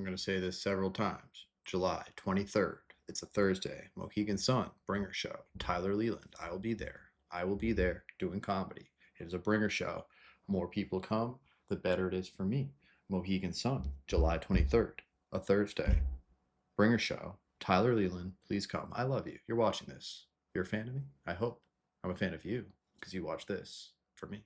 I'm going to say this several times. July 23rd. It's a Thursday. Mohegan Sun, Bringer Show. Tyler Leland. I will be there. I will be there doing comedy. It is a Bringer Show. More people come, the better it is for me. Mohegan Sun, July 23rd. A Thursday. Bringer Show. Tyler Leland, please come. I love you. You're watching this. You're a fan of me? I hope. I'm a fan of you because you watch this for me.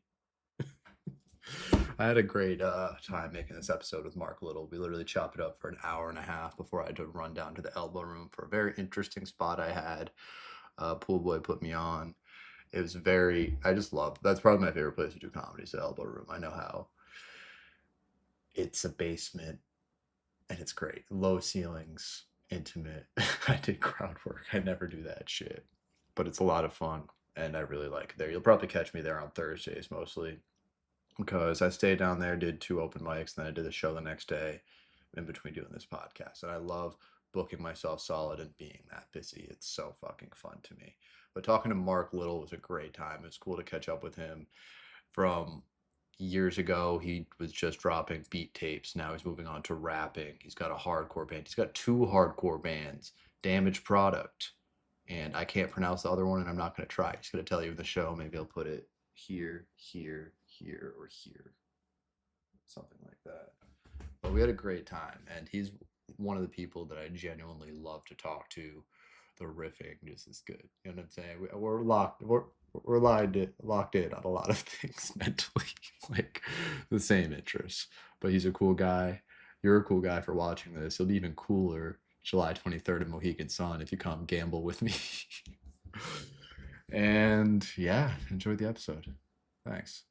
I had a great time making this episode with Marklittle. We literally chopped it up for an hour and a half before I had to run down to the elbow room for a very interesting spot I had. Pool boy put me on. It was I just love, that's probably my favorite place to do comedy is the elbow room. I know how it's a basement and it's great. Low ceilings, intimate. I did crowd work. I never do that shit, but it's a lot of fun and I really like it there. You'll probably catch me there on Thursdays mostly, because I stayed down there, did 2 open mics, and then I did a show the next day in between doing this podcast. And I love booking myself solid and being that busy. It's so fucking fun to me. But talking to Marklittle was a great time. It was cool to catch up with him from years ago. He was just dropping beat tapes. Now he's moving on to rapping. He's got a hardcore band. He's got 2 hardcore bands, Damaged Product. And I can't pronounce the other one, and I'm not going to try. He's going to tell you in the show. Maybe I'll put it here, here, or here, something like that. But we had a great time, and he's one of the people that I genuinely love to talk to. The riffing just is good. You know what I'm saying? We're locked in on a lot of things mentally, like the same interests. But he's a cool guy. You're a cool guy for watching this. It'll be even cooler July 23rd in Mohegan Sun if you come gamble with me. And yeah, enjoy the episode. Thanks.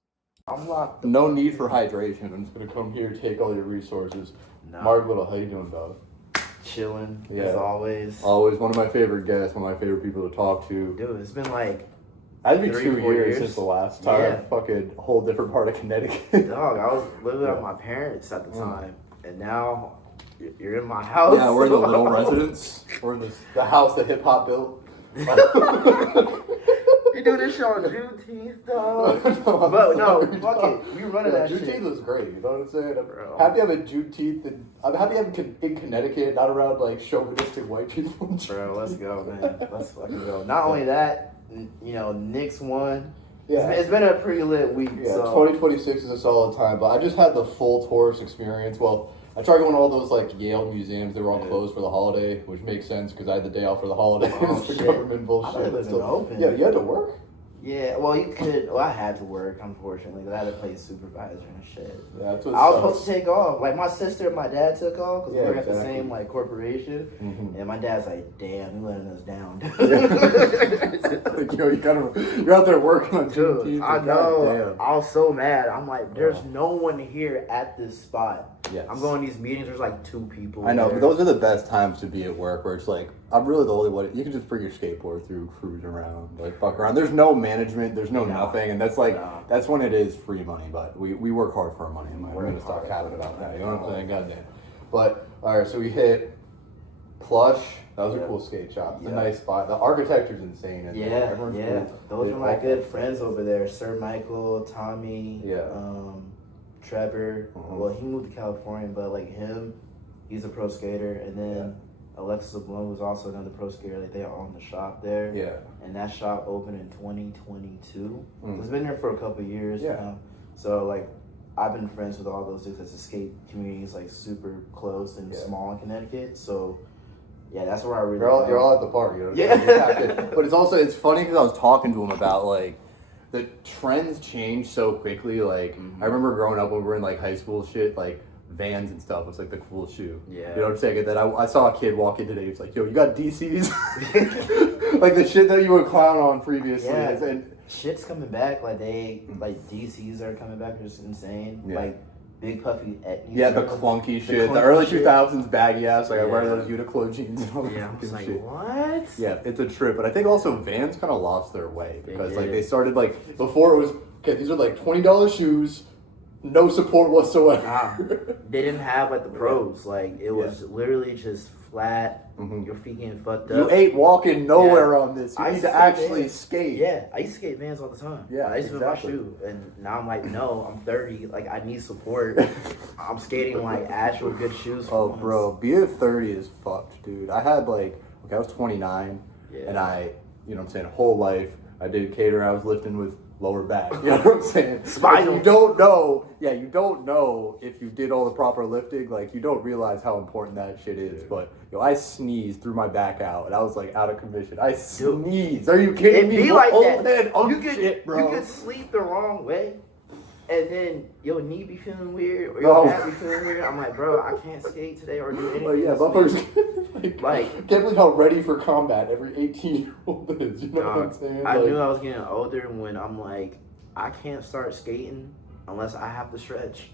I'm locked. No need for hydration. I'm just gonna come here, take all your resources. No. Marklittle, how you doing, dog? Chilling, as always. Always one of my favorite guests, one of my favorite people to talk to. Dude, it's been like I've been 2 years since the last time. Yeah. Fucking whole different part of Connecticut. Dog, I was living with my parents at the time, and now you're in my house. Yeah, we're in the little residence. We're in the house that hip hop built. You do this show on Juneteenth, dog. But no, fuck it. We running that shit. Juneteenth was great, you know what I'm saying? I'm happy to have a Juneteenth, and I'm happy to have it in Connecticut, not around like chauvinistic white people. Bro, let's go, man. Let's fucking go. Not only that, you know, Knicks won. Yeah. It's been a pretty lit week. Yeah, so. 2026 is a solid time, but I just had the full tourist experience. Well, I tried going to all those like Yale museums. They were all closed for the holiday, which makes sense because I had the day off for the holiday. Oh, the government bullshit. I wasn't open. Yeah, you had to work? Yeah, well, you could. Well, I had to work, unfortunately, because I had to play supervisor and shit. Yeah, that's what I was supposed to take off. Like, my sister and my dad took off because we were at the same, like, corporation. Mm-hmm. And my dad's like, damn, you letting us down. Like, you're out there working on Dude, I know. I was so mad. I'm like, there's no one here at this spot. Yes. I'm going to these meetings, there's like 2 people. I know, but those are the best times to be at work where it's like, I'm really the only one. You can just bring your skateboard through, cruise around, like fuck around. There's no management, there's no nothing, and that's like, that's when it is free money, but we work hard for our money. I'm going to start capping about that, you know what I'm saying? Goddamn. But, alright, so we hit Plush. That was a cool skate shop. It's a nice spot. The architecture's insane. Those are my good friends over there. Sir Michael, Tommy, Trevor. Mm-hmm. Well, he moved to California, but like him, he's a pro skater. And then Alexis LeBlanc, who's also another pro skater. Like they own the shop there. Yeah. And that shop opened in 2022. Mm. It's been there for a couple of years now. So like, I've been friends with all those dudes because the skate community is like super close and small in Connecticut. So yeah, that's where I really. You're all at the park, you know. Yeah. But it's funny because I was talking to him about like the trends change so quickly. Like I remember growing up when we were in like high school shit, like Vans and stuff was like the cool shoe. Yeah. You know what I'm saying? And then I saw a kid walk in today. It's like, yo, you got DCs? Like the shit that you would clown on previously. Yeah. And shit's coming back. Like like DCs are coming back. It's insane. Yeah. Like big puffy. The clunky shit. The early 2000s baggy ass. Like I wear those Uniqlo jeans and all that. Yeah, I was like, shit. what? Yeah, it's a trip. But I think also Vans kind of lost their way because like they started like before it was okay. These are like $20 shoes. no support whatsoever. Nah, they didn't have like the pros. Like it was literally just flat. Your feet getting fucked up. You ain't walking nowhere on this. You need to actually skate. Yeah, I used to skate Vans all the time. Yeah, I used to wear my shoe, and now I'm like, no, I'm 30. Like I need support. I'm skating like actual good shoes. Oh, bro, being 30 is fucked, dude. I had like, okay, I was 29, and I, you know what I'm saying, whole life I did cater. I was lifting with lower back. You know what I'm saying? Spinal. You don't know. Yeah, you don't know if you did all the proper lifting. Like, you don't realize how important that shit is. But, yo, I sneezed, threw my back out, and I was, like, out of commission. I sneezed. Are you kidding me? It be like that. Shit, bro. You could sleep the wrong way, and then your knee be feeling weird, or your back be feeling weird. I'm like, bro, I can't skate today or do anything. But yeah, motherfuckers, like, can't believe how ready for combat every 18-year-old is. You know what I'm saying? I knew I was getting older when I'm like, I can't start skating unless I have to stretch.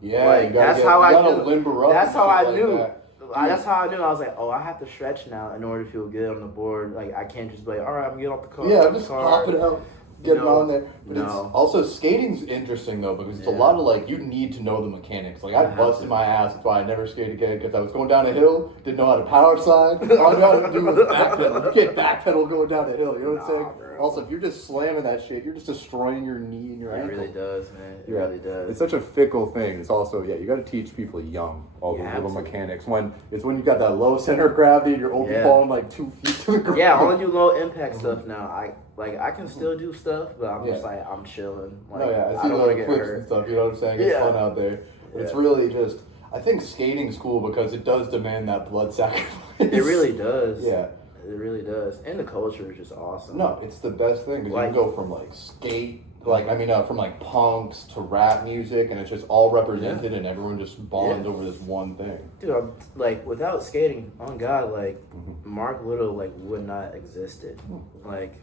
Yeah, like, that's how I knew. Limber up. That's how I knew. That's how I knew. I was like, oh, I have to stretch now in order to feel good on the board. Like, I can't just be like, all right, I'm getting off the car. Yeah, I'm just popping out. Getting on there. But no. It's also, skating's interesting, though, because it's a lot of, like, you need to know the mechanics. Like, I busted my ass. That's why I never skated again, because I was going down a hill, didn't know how to power slide. All I knew how to do was backpedal. You can't backpedal going down a hill, you know what I'm saying? Bro. Also, if you're just slamming that shit, you're just destroying your knee and your ankle. It really does, man. It really does. It's such a fickle thing. It's also, you got to teach people young all the little mechanics. When you got that low center of gravity and you're only falling, like, 2 feet to the ground. Yeah, I only do low impact stuff now. I can still do stuff, but I'm just like, I'm chilling. Like, I see don't want to get clips hurt and stuff, you know what I'm saying? It's fun out there. But it's really just, I think skating's cool because it does demand that blood sacrifice. It really does. Yeah. It really does. And the culture is just awesome. No, it's the best thing because you can go from, like, skate, from, like, punks to rap music, and it's just all represented, and everyone just bonds over this one thing. Dude, I'm, like, without skating, on God, like, Marklittle, like, would not existed. Like,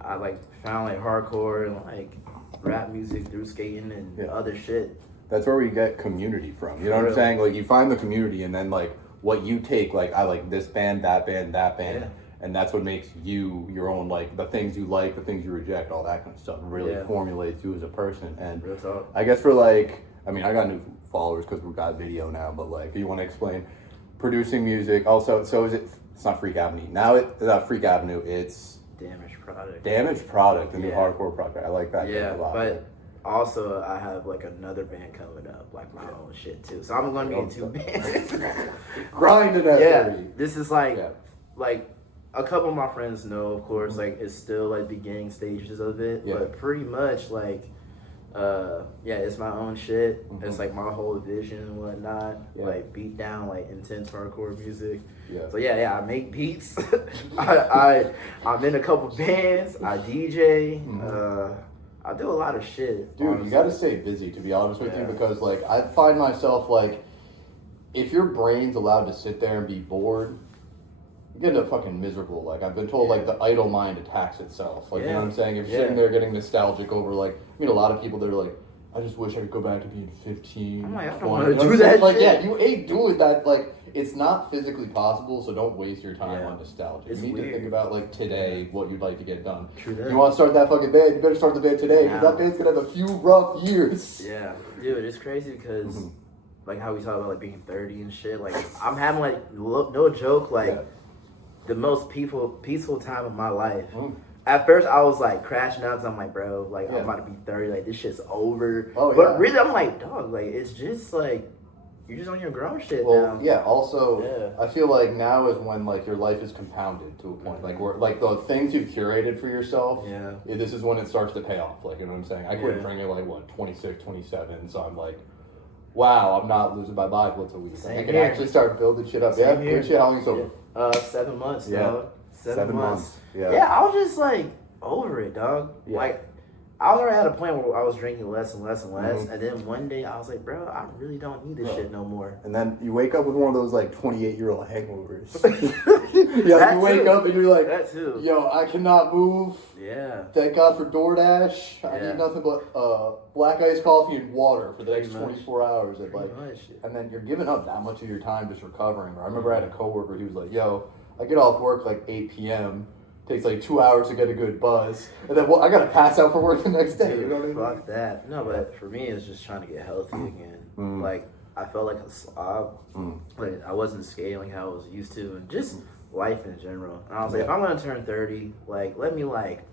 I like found like hardcore and like rap music through skating and other shit. That's where we get community from. You know what I'm saying? Like you find the community and then like what you take, like I like this band, that band, and that's what makes you your own, like the things you like, the things you reject, all that kind of stuff really formulates you as a person. And real talk. I guess for like, I mean, I got new followers because we've got video now, but like, if you want to explain producing music, also, so it's not Freak Avenue. Now it's not Freak Avenue, it's Damaged Product, the new hardcore project. I like that a lot. But also I have like another band coming up, like my own shit too. So I'm gonna be in 2 bands. Grinding at 30. This is like a couple of my friends know, of course, like it's still like beginning stages of it. But pretty much like it's my own shit. It's like my whole vision and whatnot. Like beat down, like intense hardcore music. So I make beats. I'm in a couple bands. I DJ. I do a lot of shit. Dude, honestly. You got to stay busy, to be honest with you, because like I find myself like, if your brain's allowed to sit there and be bored, you get fucking miserable. Like I've been told, like the idle mind attacks itself. Like you know what I'm saying? If you're sitting there getting nostalgic over like, I mean, a lot of people that are like, I just wish I could go back to being 15. I'm like, I don't want to do that. Like, you ain't doing that. Like, it's not physically possible, so don't waste your time on nostalgia. You need to think about, like, today, what you'd like to get done. True that. You want to start that fucking band, you better start the band today, because that band's going to have a few rough years. Yeah. Dude, it's crazy because, like, how we talk about, like, being 30 and shit. Like, I'm having, like, no joke, like, the most peaceful time of my life. At first, I was like crashing out because I'm like, bro, like I'm about to be 30, like this shit's over. But really, I'm like, dog, like it's just like you're just on your grown shit now. Yeah. Also, I feel like now is when like your life is compounded to a point, like where like the things you've curated for yourself. This is when it starts to pay off. Like you know what I'm saying? I quit drinking at like 26, 27, so I'm like, wow, I'm not losing my mind once a week. I can actually start building shit up. Good shit. How long you sober? 7 months, dog. 7 months. Yeah, I was just like over it, dog. Like I was already at a point where I was drinking less and less and less, and then one day I was like, bro, I really don't need this shit no more. And then you wake up with one of those like 28-year-old hangovers. You wake up and you're like, that too. Yo, I cannot move. Yeah. Thank God for DoorDash. I need nothing but black iced coffee and water for the next 24 hours. And then you're giving up that much of your time just recovering. I remember I had a coworker, he was like, yo, I get off work like 8 p.m., takes like 2 hours to get a good buzz, and then I gotta pass out for work the next day. Dude, you know what I mean? fuck that. No, but for me, it's just trying to get healthy again. Like, I felt like a slob. Like, I wasn't scaling how I was used to, and just life in general. And I was like, if I'm gonna turn 30, like, let me like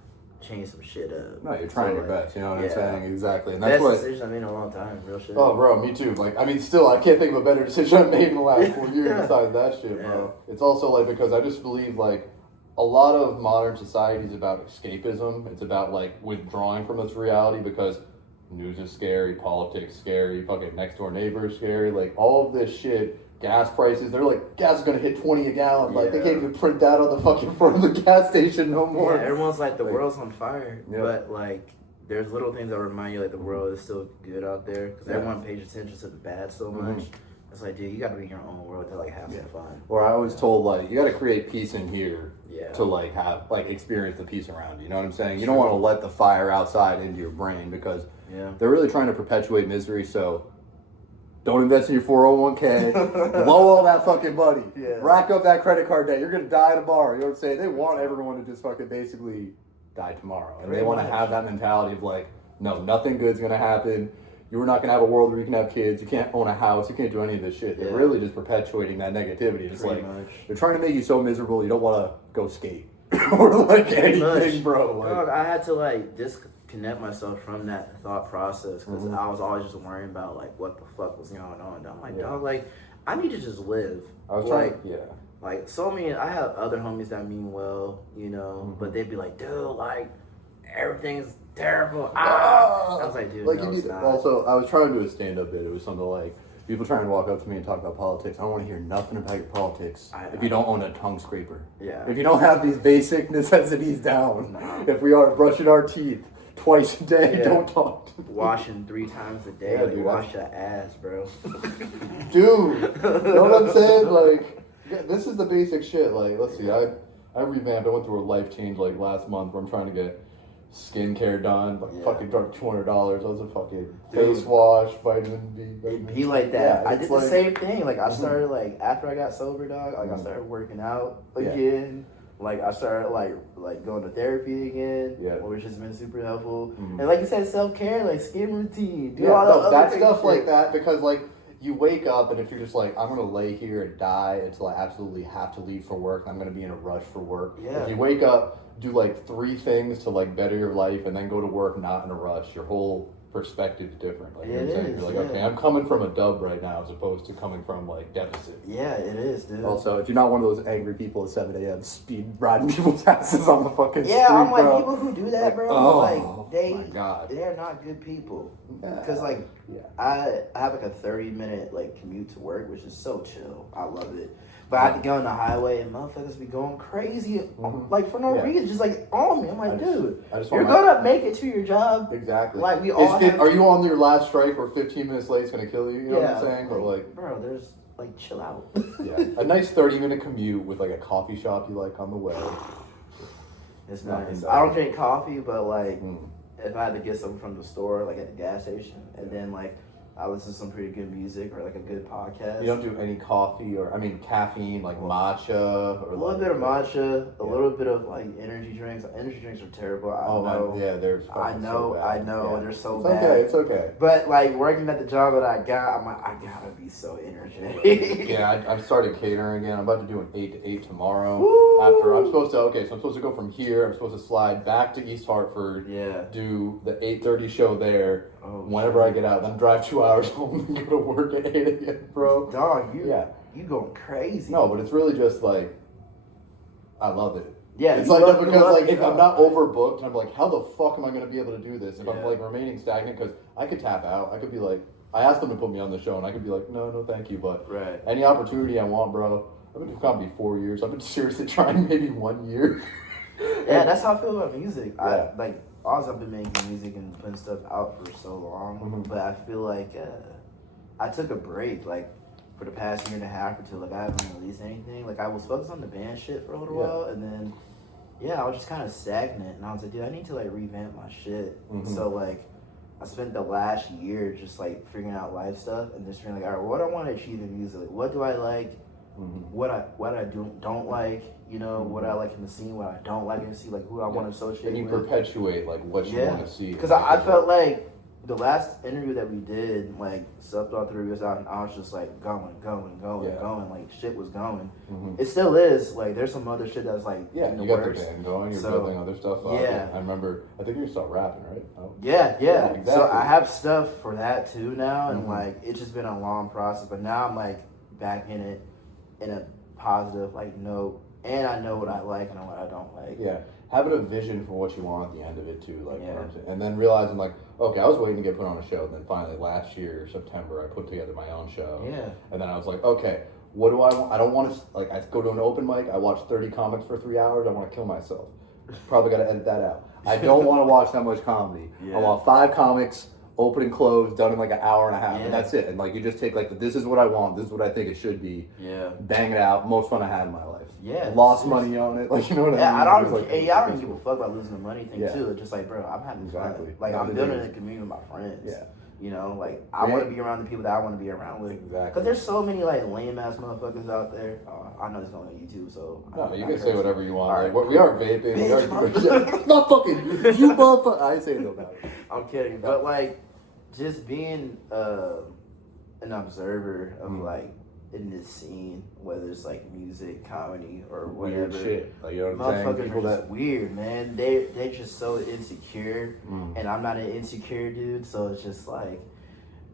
change some shit up. No, you're trying your best. You know what I'm saying? Exactly. And that's best decision I made in a long time. Real shit. Oh, bro, me too. Like, I mean, still, I can't think of a better decision I've made in the last 4 years besides that shit, bro. It's also like because I just believe like a lot of modern society is about escapism. It's about like withdrawing from this reality because news is scary, politics scary, fucking next door neighbor is scary. Like all of this shit. Gas prices, they're like, gas is gonna hit 20 a gallon. Like, they can't even print that on the fucking front of the gas station no more. Yeah, everyone's like, the world's on fire. But, like, there's little things that remind you, like, the world is still good out there. Because everyone pays attention to the bad so much. It's like, dude, you gotta be in your own world to, like, have some fun. Or I was told, like, you gotta create peace in here to, like, have, like, experience the peace around you. You know what I'm saying? You don't want to let the fire outside into your brain because they're really trying to perpetuate misery, so... Don't invest in your 401k. Blow all that fucking money. Rack up that credit card debt. You're going to die tomorrow. You know what I'm saying? They want everyone to just fucking basically die tomorrow. And they want to have that mentality of like, no, nothing good's going to happen. You're not going to have a world where you can have kids. You can't own a house. You can't do any of this shit. They're really just perpetuating that negativity. It's like, they're trying to make you so miserable you don't want to go skate. Or like anything, bro. Like, dog, I had to like disconnect myself from that thought process because I was always just worrying about like what the fuck was going on. I'm like, dog, like I need to just live. I was like, like so many. I have other homies that mean well, you know, but they'd be like, dude, like everything's terrible. I was like, dude, like no, it's not. Also, I was trying to do a stand-up bit. It was something like. People trying to walk up to me and talk about politics. I don't want to hear nothing about your politics if you don't own a tongue scraper. If you don't have these basic necessities down. If we are brushing our teeth twice a day, don't talk to me. Washing 3 times a day. Like, wash your ass, bro. Dude, you know what I'm saying? Like, this is the basic shit. Like, let's see. I revamped. I went through a life change like last month where I'm trying to get skincare done, like fucking $200. I was a fucking face wash, vitamin B. It be like that. I did the same thing. Like I started like after I got sober, dog. Like I started working out again. Like I started like going to therapy again, which has been super helpful. And like you said, self-care, like skin routine, do all that stuff like that because like you wake up and if you're just like I'm gonna lay here and die until I absolutely have to leave for work, I'm gonna be in a rush for work. If you wake up, do like 3 things to like better your life and then go to work not in a rush, your whole perspective is different. Like, you know what I'm saying? You're like, okay, I'm coming from a dub right now as opposed to coming from like deficit. Yeah, it is, dude. Also, if you're not one of those angry people at 7 a.m. speed riding people's asses on the fucking street, I'm like, bro. people who do that, bro, they're not good people. Because like, I have like a 30-minute like commute to work, which is so chill. I love it. But I have to get on the highway and motherfuckers be going crazy, like for no reason, just like on me. I'm like, dude, you're gonna make it to your job. Exactly. Like we all. Are you on your last strike where 15 minutes late is gonna kill you? You know what I'm saying? But like, bro, there's like chill out. A nice 30-minute commute with like a coffee shop you like on the way. It's nice. I don't drink coffee, but like if I had to get something from the store, like at the gas station, and then like. I listen to some pretty good music or like a good podcast. You don't do any coffee caffeine, like matcha or a little bit of matcha, a little bit of like energy drinks. Energy drinks are terrible. They're I know they're so it's bad. It's okay. But like working at the job that I got, I'm like, I gotta be so energetic. I've started catering again. I'm about to do an 8 to 8 tomorrow. Woo! After I'm supposed to go from here. I'm supposed to slide back to East Hartford. Do the 8:30 show there. Whenever I get out, then drive 2 hours home and go to work at 8 a.m., bro. Dog, you going crazy. No, but it's really just like, I love it. Yeah, it's like that because like if I'm not overbooked, I'm like, how the fuck am I going to be able to do this if I'm like remaining stagnant? Because I could tap out. I could be like, I asked them to put me on the show, and I could be like, no, thank you. But any opportunity I want, bro. I've been doing comedy 4 years. I've been seriously trying maybe 1 year. That's how I feel about music. I've been making music and putting stuff out for so long, but I feel like I took a break, like for the past year and a half or two. Like I haven't released anything. Like I was focused on the band shit for a little while, and then I was just kind of stagnant. And I was like, dude, I need to like revamp my shit. So like I spent the last year just like figuring out life stuff and just figuring like, all right, what do I want to achieve in music? Like, what do I like? what I don't like, you know, what I like in the scene, what I don't like in the scene, like who I want to associate and you with. perpetuate like what you want to see. Because I felt like the last interview that we did, like Sub Thought 3 was out, and I was just like going, like shit was going. It still is. Like there's some other shit that's like in the you got works. the band going. You're building other stuff up. Yeah, I remember. I think you're still rapping, right? Oh. Yeah, exactly. So I have stuff for that too now, and like it's just been a long process. But now I'm like back in it in a positive like note, and I know what I like and what I don't like. Yeah. Having a vision for what you want at the end of it too, like, and then realizing like, okay, I was waiting to get put on a show. Then finally, last year September, I put together my own show. Yeah. And then I was like, okay, what do I want? I don't want to like. I go to an open mic. I watch 30 comics for 3 hours. I want to kill myself. Probably got to edit that out. I don't want to watch that much comedy. I want 5 comics, open and close, done in like an hour and a half, and that's it. And like you just take like this is what I want. This is what I think it should be. Yeah. Bang it out. Most fun I had in my life. Yeah, lost money on it, like you know what I mean. I don't, like, I don't give a fuck about losing the money thing too. It's just like, bro, I'm having fun. Like I'm building a community with my friends. Yeah, you know, like I want to be around the people that I want to be around with. Exactly. Because there's so many like lame ass motherfuckers out there. I know it's going on YouTube, so no, you can say whatever you want. Right. Like, we are vaping. We are not fucking you, motherfucker. I say no about it. I'm kidding, but like just being an observer of like. In this scene, whether it's like music, comedy, or whatever, weird shit. Like, you know what I'm saying? People are just weird, man. They're just so insecure, and I'm not an insecure dude, so it's just like,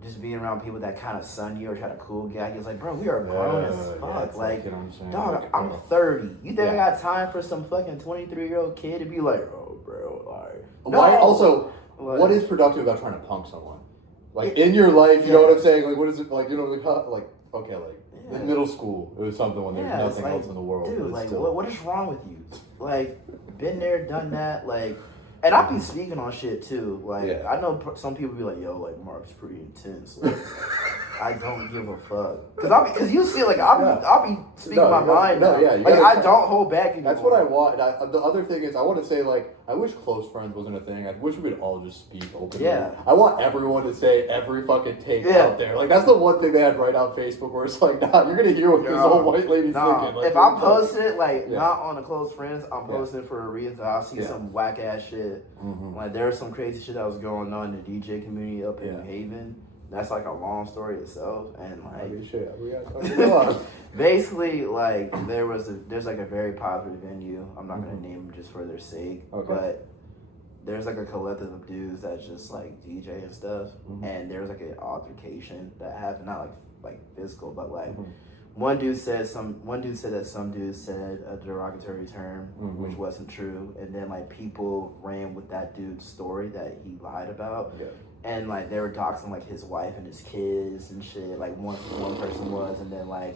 just being around people that kind of sun you or try to cool guy. He's like, bro, we are grown as fuck. Like, you know what I'm saying? Dog, I'm 30. You think I got time for some fucking 23-year-old kid to be like, oh, bro, alright. Why? Also, what is productive about trying to punk someone? Like in your life, you know what I'm saying? Like, what is it like? You know, like okay, like. In middle school, it was something when there was nothing else in the world. Dude, like, what is wrong with you? Like, been there, done that. Like, and I've been speaking on shit too. Like, I know some people be like, "Yo, like Mark's pretty intense." Like, I don't give a fuck because you see, like, I'll be speaking my mind. Like, I don't hold back anymore. That's what I want. The other thing is, I want to say, like, I wish close friends wasn't a thing. I wish we could all just speak openly. Yeah. I want everyone to say every fucking take out there. Like, that's the one thing they had right on Facebook where it's like, nah, you're gonna hear what this old white lady's thinking. Like, if I'm posting it, like, not on the close friends, I'm posting for a reason. I'll see some whack ass shit. Like, there was some crazy shit that was going on in the DJ community up in New Haven. That's like a long story itself, and like basically, like there's like a very popular venue. I'm not gonna name them just for their sake, but there's like a collective of dudes that's just like DJ and stuff, and there's like an altercation that happened, not like physical, but like one dude said that some dude said a derogatory term, which wasn't true, and then like people ran with that dude's story that he lied about. And like they were doxing like his wife and his kids and shit. Like one person was, and then like,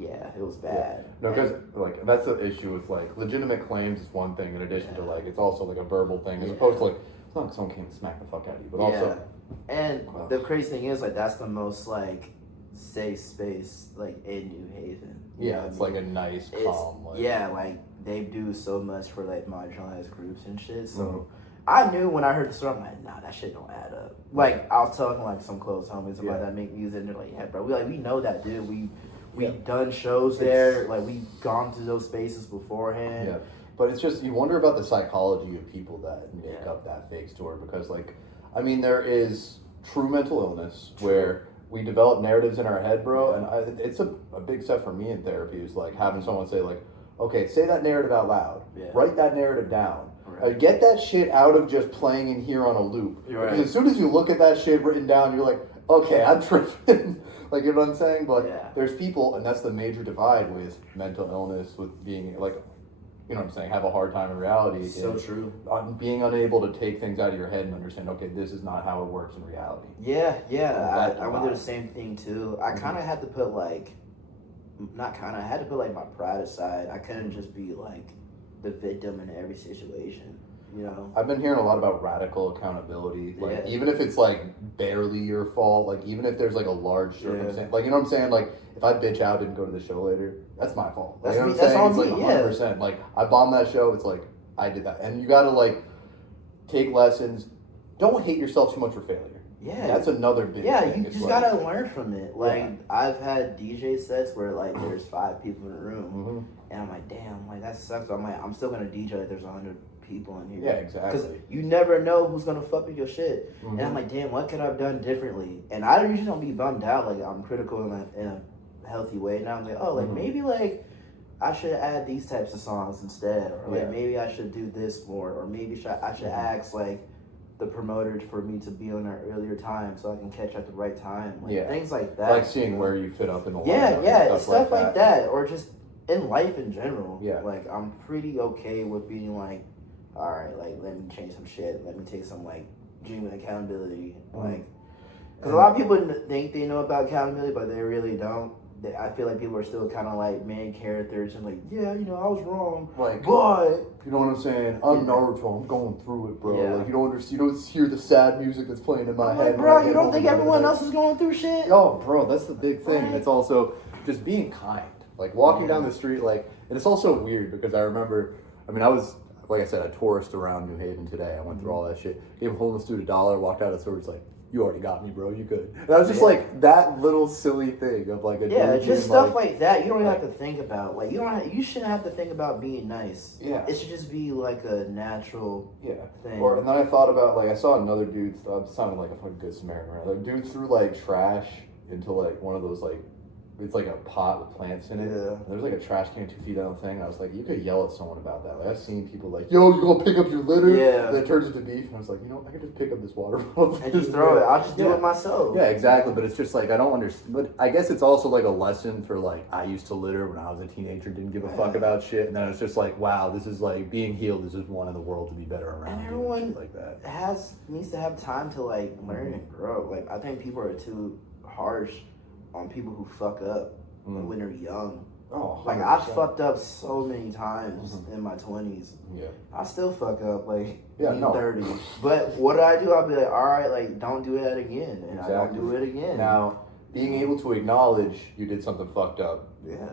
it was bad. No, because like that's the issue with like legitimate claims is one thing. In addition to like, it's also like a verbal thing as opposed to like it's not like someone came and smack the fuck out of you, but also. And the crazy thing is like that's the most like safe space like in New Haven. It's like a nice calm. Like they do so much for like marginalized groups and shit. So. I knew when I heard the story, I'm like, nah, that shit don't add up. Like, I was talking like some close homies about that make music, and they're like, yeah, bro, we know that dude. We've done shows there. Like, we've gone to those spaces beforehand. Yeah, but it's just, you wonder about the psychology of people that make up that fake story. Because, like, I mean, there is true mental illness where we develop narratives in our head, bro. And it's a big step for me in therapy is, like, having someone say, like, okay, say that narrative out loud. Write that narrative down. Get that shit out of just playing in here on a loop. Because as soon as you look at that shit written down, you're like, okay, I'm tripping. Like, you know what I'm saying? But there's people, and that's the major divide with mental illness, with being, like, you know what I'm saying, have a hard time in reality. So true. Being unable to take things out of your head and understand, okay, this is not how it works in reality. I went through the same thing, too. I kind of had to put, like, I had to put, like, my pride aside. I couldn't just be, like, the victim in every situation, you know? I've been hearing a lot about radical accountability. Like, even if it's, like, barely your fault, like, even if there's, like, a large circumstance. Like, you know what I'm saying? Like, if I bitch out and didn't go to the show later, that's my fault. Like, you know what I'm saying? It's like 100%. Like, I bombed that show, it's like, I did that. And you gotta, like, take lessons. Don't hate yourself too much for failure. that's another big thing. You just gotta learn from it. Like I've had DJ sets where like there's 5 people in the room, and I'm like, damn, like that sucks. But I'm like, I'm still gonna DJ like there's 100 people in here. Yeah, exactly. Because you never know who's gonna fuck with your shit. And I'm like, damn, what could I have done differently? And I usually don't be bummed out. Like I'm critical in a healthy way. Now I'm like, oh, like maybe like I should add these types of songs instead, or like maybe I should do this more, or maybe I should ask like the promoter for me to be on an earlier time so I can catch at the right time. Like things like that. Like seeing where you fit up in the lineup. Yeah, stuff like that. Or just in life in general. Yeah. Like I'm pretty okay with being like, all right, like let me change some shit. Let me take some like genuine accountability. Like, because a lot of people think they know about accountability, but they really don't. I feel like people are still kind of like main characters and like, yeah, you know, I was wrong. Like, but you know what I'm saying? I'm Naruto. I'm going through it, bro. Like, you don't understand. You don't hear the sad music that's playing in my head. Bro, you don't think everyone else is going through shit? Oh, bro, that's the big thing. Right. It's also just being kind. Like walking down the street, like, and it's also weird because I remember. I mean, I was like I said, I touristed around New Haven today. I went through all that shit. Gave a homeless dude $1. Walked out of the store. He's like, you already got me, bro. You good. And I was just like that little silly thing of like a just stuff like that. You don't even have to think about like you shouldn't have to think about being nice. Yeah, it should just be like a natural thing. Or and then I thought about like I saw another dude. Sounded like a fucking good Samaritan. Right? Like dude threw like trash into like one of those like. It's like a pot with plants in it. Yeah. And there's like a trash can 2 feet down the thing. And I was like, you could yell at someone about that. Like I've seen people like, yo, you gonna pick up your litter? Yeah. And then it turns into beef. And I was like, you know, I could just pick up this water bottle and just throw it. I'll just do it myself. Yeah, exactly. But it's just like I don't understand. But I guess it's also like a lesson for like I used to litter when I was a teenager, didn't give a fuck about shit. And then it's just like, wow, this is like being healed is just one in the world to be better around. And everyone like that needs to have time to like learn and grow. Like I think people are too harsh on people who fuck up. When they're young. Oh, 100%. Like I fucked up so many times in my 20s. Yeah. I still fuck up like in 30s. But what do? I'll be like, all right, like don't do that again. And I don't do it again. Now, being able to acknowledge you did something fucked up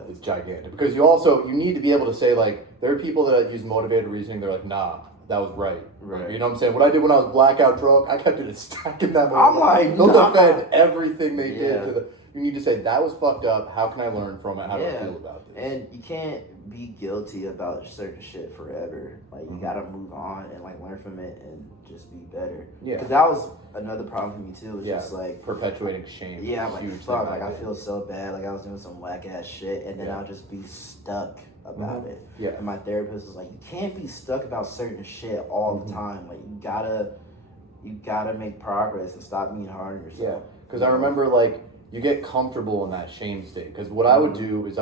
is gigantic. Because you need to be able to say like, there are people that use motivated reasoning, they're like, nah, that was right. You know what I'm saying? What I did when I was blackout drunk, I kept it stacking that way. I'm like, they'll defend everything they did to the. You need to say, that was fucked up. How can I learn from it? How do I feel about this? And you can't be guilty about certain shit forever. Like, you gotta move on and, like, learn from it and just be better. Yeah. Because that was another problem for me, too. It was just, like... perpetuating shame. Yeah, I'm like, fuck. Like, I feel so bad. Like, I was doing some whack-ass shit. And then I'll just be stuck about it. Yeah. And my therapist was like, you can't be stuck about certain shit all the time. Like, you gotta make progress and stop being hard on yourself. Yeah. Because I remember, like... You get comfortable in that shame state. Because what I would do is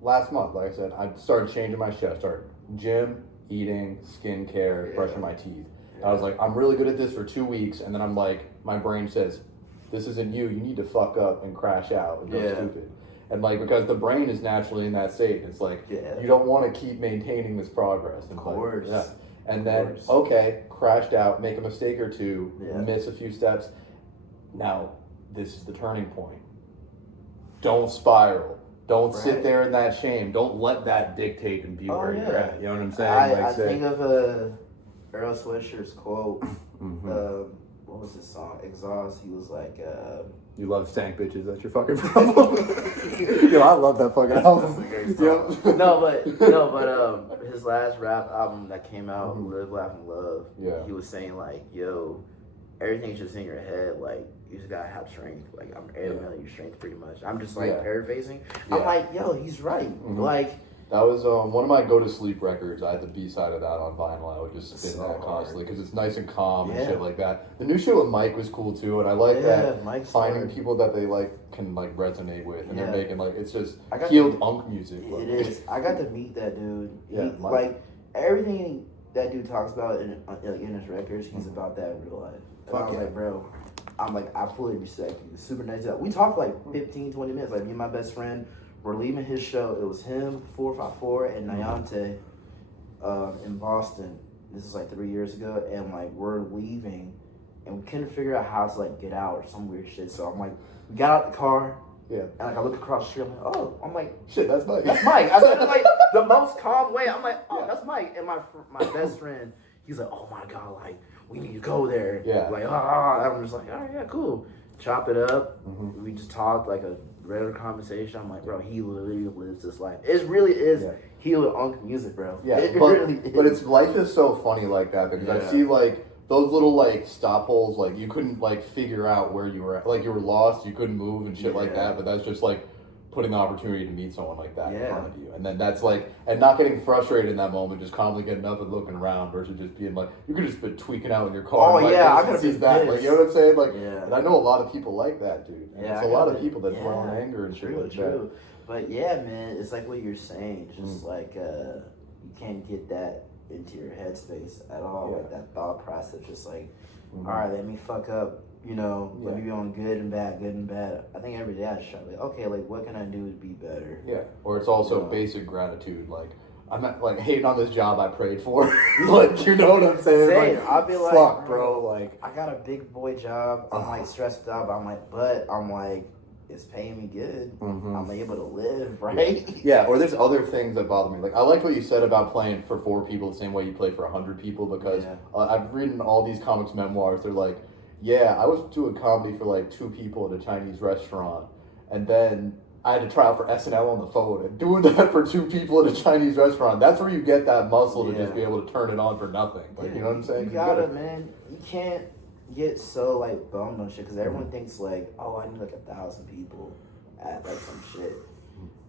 last month, like I said, I started changing my shit. I started gym, eating, skincare, brushing my teeth. Yeah. I was like, I'm really good at this for 2 weeks. And then I'm like, my brain says, this isn't you. You need to fuck up and crash out and go stupid. And like, because the brain is naturally in that state. It's like, you don't want to keep maintaining this progress. Of course. Like, and then, crashed out, make a mistake or two, miss a few steps. Now, this is the turning point. Don't spiral. Don't sit there in that shame. Don't let that dictate and be where you're at. You know what I'm saying? I think of Earl Sweatshirt's quote. What was his song? Exhaust. He was like, you love stank bitches. That's your fucking problem. Yo, I love that fucking album. No, but his last rap album that came out, Live, Laugh, and Love. Yeah. He was saying like, yo, everything's just in your head. Like, you just gotta have strength. Like, I'm emailing you strength pretty much. I'm just like paraphrasing. Yeah. I'm like, yo, he's right. Like, that was one of my go to sleep records. I had the B-side of that on vinyl. I would just spin that constantly because it's nice and calm and shit like that. The new shit with Mike was cool too, and I like that Mike's finding people that they like can like resonate with, and they're making like it's just healed unk music. It is. I got to meet that dude. Like everything that dude talks about in his records, he's about that in real life. And I was like, bro, I fully respect you. Super nice guy. We talked for like 15, 20 minutes. Like me and my best friend were leaving his show. It was him, 454, and Nyante in Boston. This is like 3 years ago. And like we're leaving and we couldn't figure out how to like get out or some weird shit. So I'm like, we got out the car. Yeah. And like I look across the street, I'm like, oh, I'm like, shit, that's Mike. That's Mike. I said it like the most calm way. I'm like, oh, that's Mike. And my best friend, he's like, oh my God, like, we need to go there. Yeah. Like, I'm just like, all right, yeah, cool. Chop it up. Mm-hmm. We just talked like a regular conversation. I'm like, bro, he literally lives this life. It really is Hilo Unk music, bro. Yeah, it but, really is. But it's life is so funny like that because I see like those little like stop holes, like you couldn't like figure out where you were at. Like you were lost, you couldn't move and shit like that, but that's just like putting the opportunity to meet someone like that in front of you. And then that's like, and not getting frustrated in that moment, just calmly getting up and looking around versus just being like, you could just be tweaking out in your car. Oh, and yeah, I could see that. Like, you know what I'm saying? Like, and I know a lot of people like that, dude. And Yeah, it's a lot of people that throw in anger and shit like that. But yeah, man, it's like what you're saying. Just like, you can't get that into your headspace at all. Like that thought process, just like, all right, let me fuck up. You know, let me be on good and bad. I think every day I just try like, okay, like what can I do to be better? Yeah. Or it's also basic gratitude. Like, I'm not like hating on this job I prayed for. Like, you know what I'm saying? Like, I'll be like, fuck, bro. Like, I got a big boy job. I'm like stressed out. But I'm like, it's paying me good. I'm able to live, right? Yeah. Or there's other things that bother me. Like, I liked what you said about playing for 4 people the same way you play for 100 people because I've written all these comics memoirs. They're like, yeah, I was doing comedy for like 2 people at a Chinese restaurant, and then I had to try out for SNL on the phone. And doing that for 2 people at a Chinese restaurant, that's where you get that muscle to just be able to turn it on for nothing. Like, you know what I'm saying? You gotta, man. You can't get so like bummed on shit because everyone thinks like, oh, I need like 1,000 people at like some shit.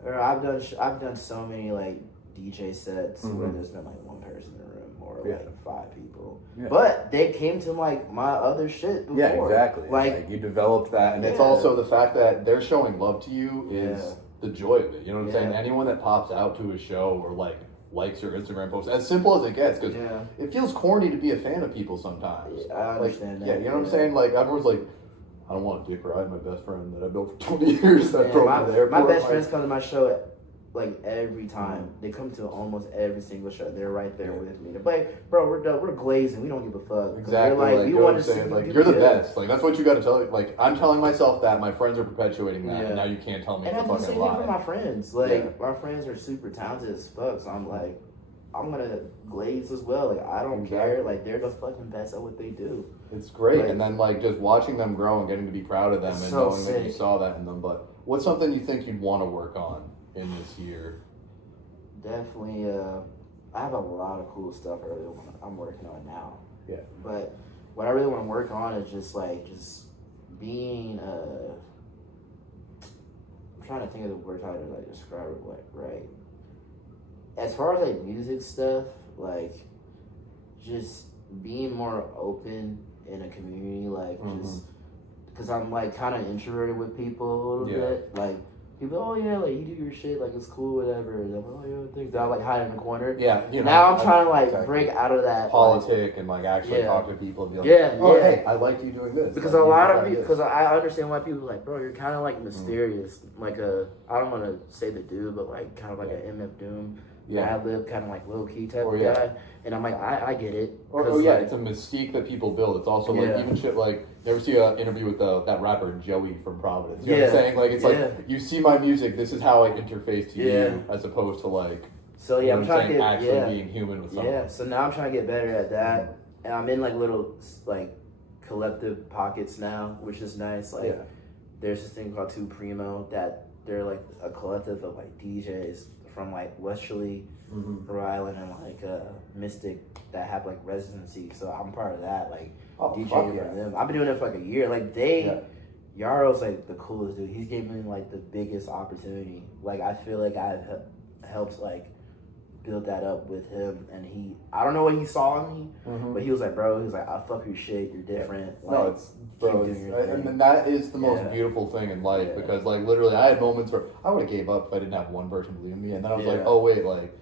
Or I've done so many like DJ sets where there's been like 1 person in the room or like 5 people. Yeah. But they came to like my other shit before. Yeah, exactly. Like you developed that, and it's also the fact that they're showing love to you is the joy of it. You know what I'm saying? Anyone that pops out to a show or like likes your Instagram post, as simple as it gets, because it feels corny to be a fan of people sometimes. Yeah, I understand that. Yeah, you know what I'm saying? Like everyone's like, I don't want to dick ride my best friend that I've known for 20 years. That broke me to the airport. My best friends come to my show like every time. They come to almost every single show. They're right there with me. They're like, bro, we're glazing. We don't give a fuck. Exactly. Like, we you know want what to I'm saying? see Like, you're the best. Like, that's what you got to tell. Like, I'm telling myself that. My friends are perpetuating that. And now you can't tell me and to fucking lie. And I do the same thing for my friends. Like, my friends are super talented as fuck. So I'm like, I'm going to glaze as well. Like, I don't care. Like, they're the fucking best at what they do. It's great. Like, and then, like, just watching them grow and getting to be proud of them and knowing that you saw that in them. But what's something you think you'd want to work on in this year? Definitely, I have a lot of cool stuff I'm working on now. Yeah. But what I really want to work on is just being, I'm trying to think of the words how to like describe it right. As far as like music stuff, like just being more open in a community, like just because I'm like kind of introverted with people a little bit, like. People, oh yeah, like you do your shit, like it's cool, whatever. And I'm like, oh yeah, things. I like hide in the corner. Yeah, you know. Now I'm trying to like break out of that politic and like actually talk to people and be like, oh hey, I like you doing this. Because a lot of people, because I understand why people are like, bro, you're kind of like mysterious, like I don't want to say the dude, but like kind of like an MF Doom. Yeah, I live kind of like low key type of guy, and I'm like, I get it. It's a mystique that people build. It's also like even shit like you ever see an interview with that rapper Joey from Providence. You know what I'm saying? Like it's like you see my music. This is how I interface to you, as opposed to like. So yeah, I'm trying to get actually being human with someone. Yeah, so now I'm trying to get better at that, and I'm in like little like collective pockets now, which is nice. Like there's this thing called Two Primo that they're like a collective of like DJs from like Westerly, Rhode Island, and like Mystic that have like residency. So I'm part of that, like DJing for them. I've been doing it for like a year. Like Yaro's like the coolest dude. He's given me like the biggest opportunity. Like I feel like I've helped like build that up with him, and I don't know what he saw in me, but he was like, bro, he was like, I fuck your shit, you're different. Like, no, it's bro, and that is the most beautiful thing in life because like literally I had moments where I would have gave up if I didn't have one person believe in me, and then I was like, oh wait, like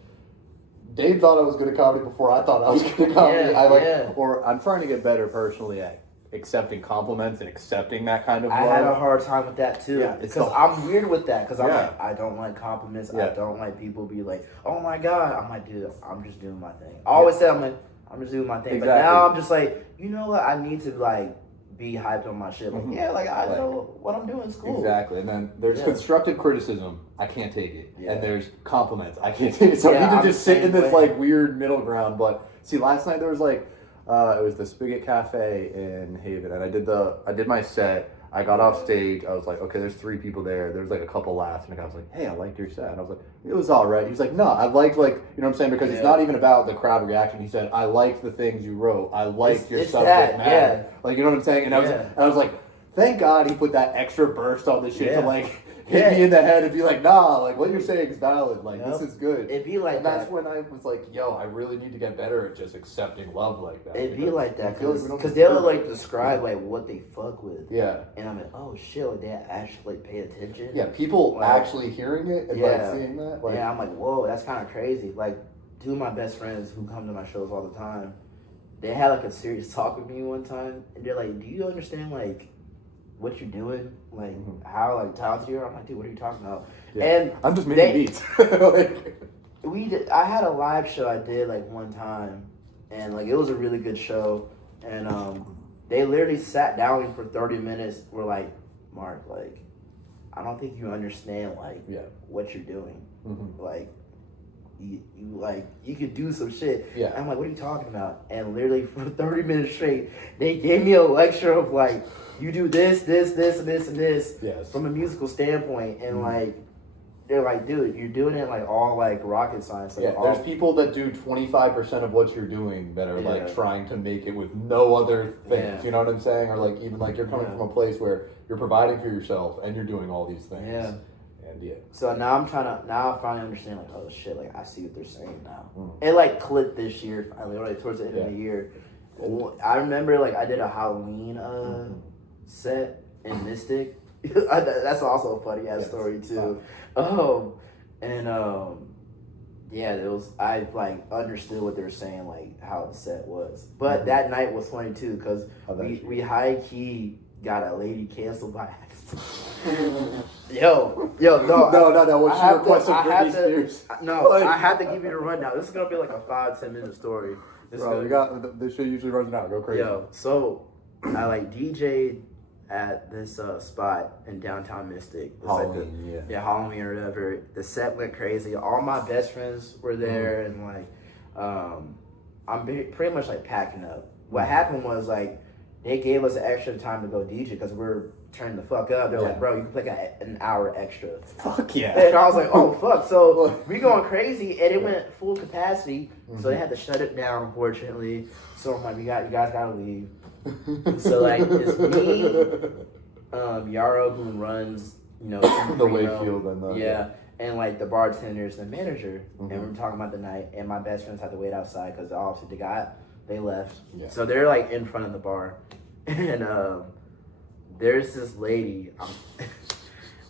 Dave thought I was good at comedy before I thought I was good at comedy. Or I'm trying to get better personally at accepting compliments and accepting that kind of love. I had a hard time with that too. Because I'm weird with that. Because I'm like, I don't like compliments. I don't like people be like, oh my God. I'm like, dude, I'm just doing my thing. I always say, I'm just doing my thing. But now I'm just like, you know what? I need to like be hyped on my shit. Like, I know what I'm doing is cool. Exactly. And then there's constructive criticism. I can't take it. And there's compliments. I can't take it. So I need to just sit in this like weird middle ground. But see, last night there was like, It was the Spigot Cafe in Haven, and I did my set. I got off stage. I was like, okay, there's 3 people there. There was like a couple laughs, and the guy was like, hey, I liked your set. And I was like, it was all right. He was like, no, I liked, like, you know what I'm saying? Because it's not even about the crowd reaction. He said, I liked the things you wrote. I liked your subject matter. Yeah. Like, you know what I'm saying? And I was like, thank God he put that extra burst on the shit to like hit me in the head and be like, nah, like what you're saying is valid. Like this is good. It'd be like and that. That's when I was like, yo, I really need to get better at just accepting love like that. It'd be like that because they'll like describe like what they fuck with. Yeah. And I'm like, oh shit, like they actually like, pay attention. Yeah, people like, actually hearing it and like seeing that. Like, yeah, I'm like, whoa, that's kind of crazy. Like 2 of my best friends who come to my shows all the time, they had like a serious talk with me one time, and they're like, do you understand like what you're doing, like how like talented you are? I'm like, dude, what are you talking about? Yeah. And I'm just making beats. Like, I had a live show I did like one time, and like it was a really good show, and they literally sat down with me for 30 minutes. We're like, Mark, like I don't think you understand like what you're doing. Like you could do some shit. Yeah. I'm like, what are you talking about? And literally for 30 minutes straight, they gave me a lecture of like, you do this, this, this, and this, and this from a musical standpoint. And like, they're like, dude, you're doing it like all like rocket science. Like, there's people that do 25% of what you're doing that are like trying to make it with no other things. You know what I'm saying? Or like even like you're coming from a place where you're providing for yourself and you're doing all these things. Yeah. And so now I finally understand like, oh shit, like I see what they're saying now. It like clicked this year finally, or like towards the end of the year. I remember like I did a Halloween set in Mystic. That's also a funny ass story too. It was I like understood what they were saying, like how the set was. But that night was funny too because we high key got a lady canceled by accident. No. What's your request of Britney Spears? No, I have to give you the rundown. This is gonna be like a 5-10 minute story. This show usually runs out. Go crazy. So I like DJ'd at this spot in downtown Mystic. It's Halloween, like Halloween or whatever. The set went crazy. All my best friends were there, and like, I'm pretty much like packing up. What happened was like, they gave us extra time to go DJ because we're turning the fuck up. They're like, bro, you can play an hour extra. Fuck yeah. And I was like, oh fuck. So we going crazy, and it went full capacity. So they had to shut it down, unfortunately. So I'm like, you guys gotta leave. So like it's me, Yarrow who runs, the Wakefield and and like the bartenders and the manager, and we're talking about the night. And my best friends had to wait outside because obviously they left. Yeah. So they're like in front of the bar, and there's this lady.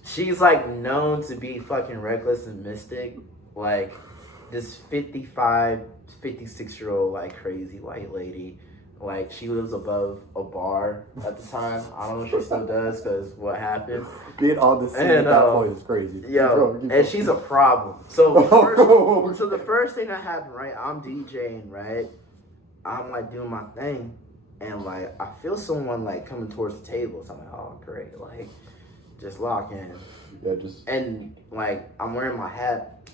She's like known to be fucking reckless and mystic, like this 56-year-old like crazy white lady. Like, she lives above a bar at the time. I don't know if she still does, because what happened. Being on the scene at that point is crazy. And she's a problem. So the first thing that happened, right, I'm DJing, right? I'm, like, doing my thing. And, like, I feel someone, like, coming towards the table. So I'm like, oh, great. Like, just lock in. And, like, I'm wearing my hat.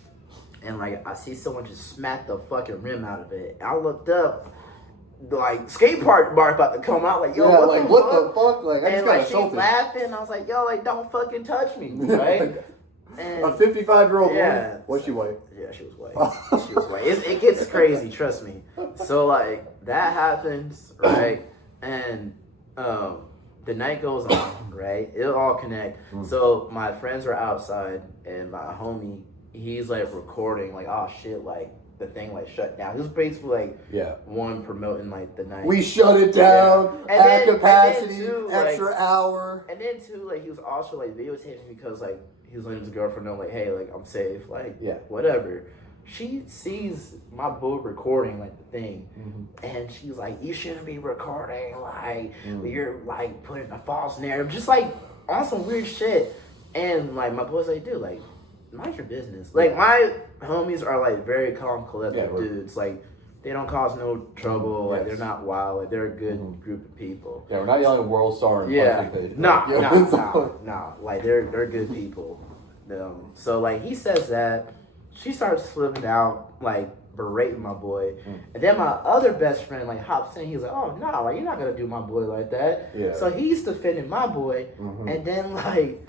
And, like, I see someone just smack the fucking rim out of it. I looked up. Like skate park bar about to come out, like yo, what the fuck? Like I just got assaulted. She's laughing. I was like, yo, like don't fucking touch me, right? And a 55-year-old woman. Was she white? Yeah, she was white. She was white. It gets crazy, trust me. So like that happens, right? And the night goes on, right? It'll all connect. So my friends are outside, and my homie, he's like recording, like oh shit, like. The thing like shut down. He was basically like one promoting like the night. We shut it down at capacity, extra hour. And then too, like he was also like videotaping because like he was letting his girlfriend know like, hey, like I'm safe, like whatever. She sees my boo recording like the thing, and she's like, you shouldn't be recording, like you're like putting a false narrative, just like on some weird shit. And like my boy's like, dude, like. Mind your business. Like my homies are like very calm, collected dudes. Like they don't cause no trouble. Like they're not wild. Like they're a good group of people. Yeah, we're not yelling world star. And Nah. Like they're good people. So like he says that, she starts flipping out. Like berating my boy. And then my other best friend like hops in. He's like, oh no, like you're not gonna do my boy like that. Yeah. So he's defending my boy, and then like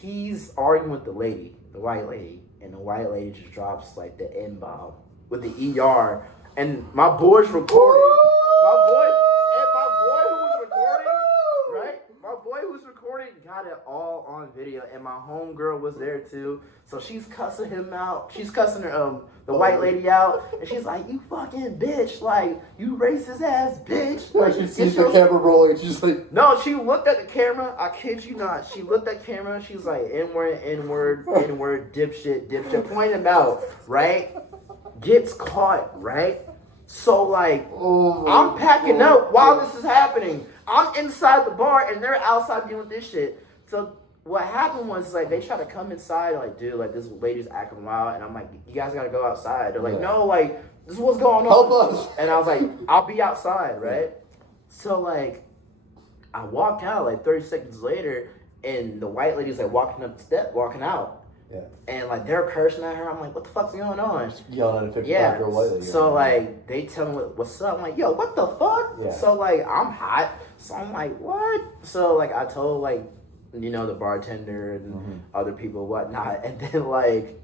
he's arguing with the white lady, and the white lady just drops like the N-bomb with the ER, and my boy's recording. My boy who was recording got it all on video, and my homegirl was there too. So she's cussing him out. She's cussing her the white lady out, and she's like, "You fucking bitch! Like you racist ass bitch!" Like she sees the camera rolling. She's like, "No." She looked at the camera. I kid you not. She looked at the camera. She's like, "N-word, N-word, N-word, dipshit, dipshit." Point him out, right? Gets caught, right? So like, I'm packing up while this is happening. I'm inside the bar and they're outside doing this shit. So what happened was like they try to come inside, like, dude, like this lady's acting wild, and I'm like, you guys gotta go outside. They're like, no, like this is what's going on. Help us. And I was like, I'll be outside, right? So like I walk out like 30 seconds later, and the white lady's like walking up the step, walking out. Yeah. And like they're cursing at her. I'm like, what the fuck's going on? Yelling at a 55-year-old white lady. So like they tell me what's up. I'm like, yo, what the fuck? Yeah. So like I'm hot. So I'm like, what? So like I told like, you know, the bartender and other people whatnot, and then like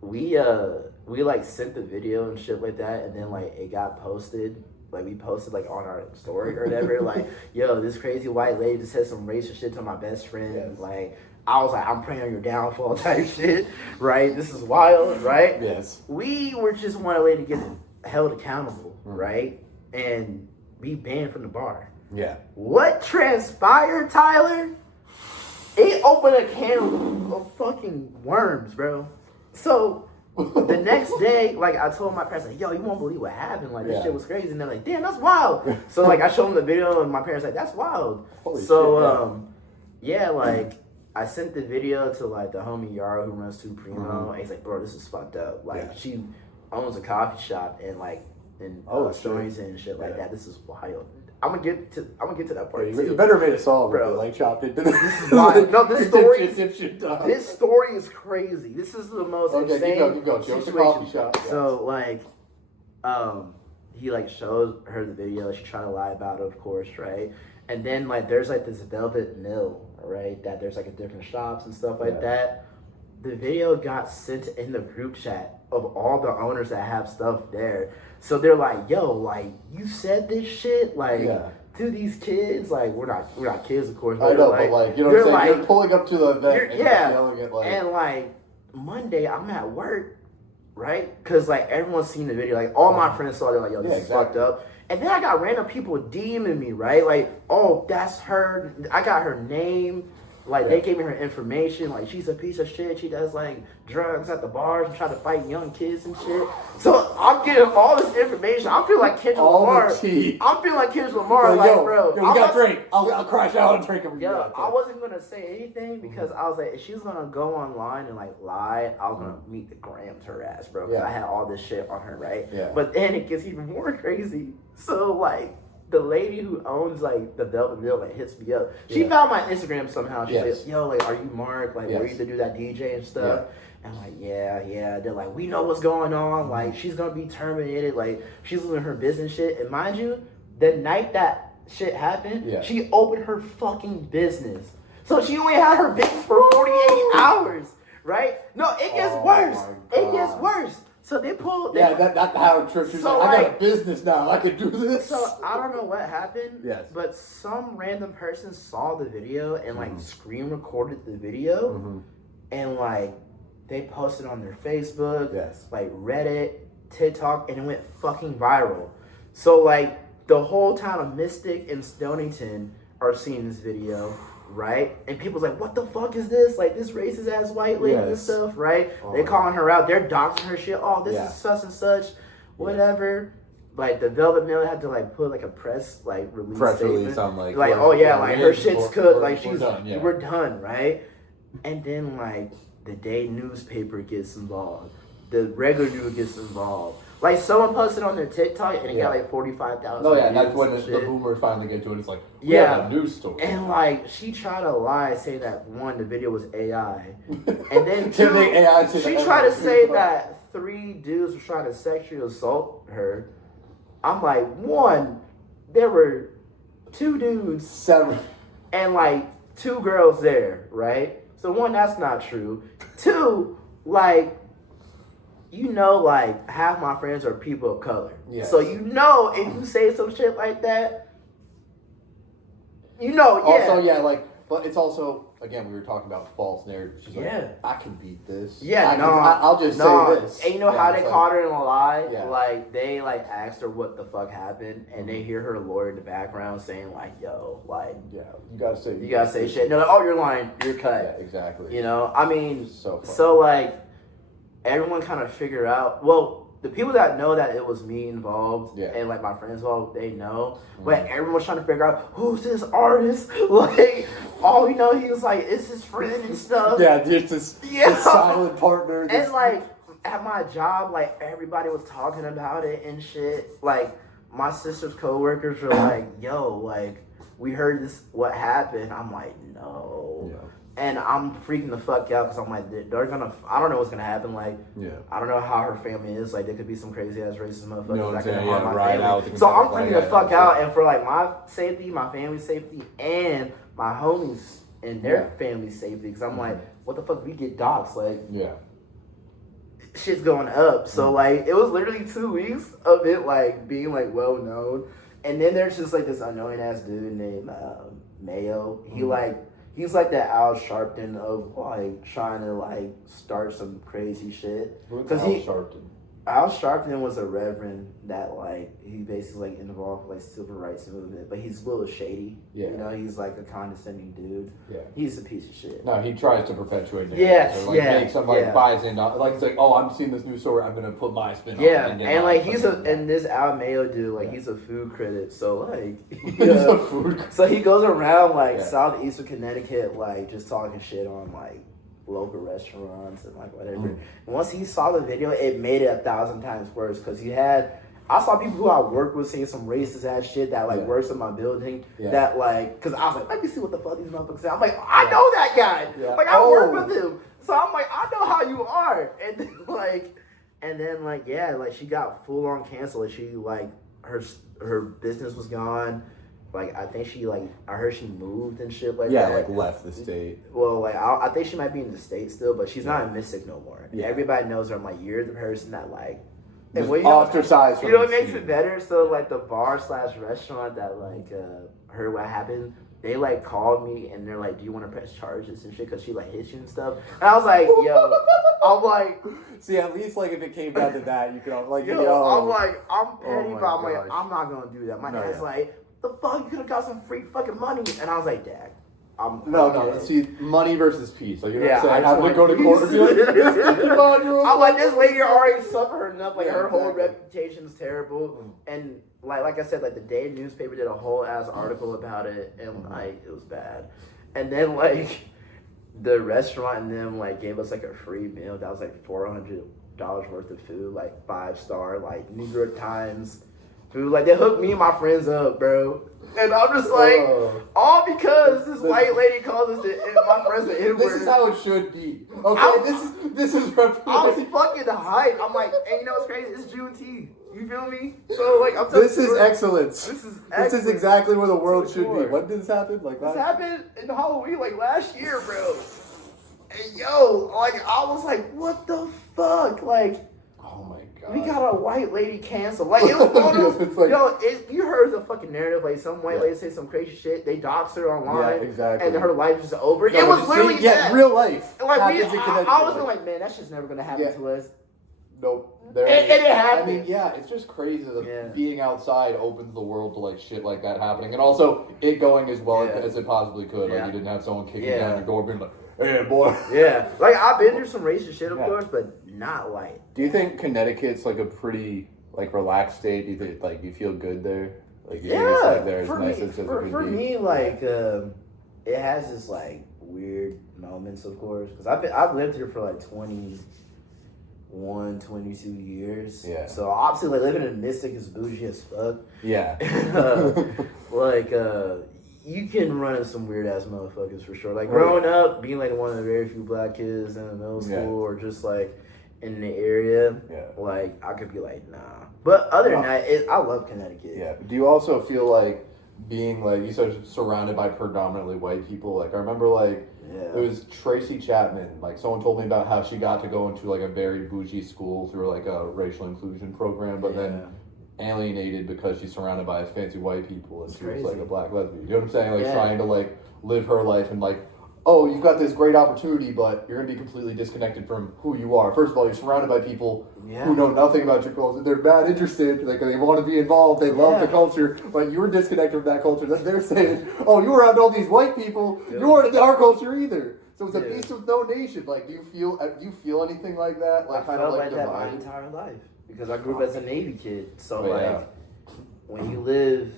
we like sent the video and shit like that, and then like it got posted. Like we posted like on our story or whatever. Like, yo, this crazy white lady just said some racist shit to my best friend. Yes. Like I was like, I'm praying on your downfall type shit, right? This is wild, right? Yes. We were just one way to get held accountable, right? And be banned from the bar. Yeah. What transpired, Tyler? It opened a can of fucking worms, bro. So the next day, like I told my parents, like, yo, you won't believe what happened. Like this shit was crazy. And they're like, damn, that's wild. So like I showed them the video, and my parents like, that's wild. Holy shit, yeah, like I sent the video to like the homie Yara who runs Two Primo, and he's like, bro, this is fucked up. Like she owns a coffee shop and like in stories and shit like that. This is wild. I'm gonna get to that part. You better made a song, bro. Like chopped it. This is wild. No, this story is crazy. This is the most insane keep going. Situation. Coffee shop. So like, he like shows her the video. She tried to lie about it, of course, right? And then like there's like this velvet mill, right? That there's like a different shops and stuff like that. The video got sent in the group chat of all the owners that have stuff there. So they're like, yo, like you said this shit, like to these kids, like we're not kids, of course. I know, but like you know what I'm saying? Like, you're pulling up to the event and yelling at like, and like Monday I'm at work, right? Because like everyone's seen the video, like all my friends saw it, like, yo, this is fucked up. And then I got random people DMing me, right? Like, oh, that's her. I got her name. Like, they gave me her information. Like, she's a piece of shit. She does, like, drugs at the bars and try to fight young kids and shit. So, I'm getting all this information. I feel like Kendrick Lamar. I'm feeling like Kendrick Lamar. Like, bro. Yo, we got drink. I'll crash out and drink every day. I wasn't going to say anything because I was like, if she was going to go online and, like, lie, I was going to meet the grams her ass, bro. Because I had all this shit on her, right? Yeah. But then it gets even more crazy. So, like, the lady who owns, like, the Velvet Mill, like, hits me up. She found my Instagram somehow. She's like, yo, like, are you Mark? Like, were you to do that DJ and stuff? And I'm like, yeah. They're like, we know what's going on. Like, she's going to be terminated. Like, she's losing her business shit. And mind you, the night that shit happened, she opened her fucking business. So she only had her business for 48 hours, right? No, it gets worse. It gets worse. So they pulled. That's how it trips you. So like, I got a business now. I can do this. So I don't know what happened. Yes. But some random person saw the video and like screen recorded the video, and like they posted on their Facebook, like Reddit, TikTok, and it went fucking viral. So like the whole town of Mystic and Stonington are seeing this video. Right? And people's like, what the fuck is this? Like, this racist ass white lady and stuff, right? They're calling her out. They're doxing her shit. Oh, this is such and such, whatever. Like, the Velvet Mill had to, like, put, like, a press release on, like oh, yeah, like, her shit's cooked. Like, we're done, right? And then, like, the day newspaper gets involved. The regular news gets involved. Like, someone posted on their TikTok, and it got, like, 45,000 Oh, yeah, and that's when the boomers finally get to it. It's like, we have a news story. And, like, she tried to lie, say that, one, the video was AI. And then, two, she tried to say that 3 dudes were trying to sexually assault her. I'm like, one, there were 2 dudes, 7, and like 2 girls there, right? So one, that's not true. 2, like, you know, like half my friends are people of color. Yes. So you know, if you say some shit like that, you know, yeah. Also, yeah, like, but it's also, again, we were talking about false narratives. She's like, Yeah. I can beat this. Yeah, I'll just say this. And you know how they it's caught her in a lie? Yeah. Like, they, like, asked her what the fuck happened, and they hear her lawyer in the background saying, like, yo, like, yeah, you gotta say shit. No, like, oh, you're lying. You're cut. Yeah, exactly. You know? I mean, so like, everyone kind of figured out, well, the people that know that it was me involved and like my friends involved, they know. But everyone's trying to figure out who's this artist. Like, all you know, he was like, it's his friend and stuff. Yeah, just this silent partner. And like at my job, like everybody was talking about it and shit. Like my sister's coworkers were like, yo, like we heard this, what happened? I'm like, no. Yeah. And I'm freaking the fuck out because I'm like, they're gonna, I don't know what's gonna happen. Like, I don't know how her family is. Like, there could be some crazy ass racist motherfuckers that can harm my family. So I'm freaking the fuck out. And for like my safety, my family's safety, and my homies and their family's safety, because I'm like, what the fuck, we get doxxed? Like, shit's going up. So like, it was literally 2 weeks of it like being like well known. And then there's just like this annoying ass dude named Mayo. He's like that Al Sharpton of like trying to like start some crazy shit. Who's Al Sharpton? Al Sharpton was a reverend that like he basically like involved with like civil rights movement, but he's a little shady. Yeah. You know, he's like a condescending dude. Yeah. He's a piece of shit. No, he tries to perpetuate it. Yes, so, like, make somebody buys in. Like it's like, oh, I'm seeing this new story, I'm gonna put my spin on it. Yeah, and like and this Al Mayo dude, like he's a food critic, so like he's a food critic. So he goes around like southeastern Connecticut, like just talking shit on like local restaurants and like whatever. And once he saw the video, it made it 1,000 times worse because I saw people who I work with saying some racist ass shit that like works in my building that like, because I was like, let me see what the fuck these motherfuckers say. I'm like, I know that guy. Like I work with him, so I'm like, I know how you are. And then like she got full on canceled. She like her business was gone. Like, I think I heard she moved and shit like that. Yeah, like left the state. Well, like, I think she might be in the state still, but she's not in Mystic no more. Yeah. Everybody knows her. I'm like, you're the person that, like... And ostracized. You know what makes it better? So, like, the bar/restaurant that, like, heard what happened, they, like, called me, and they're like, do you want to press charges and shit? Because she, like, hit you and stuff. And I was like, yo... I'm like... See, at least, like, if it came down to that, you could, like, I'm like, I'm petty, but I'm like, I'm not going to do that. My dad's like... The fuck, you could have got some free fucking money. And I was like, Dad, No, see, money versus peace. Like, you know what I'm saying? I'm going to go to court and be like, I'm like, this lady already suffered enough. Like, her whole reputation is terrible. And, like I said, like, the day newspaper did a whole ass article about it. And, like, it was bad. And then, like, the restaurant and them, like, gave us, like, a free meal. That was, like, $400 worth of food. Like, 5-star, like, New York Times food. Like, they hooked me and my friends up, bro. And I'm just like, all because this white lady calls us my friends the N-word. This is how it should be. Okay, this is I was fucking hype. I'm like, and you know what's crazy? It's Juneteenth. You feel me? So like, I'm this is excellence. This is exactly where the world should be. When did this happen? Like this happened in Halloween, like last year, bro. And yo, like I was like, what the fuck, like. Oh my god. We got a white lady canceled. Like, it was one of those, yo, you heard the fucking narrative. Like, some white lady say some crazy shit. They dox her online. Yeah, exactly. And her life is over. No, it was literally that. Yeah, real life. Like, I was like, man, that's just never going to happen to us. Nope. And it happened. I mean, yeah, it's just crazy that being outside opens the world to, like, shit like that happening. And also, it going as well as it possibly could. Like, you didn't have someone kicking down your door being like, hey, boy. Yeah. Like, I've been through some racist shit, of course, but not like. Do you think Connecticut's like a pretty like relaxed state? Do you think like you feel good there? Like you think it's like there as nice as it could be? For me, like it has this like weird moments, of course, because I've lived here for like 21, 22 years. Yeah. So obviously, like living in Mystic is bougie as fuck. Yeah. Like you can run into some weird ass motherfuckers for sure. Like growing up, being like one of the very few black kids in the middle school, or just like in the area, like I could be like, nah. But other than that, I love Connecticut. Yeah. Do you also feel like being like you said surrounded by predominantly white people? Like I remember like it was Tracy Chapman. Like someone told me about how she got to go into like a very bougie school through like a racial inclusion program, but then alienated because she's surrounded by fancy white people and she was like a black lesbian. You know what I'm saying? Like trying to like live her life and like, oh, you've got this great opportunity, but you're gonna be completely disconnected from who you are. First of all, you're surrounded by people who know nothing about your culture. They're not interested. Like they want to be involved. They love the culture, but you're disconnected from that culture. They're saying, oh, you're around all these white people. You weren't in our culture either. So it's a beast with no nation. Like, do you feel anything like that? Like, I felt like that my entire life because I grew up as a Navy kid. So when you live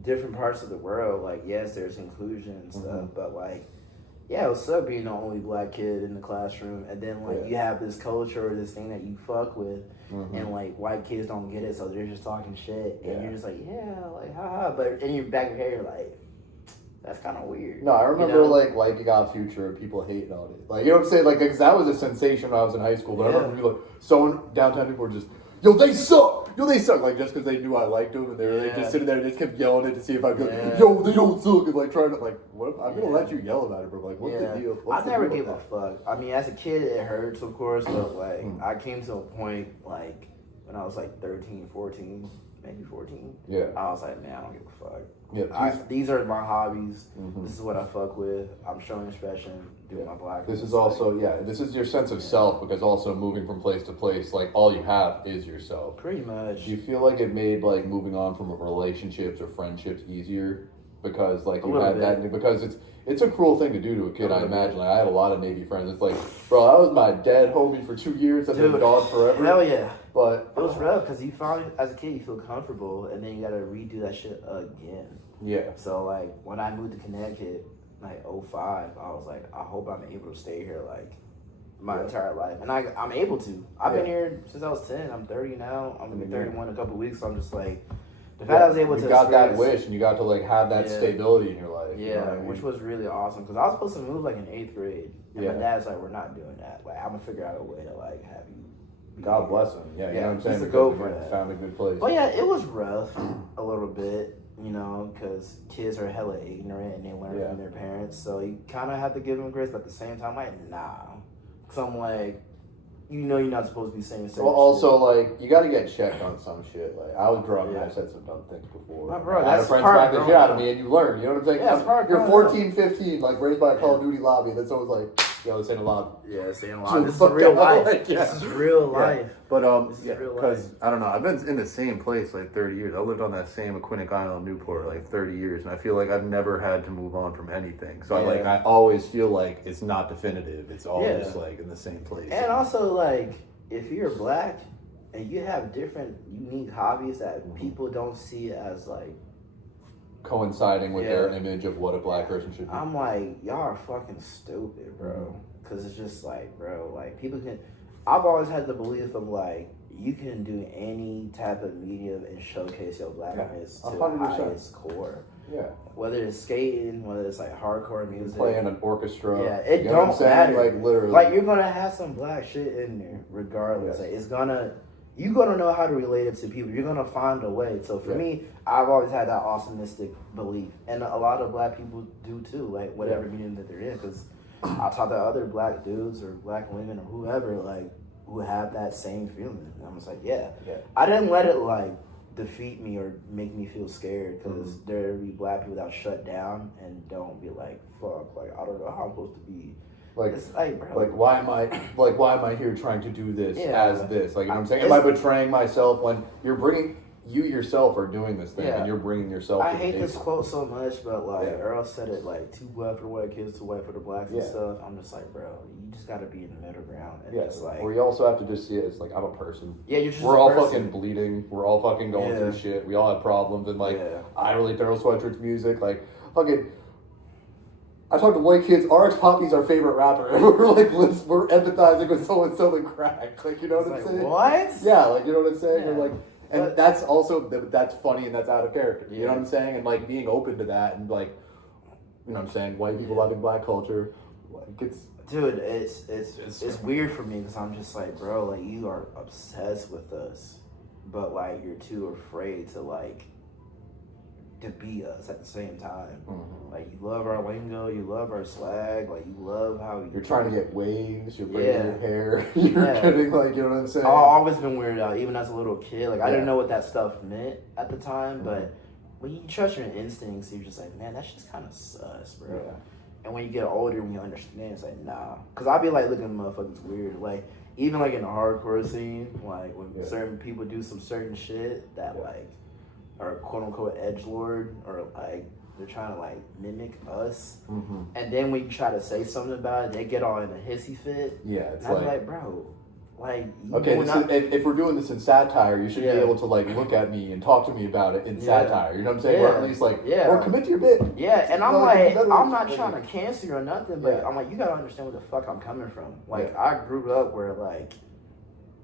different parts of the world, like yes, there's inclusion and stuff, but like. Yeah, it was so being the only black kid in the classroom, and then like you have this culture or this thing that you fuck with, and like white kids don't get it, so they're just talking shit, and you're just like, like haha, but in your back of your head, you're like, that's kind of weird. No, I remember like You Got Future and people hating on it, like you know what I'm saying, like cause that was a sensation when I was in high school. But I remember like someone downtown people were just, yo, they suck. Yo, they suck. Like, just because they knew I liked them, and they were just sitting there and just kept yelling it to see if I could, yo, they don't suck. And, like, trying to, like, what? I'm going to let you yell about it, bro. Like, what's the deal? I never gave a fuck. I mean, as a kid, it hurts, of course, but, like, I came to a point, like, when I was, like, 13, 14, maybe 14. Yeah. I was like, man, I don't give a fuck. Yeah, these are my hobbies. This is what I fuck with. I'm showing expression, doing my black. This is also, this is your sense of self, because also moving from place to place, like all you have is yourself. Pretty much. Do you feel like it made like moving on from relationships or friendships easier? Because like you had that, because it's a cruel thing to do to a kid, I imagine. Like I had a lot of Navy friends. It's like, bro, I was my dead homie for 2 years and then gone forever. Hell yeah. But it was rough because you finally, as a kid, you feel comfortable, and then you gotta redo that shit again. Yeah. So like when I moved to Connecticut, like 05, I was like, I hope I'm able to stay here like my entire life, and I'm able to. I've been here since I was 10. I'm 30 now. I'm gonna be 31 in a couple of weeks. So I'm just like, the fact I was able to. You got that wish, and you got to like have that stability in your life. Yeah, you know what I mean? Which was really awesome because I was supposed to move like in 8th grade, and my dad's like, we're not doing that. Like I'm gonna figure out a way to like have you. God bless him. Yeah, you know what I'm saying? He's a go for that. Found a good place. But yeah, it was rough a little bit, you know, because kids are hella ignorant and they learn from their parents. So you kind of have to give them grace, but at the same time, like, nah. So I'm like, you know you're not supposed to be saying well, also, like, you got to get checked on some shit. Like, I was drunk and I said some dumb things before. My bro, I had a friend smack the shit out of me and you learn, you know what I'm saying? Yeah, you're 14, 15, like, raised by a Call of Duty lobby, and then someone's like, yo, it's in a lobby. Yeah, it's in a lobby. This is real life. This is real life. But, because, I don't know, I've been in the same place, like, 30 years. I lived on that same Aquinic Island, Newport, like, 30 years, and I feel like I've never had to move on from anything. So, I always feel like it's not definitive. It's always, like, in the same place. And also, like, if you're black and you have different unique hobbies that people don't see as, like, coinciding with their image of what a black person should be. I'm like, y'all are fucking stupid, bro. Because it's just like, bro, like, people can... I've always had the belief of, like, you can do any type of medium and showcase your blackness to the highest core. Yeah. Whether it's skating, whether it's, like, hardcore music. Playing an orchestra. Yeah, it don't matter. Like, literally. Like, you're going to have some black shit in there, regardless. Like, it's going to... You're going to know how to relate it to people. You're going to find a way. So for me, I've always had that awesomistic belief. And a lot of black people do too, like whatever medium that they're in. Because I talk to other black dudes or black women or whoever, like, who have that same feeling. And I'm just like, I didn't let it, like, defeat me or make me feel scared. Because there be black people that shut down and don't be like, fuck, like, I don't know how I'm supposed to be. Like, why am I here trying to do this as this? Like, you know what I'm saying? Am I betraying myself when you yourself are doing this thing and you're bringing yourself I hate this quote so much, but like, Earl said it, like, too black for the white kids, too white for the blacks and stuff. I'm just like, bro, you just gotta be in the middle ground. And just like, or you also have to just see it as like, I'm a person. Yeah, you're just We're all fucking bleeding. We're all fucking going through shit. We all have problems. And like, I relate to Earl Sweatshirt's music. Like, fucking... I talk to white kids. RX Poppy's our favorite rapper. And we're empathizing with someone selling crack. Like, you know what I'm saying? What? Yeah, like, you know what I'm saying? Yeah. Like, and that's also that's funny and that's out of character. You know what I'm saying? And like being open to that and like, you know what I'm saying? White people loving black culture. Like, it's Dude, it's weird for me because I'm just like, bro, like you are obsessed with us, but like you're too afraid to like to be us at the same time. Like you love our lingo, you love our swag, like you love how you're trying to get waves, you're braiding your hair, you're getting like, you know what I'm saying? I've always been weirded out, even as a little kid. Like I didn't know what that stuff meant at the time, but when you trust your instincts, you're just like, man, that shit's kind of sus, bro. Yeah. And when you get older, when you understand, it's like, nah. Because I'll be like looking at motherfuckers weird. Like, even like in the hardcore scene, like when certain people do some certain shit that like are quote unquote edgelord or like they're trying to like mimic us. And then when you try to say something about it, they get all in a hissy fit. Yeah, it's and I'm like, bro, like, okay, if we're doing this in satire, you should be able to like look at me and talk to me about it in satire. You know what I'm saying? Or at least like, or commit to your bit. Yeah, and I'm like, I'm not trying to cancel you or nothing, but I'm like, you gotta understand where the fuck I'm coming from. Like, I grew up where like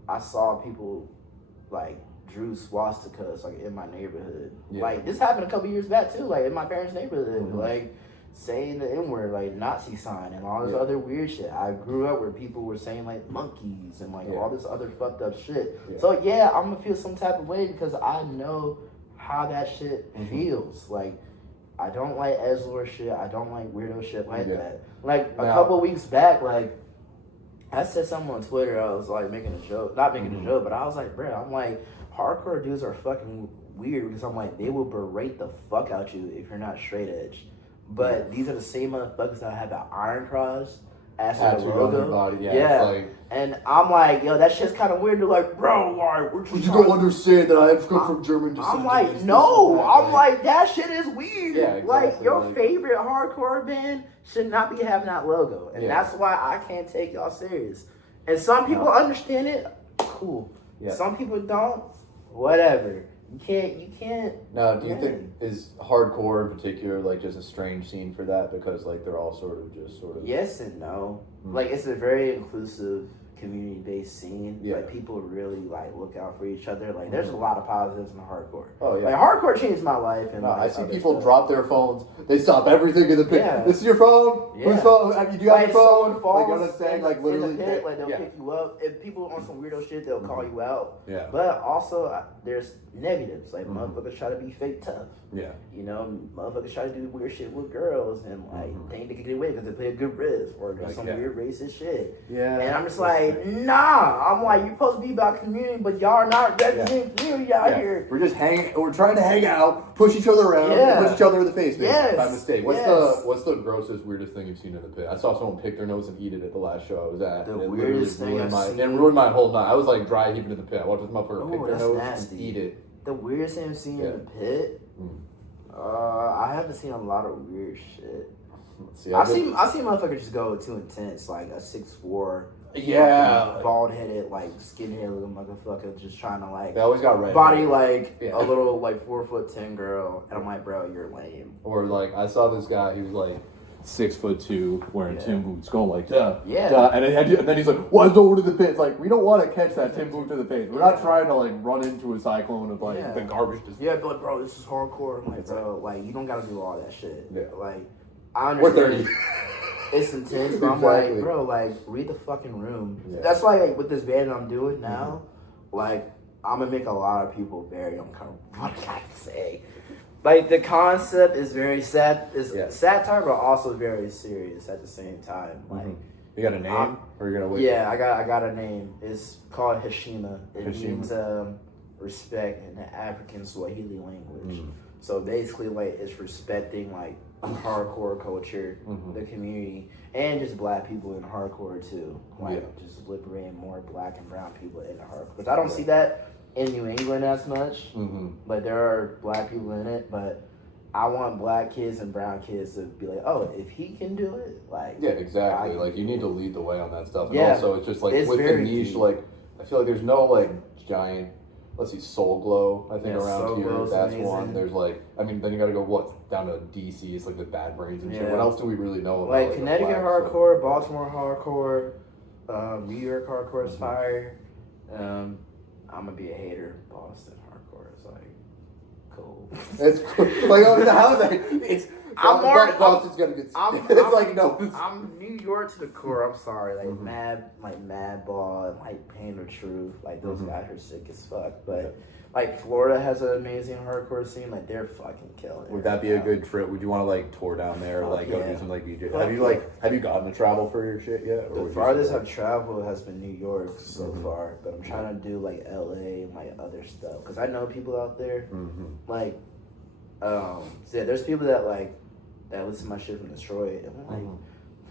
I saw people like drew swastikas like in my neighborhood. Like this happened a couple years back too, like in my parents' neighborhood, like saying the N-word, like Nazi sign and all this other weird shit. I grew up where people were saying like monkeys and like all this other fucked up shit. So I'm gonna feel some type of way because I know how that shit feels. Like I don't like edgelord shit. I don't like weirdo shit like that. Like a couple weeks back, like I said something on Twitter. I was like making a joke, not making a joke, but I was like, bro, I'm like, hardcore dudes are fucking weird because I'm like, they will berate the fuck out you if you're not straight edge. But these are the same motherfuckers that have the Iron Cross as the logo. Body. Like, and I'm like, yo, that shit's kind of weird. They're like, bro, like, we're just you don't understand that I've come from German descent. I'm like, no. I'm like, that shit is weird. Yeah, exactly. Like, your favorite hardcore band should not be having that logo. And that's why I can't take y'all serious. And some people understand it. Cool. Yeah. Some people don't. Whatever. You can't. Now, do you think is hardcore in particular like just a strange scene for that because like they're all sort of yes and no. Like it's a very inclusive community-based scene. Yeah. Like people really like look out for each other. Like there's a lot of positives in hardcore. Oh yeah. Like hardcore changed my life. And I see people drop their phones. They stop everything in the pit. Yeah. This is your phone. Yeah. Whose phone? Do you have your phone? Falls like, you know what I'm saying? Like literally, in the pit, like they'll pick you up. If people on some weirdo shit, they'll call you out. Yeah. But also there's negatives. Like motherfuckers try to be fake tough. Yeah. You know, motherfuckers try to do weird shit with girls and like think they can get away because they play a good riff or do some weird racist shit. Yeah. And I'm just like, nah. I'm like, you're supposed to be about community, but y'all are not representing community out here. We're just we're trying to hang out, push each other around, and push each other in the face, man. By mistake. What's the grossest, weirdest thing you've seen in the pit? I saw someone pick their nose and eat it at the last show I was at. The weirdest thing I've seen. It ruined my whole night. I was like dry heaving in the pit. I watched this motherfucker pick their nose and eat it. The weirdest thing I've seen in the pit? I haven't seen a lot of weird shit. I seen motherfuckers just go too intense, like a 6'4", bald headed, like skinhead looking motherfucker, just trying to like. They always got red body like a little like 4'10" girl, and I'm like, bro, you're lame. Or like I saw this guy, he was like 6'2", wearing Tim boots, going like duh, and then he's like, why is no one in the pit? It's like we don't want to catch that Tim boot to the face. We're not trying to like run into a cyclone of like the garbage. But like, bro, this is hardcore. I'm like, bro, like you don't gotta do all that shit. Yeah. Like I understand. We're 30. It's intense, but I'm like, bro, like read the fucking room. Yeah. That's why like, with this band I'm doing now, like I'm gonna make a lot of people very uncomfortable. What can I say? Like the concept is very sad, satire, but also very serious at the same time. Like, you got a name, or you're gonna wait? Yeah, I got a name. It's called Hashima. It means respect in the African Swahili language. So basically, like it's respecting like hardcore culture, the community, and just black people in hardcore too. Like just liberating more black and brown people in the hardcore. Because I don't see that in New England as much, but there are black people in it. But I want black kids and brown kids to be like, oh, if he can do it, like exactly. Like you need to lead the way on that stuff. And also, it's just like with the niche, like I feel like there's no like giant. Let's see, Soul Glow, I think around here. That's amazing. One. There's like, I mean, then you gotta go down to DC. It's like the Bad Brains and shit. What else do we really know about? Like Connecticut hardcore, Baltimore hardcore, New York hardcore is fire. I'm gonna be a hater. Boston hardcore is like cool. It's cool. Like how is that? I'm more. Boston's gonna get. It's like no. I'm New York to the core. I'm sorry, like Madball and like Pain of Truth, like those guys are sick as fuck. But like Florida has an amazing hardcore scene. Like they're fucking killing it. Would that be a good trip? Would you want to like tour down there, or like go do some like DJ? Have you gotten to travel for your shit yet? The farthest I've traveled has been New York so far, but I'm trying to do like LA and like other stuff because I know people out there. Like, so yeah, there's people that listen to my shit from Detroit and like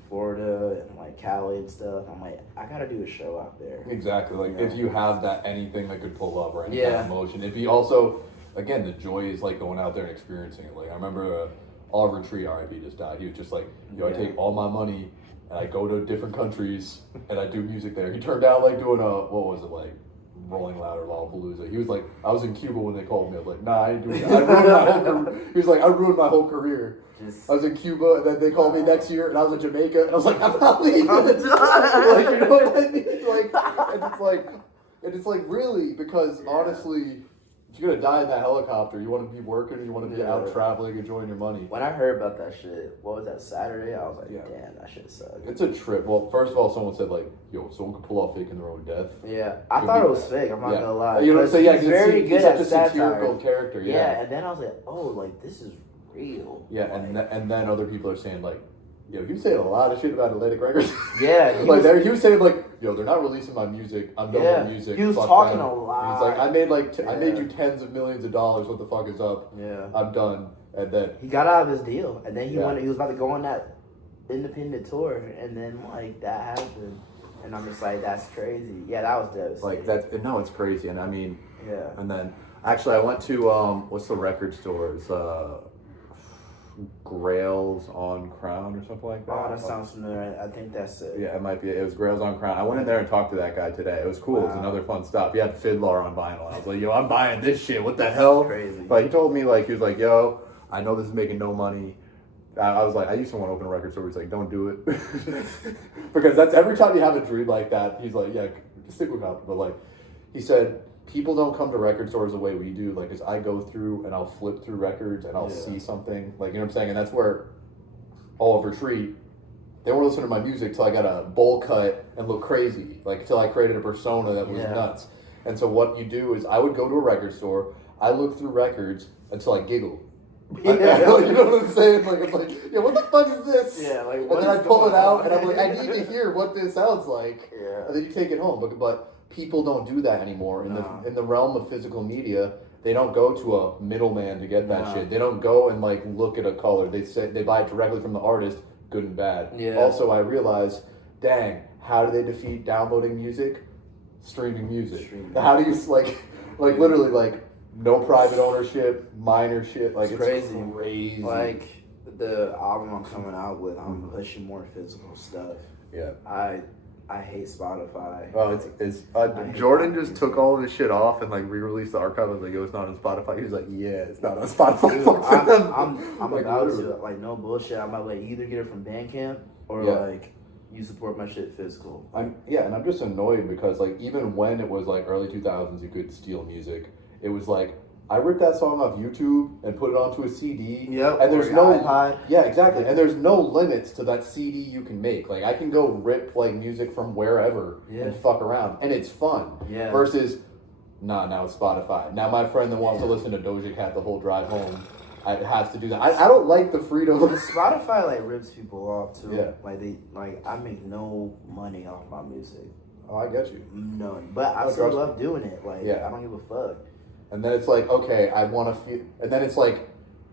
Florida and like Cali and stuff. I'm like, I gotta do a show out there. Exactly. Like if you have that anything that could pull up or any kind of emotion, it'd be also again the joy is like going out there and experiencing it. Like I remember Oliver Tree, RIP, just died. He was just like, I take all my money and I go to different countries and I do music there. He turned out like doing Rolling Loud or Lollapalooza. He was like, I was in Cuba when they called me. I was like, nah, I ain't doing that. I ruined my whole career. He was like, I ruined my whole career. I was in Cuba, and then they called me next year, and I was in Jamaica, and I was like, I'm not leaving. I'm done. Like, you know what I mean? And it's like really, because honestly, if you're gonna die in that helicopter, you want to be working, you want to be out traveling, enjoying your money. When I heard about that shit, what was that, Saturday? I was like, damn, that shit sucked. It's a trip. Well, first of all, someone said like, yo, someone could pull off faking their own death. Yeah, I thought it was fake. I'm not gonna lie. You know what I'm saying? He's very good at such a satirical character. Yeah, and then I was like, oh, like this is real. Yeah, and then other people are saying like, yo, he was saying a lot of shit about Atlantic Records. Yeah, he was saying like, yo, they're not releasing my music. I'm done with music. He was talking a lot. And he's like, I made I made you tens of millions of dollars. What the fuck is up? Yeah, I'm done. And then he got out of his deal, and then he went. He was about to go on that independent tour, and then like that happened, and I'm just like, that's crazy. Yeah, that was devastating. Like no, it's crazy, and I mean, and then actually I went to what's the record stores? Grails on Crown or something like that. Oh, that sounds familiar. I think that's it. Yeah, it might be. It was Grails on Crown. I went in there and talked to that guy today. It was cool. Wow. It was another fun stop. He had Fiddler on vinyl. I was like, yo, I'm buying this shit. What the hell? Crazy. But he told me like, he was like, yo, I know this is making no money. I was like, I used to want to open a record store. He's like, don't do it. Because that's every time you have a dream like that, he's like, yeah, stick with it. But like, he said, people don't come to record stores the way we do. Like, as I go through and I'll flip through records and I'll see something. Like, you know what I'm saying? And that's where Oliver Tree, they weren't listening to my music till I got a bowl cut and look crazy. Like, till I created a persona that was nuts. And so what you do is I would go to a record store, I look through records until I giggle. You know what I'm saying? Like, I'm like, yeah, what the fuck is this? Yeah, like, and then I pull it out and I'm like, I need to hear what this sounds like. Yeah. And then you take it home. But people don't do that anymore. In the realm of physical media, they don't go to a middleman to get that shit. They don't go and like look at a color. They buy it directly from the artist, good and bad. Yeah. Also, I realized, dang, how do they defeat downloading music? Streaming music. How do you like literally like no private ownership, minor shit. Like it's crazy. Like the album I'm coming out with, I'm pushing more physical stuff. Yeah. I hate Spotify. Oh, Jordan just took all of his shit off and like re-released the archive. I was like, yo, it's not on Spotify. He was like, yeah, it's not on Spotify. Dude, I'm like, about to, like, no bullshit. I'm about to like either get it from Bandcamp or like you support my shit physical. And I'm just annoyed because like even when it was like early 2000s, you could steal music. It was like, I ripped that song off YouTube and put it onto a CD. Yep. And there's no iPod. Yeah, exactly. And there's no limits to that CD you can make. Like I can go rip like music from wherever and fuck around, and it's fun. Yeah. Versus, now it's Spotify. Now my friend that wants to listen to Doja Cat the whole drive home, it has to do that. I don't like the freedom. Spotify like rips people off too. Yeah. Like I make no money off my music. Oh, I get you. None. But I still love doing it. Like I don't give a fuck. And then it's like, okay, I want to feel, and then it's like,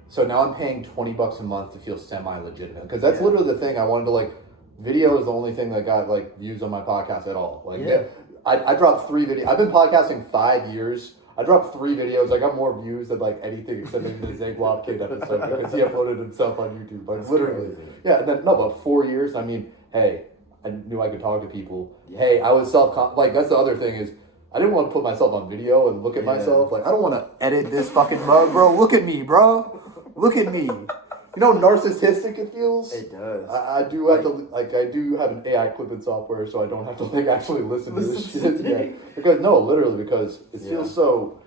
so now I'm paying $20 a month to feel semi-legitimate. Because that's literally the thing I wanted to like, video is the only thing that got like views on my podcast at all. Like, I dropped 3 videos. I've been podcasting 5 years. I dropped 3 videos. I got more views than like anything except maybe the Zag Kid episode because he uploaded himself on YouTube. Like, literally. Crazy. Yeah, and then, but 4 years, I mean, hey, I knew I could talk to people. Yeah. Hey, I was like, that's the other thing is, I didn't want to put myself on video and look at myself. Like, I don't want to edit this fucking mug, bro. Look at me, bro. Look at me. You know how narcissistic it feels? It does. I do have to, I do have an AI clipping software, so I don't have to, like, actually listen to this shit. Yeah. Because, no, literally, because it feels so,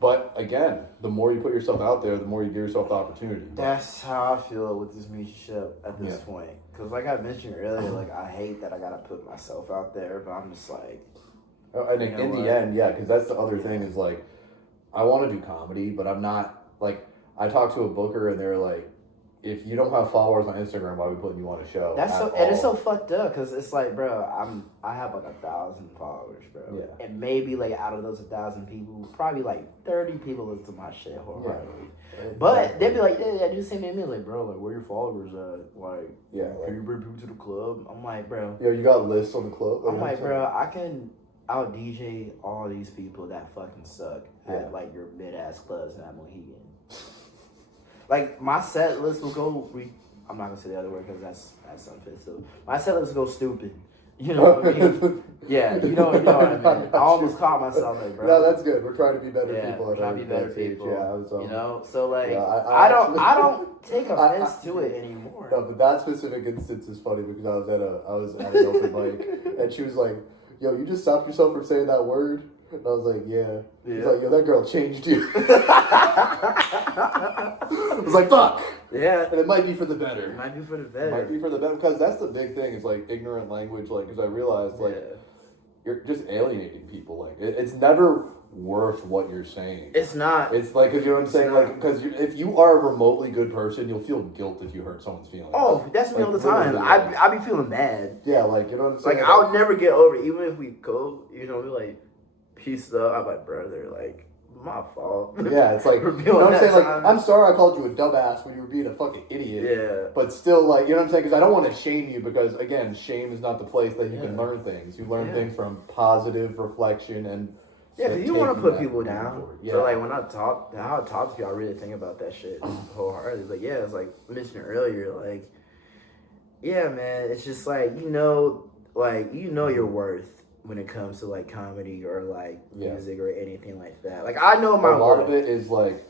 But again, the more you put yourself out there, the more you give yourself the opportunity. That's how I feel with this musicianship at this point. Because like I mentioned earlier, like I hate that I gotta put myself out there, but I'm just like. And in the end, yeah, because that's the other thing is like, I want to do comedy, but I'm not like. I talked to a booker and they're like, if you don't have followers on Instagram, why are we putting you on a show? And it's so fucked up because it's like, bro, I have like 1,000 followers, bro. Yeah. And maybe like out of those 1,000 people, probably like 30 people listen to my shit wholeheartedly. Yeah. But they'd be like, yeah, do the same thing to me. Like, bro, like, where your followers at? Like, can you bring people to the club? I'm like, bro. Yo, you got lists on the club? I'm like, bro, I can out DJ all these people that fucking suck at like your mid ass clubs in Mohegan. Like my set list will go. I'm not gonna say the other word because that's offensive. My set list will go stupid. You know what I mean? Yeah, you know what I mean. I almost caught myself like, bro. No, that's good. We're trying to be better people. We're trying to be better people. Yeah, I was, you know, so like, I don't take offense to it anymore. No, but that specific instance is funny because I was at an open mic and she was like, "Yo, you just stopped yourself from saying that word." And I was like, yeah. He's like, yo, that girl changed you. I was like, fuck. Yeah. And it might be for the better. It might be for the better. It might be for the better. Because that's the big thing is like ignorant language. Like, because I realized like you're just alienating people. Like, it's never worth what you're saying. It's not. It's like, because you know what I'm saying? Like, because if you are a remotely good person, you'll feel guilt if you hurt someone's feelings. Oh, that's me all the time. I be feeling bad. Yeah, like, you know what I'm saying? Like, I'll never get over it. Even if we go, you know, we like, peace up. I'm like, brother, like, my fault. Yeah, it's like, you know what I'm saying? Like, I'm sorry I called you a dumbass when you were being a fucking idiot. Yeah. But still, like, you know what I'm saying? Because I don't want to shame you because, again, shame is not the place that you can learn things. You learn things from positive reflection and... Yeah, because you want to put people down. Yeah. So, like, when I talk to you, I really think about that shit wholeheartedly. Like, yeah, it's like I mentioned earlier, like, yeah, man, it's just like, you know your worth when it comes to, like, comedy or, like, music or anything like that. Like, I know my worth. A lot of it is, like,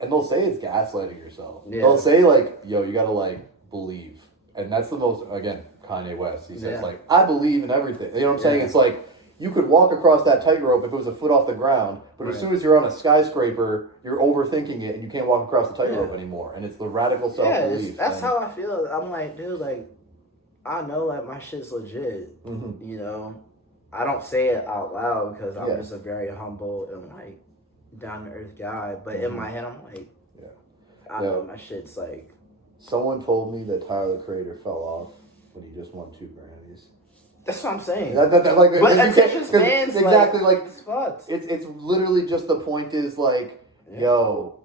and they'll say it's gaslighting yourself. Yeah. They'll say, like, yo, you got to, like, believe. And that's the most, again, Kanye West. He says, like, I believe in everything. You know what I'm saying? It's like, you could walk across that tightrope if it was a foot off the ground, but as soon as you're on a skyscraper, you're overthinking it and you can't walk across the tightrope anymore. And it's the radical self-belief. Yeah, that's how I feel. I'm like, dude, like, I know, like, my shit's legit. Mm-hmm. You know? I don't say it out loud because I'm just a very humble and, like, down-to-earth guy. But in my head, I'm like, I know my shit's, like... Someone told me that Tyler, the Creator, fell off when he just won 2 Grammys. That's what I'm saying. Like, but attention spans, exactly, like it's fucked. It's literally just the point is like, yo,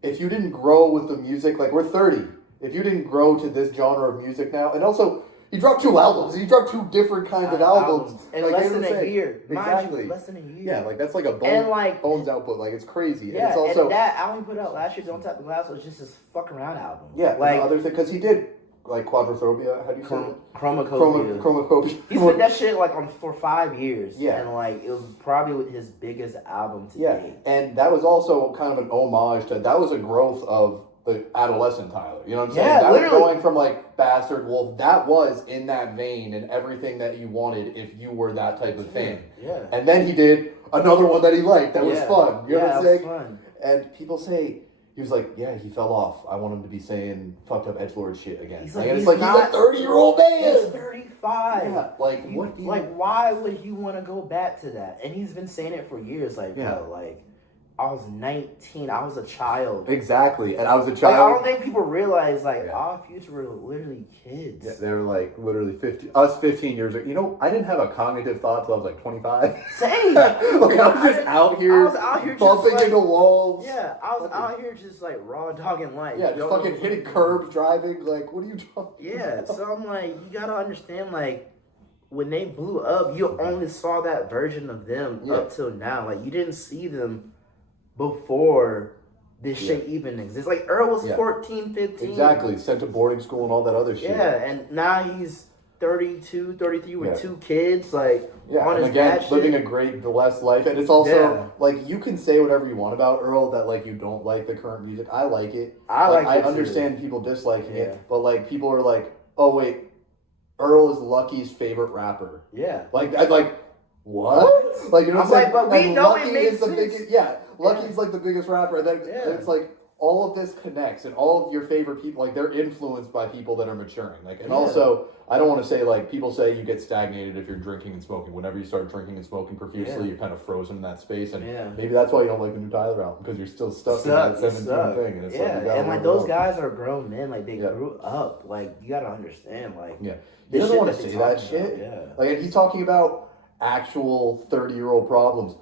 if you didn't grow with the music, like we're 30, if you didn't grow to this genre of music now, and also he dropped 2 albums, he dropped 2 different kinds of albums in like, less than a year. Exactly, less than a year. Yeah, like that's like a Bones output, like it's crazy. Yeah, and it's also and that album he put out last year, Don't Tap the Glass, was just his fuck around album. Yeah, like the other thing because he did. Like quadrophobia, how do you say it? Chromacopia. He spent that shit like for 5 years. Yeah. And like it was probably his biggest album to date. And that was also kind of an homage to that was a growth of the adolescent Tyler. You know what I'm saying? Yeah, that literally. was going from like Bastard Wolf. That was in that vein and everything that you wanted if you were that type of fan. Yeah. And then he did another one that he liked that was fun. You know what I'm saying? Fun. And people say he was like, yeah, he fell off. I want him to be saying fucked up edgelord shit again. He's like, like, he's a 30-year-old man. He's 35. Yeah, like what? Why would he want to go back to that? And he's been saying it for years. Like, bro, like I was 19. I was a child. Exactly, and I was a child. Like, I don't think people realize like our future were literally kids. Yeah, they were like literally 50. Us 15 years ago. You know, I didn't have a cognitive thought till I was like 25. Same. Like I was just out here. I was out here bumping just, like, into walls. Yeah, I was out here just like raw dogging life. Yeah, just fucking hitting curbs, driving. Like, what are you talking? Yeah, so I'm like, you gotta understand, like, when they blew up, you only saw that version of them up till now. Like, you didn't see them before this shit even exists. Like, Earl was 14, 15. Exactly, sent to boarding school and all that other shit. Yeah, and now he's 32, 33 with 2 kids. Like, on his again, shit. living a great, blessed life. And it's also, like, you can say whatever you want about Earl, that, like, you don't like the current music. I like it. I understand people disliking it, but, like, people are like, oh, wait, Earl is Lucky's favorite rapper. Yeah. Like, what? Like, you know what I'm saying? But we and know Lucky it makes is the sense. biggest. Yeah, Lucky's like the biggest rapper, and then it's like all of this connects, and all of your favorite people, like they're influenced by people that are maturing. Like, and also, I don't want to say like people say you get stagnated if you're drinking and smoking. Whenever you start drinking and smoking profusely, you're kind of frozen in that space, and maybe that's why you don't like the new Tyler album because you're still stuck in that 17 thing. And it's and like those guys are grown men, like they grew up. Like you gotta understand, like he doesn't want to say that shit. Like, and he's talking about actual 30-year-old problems.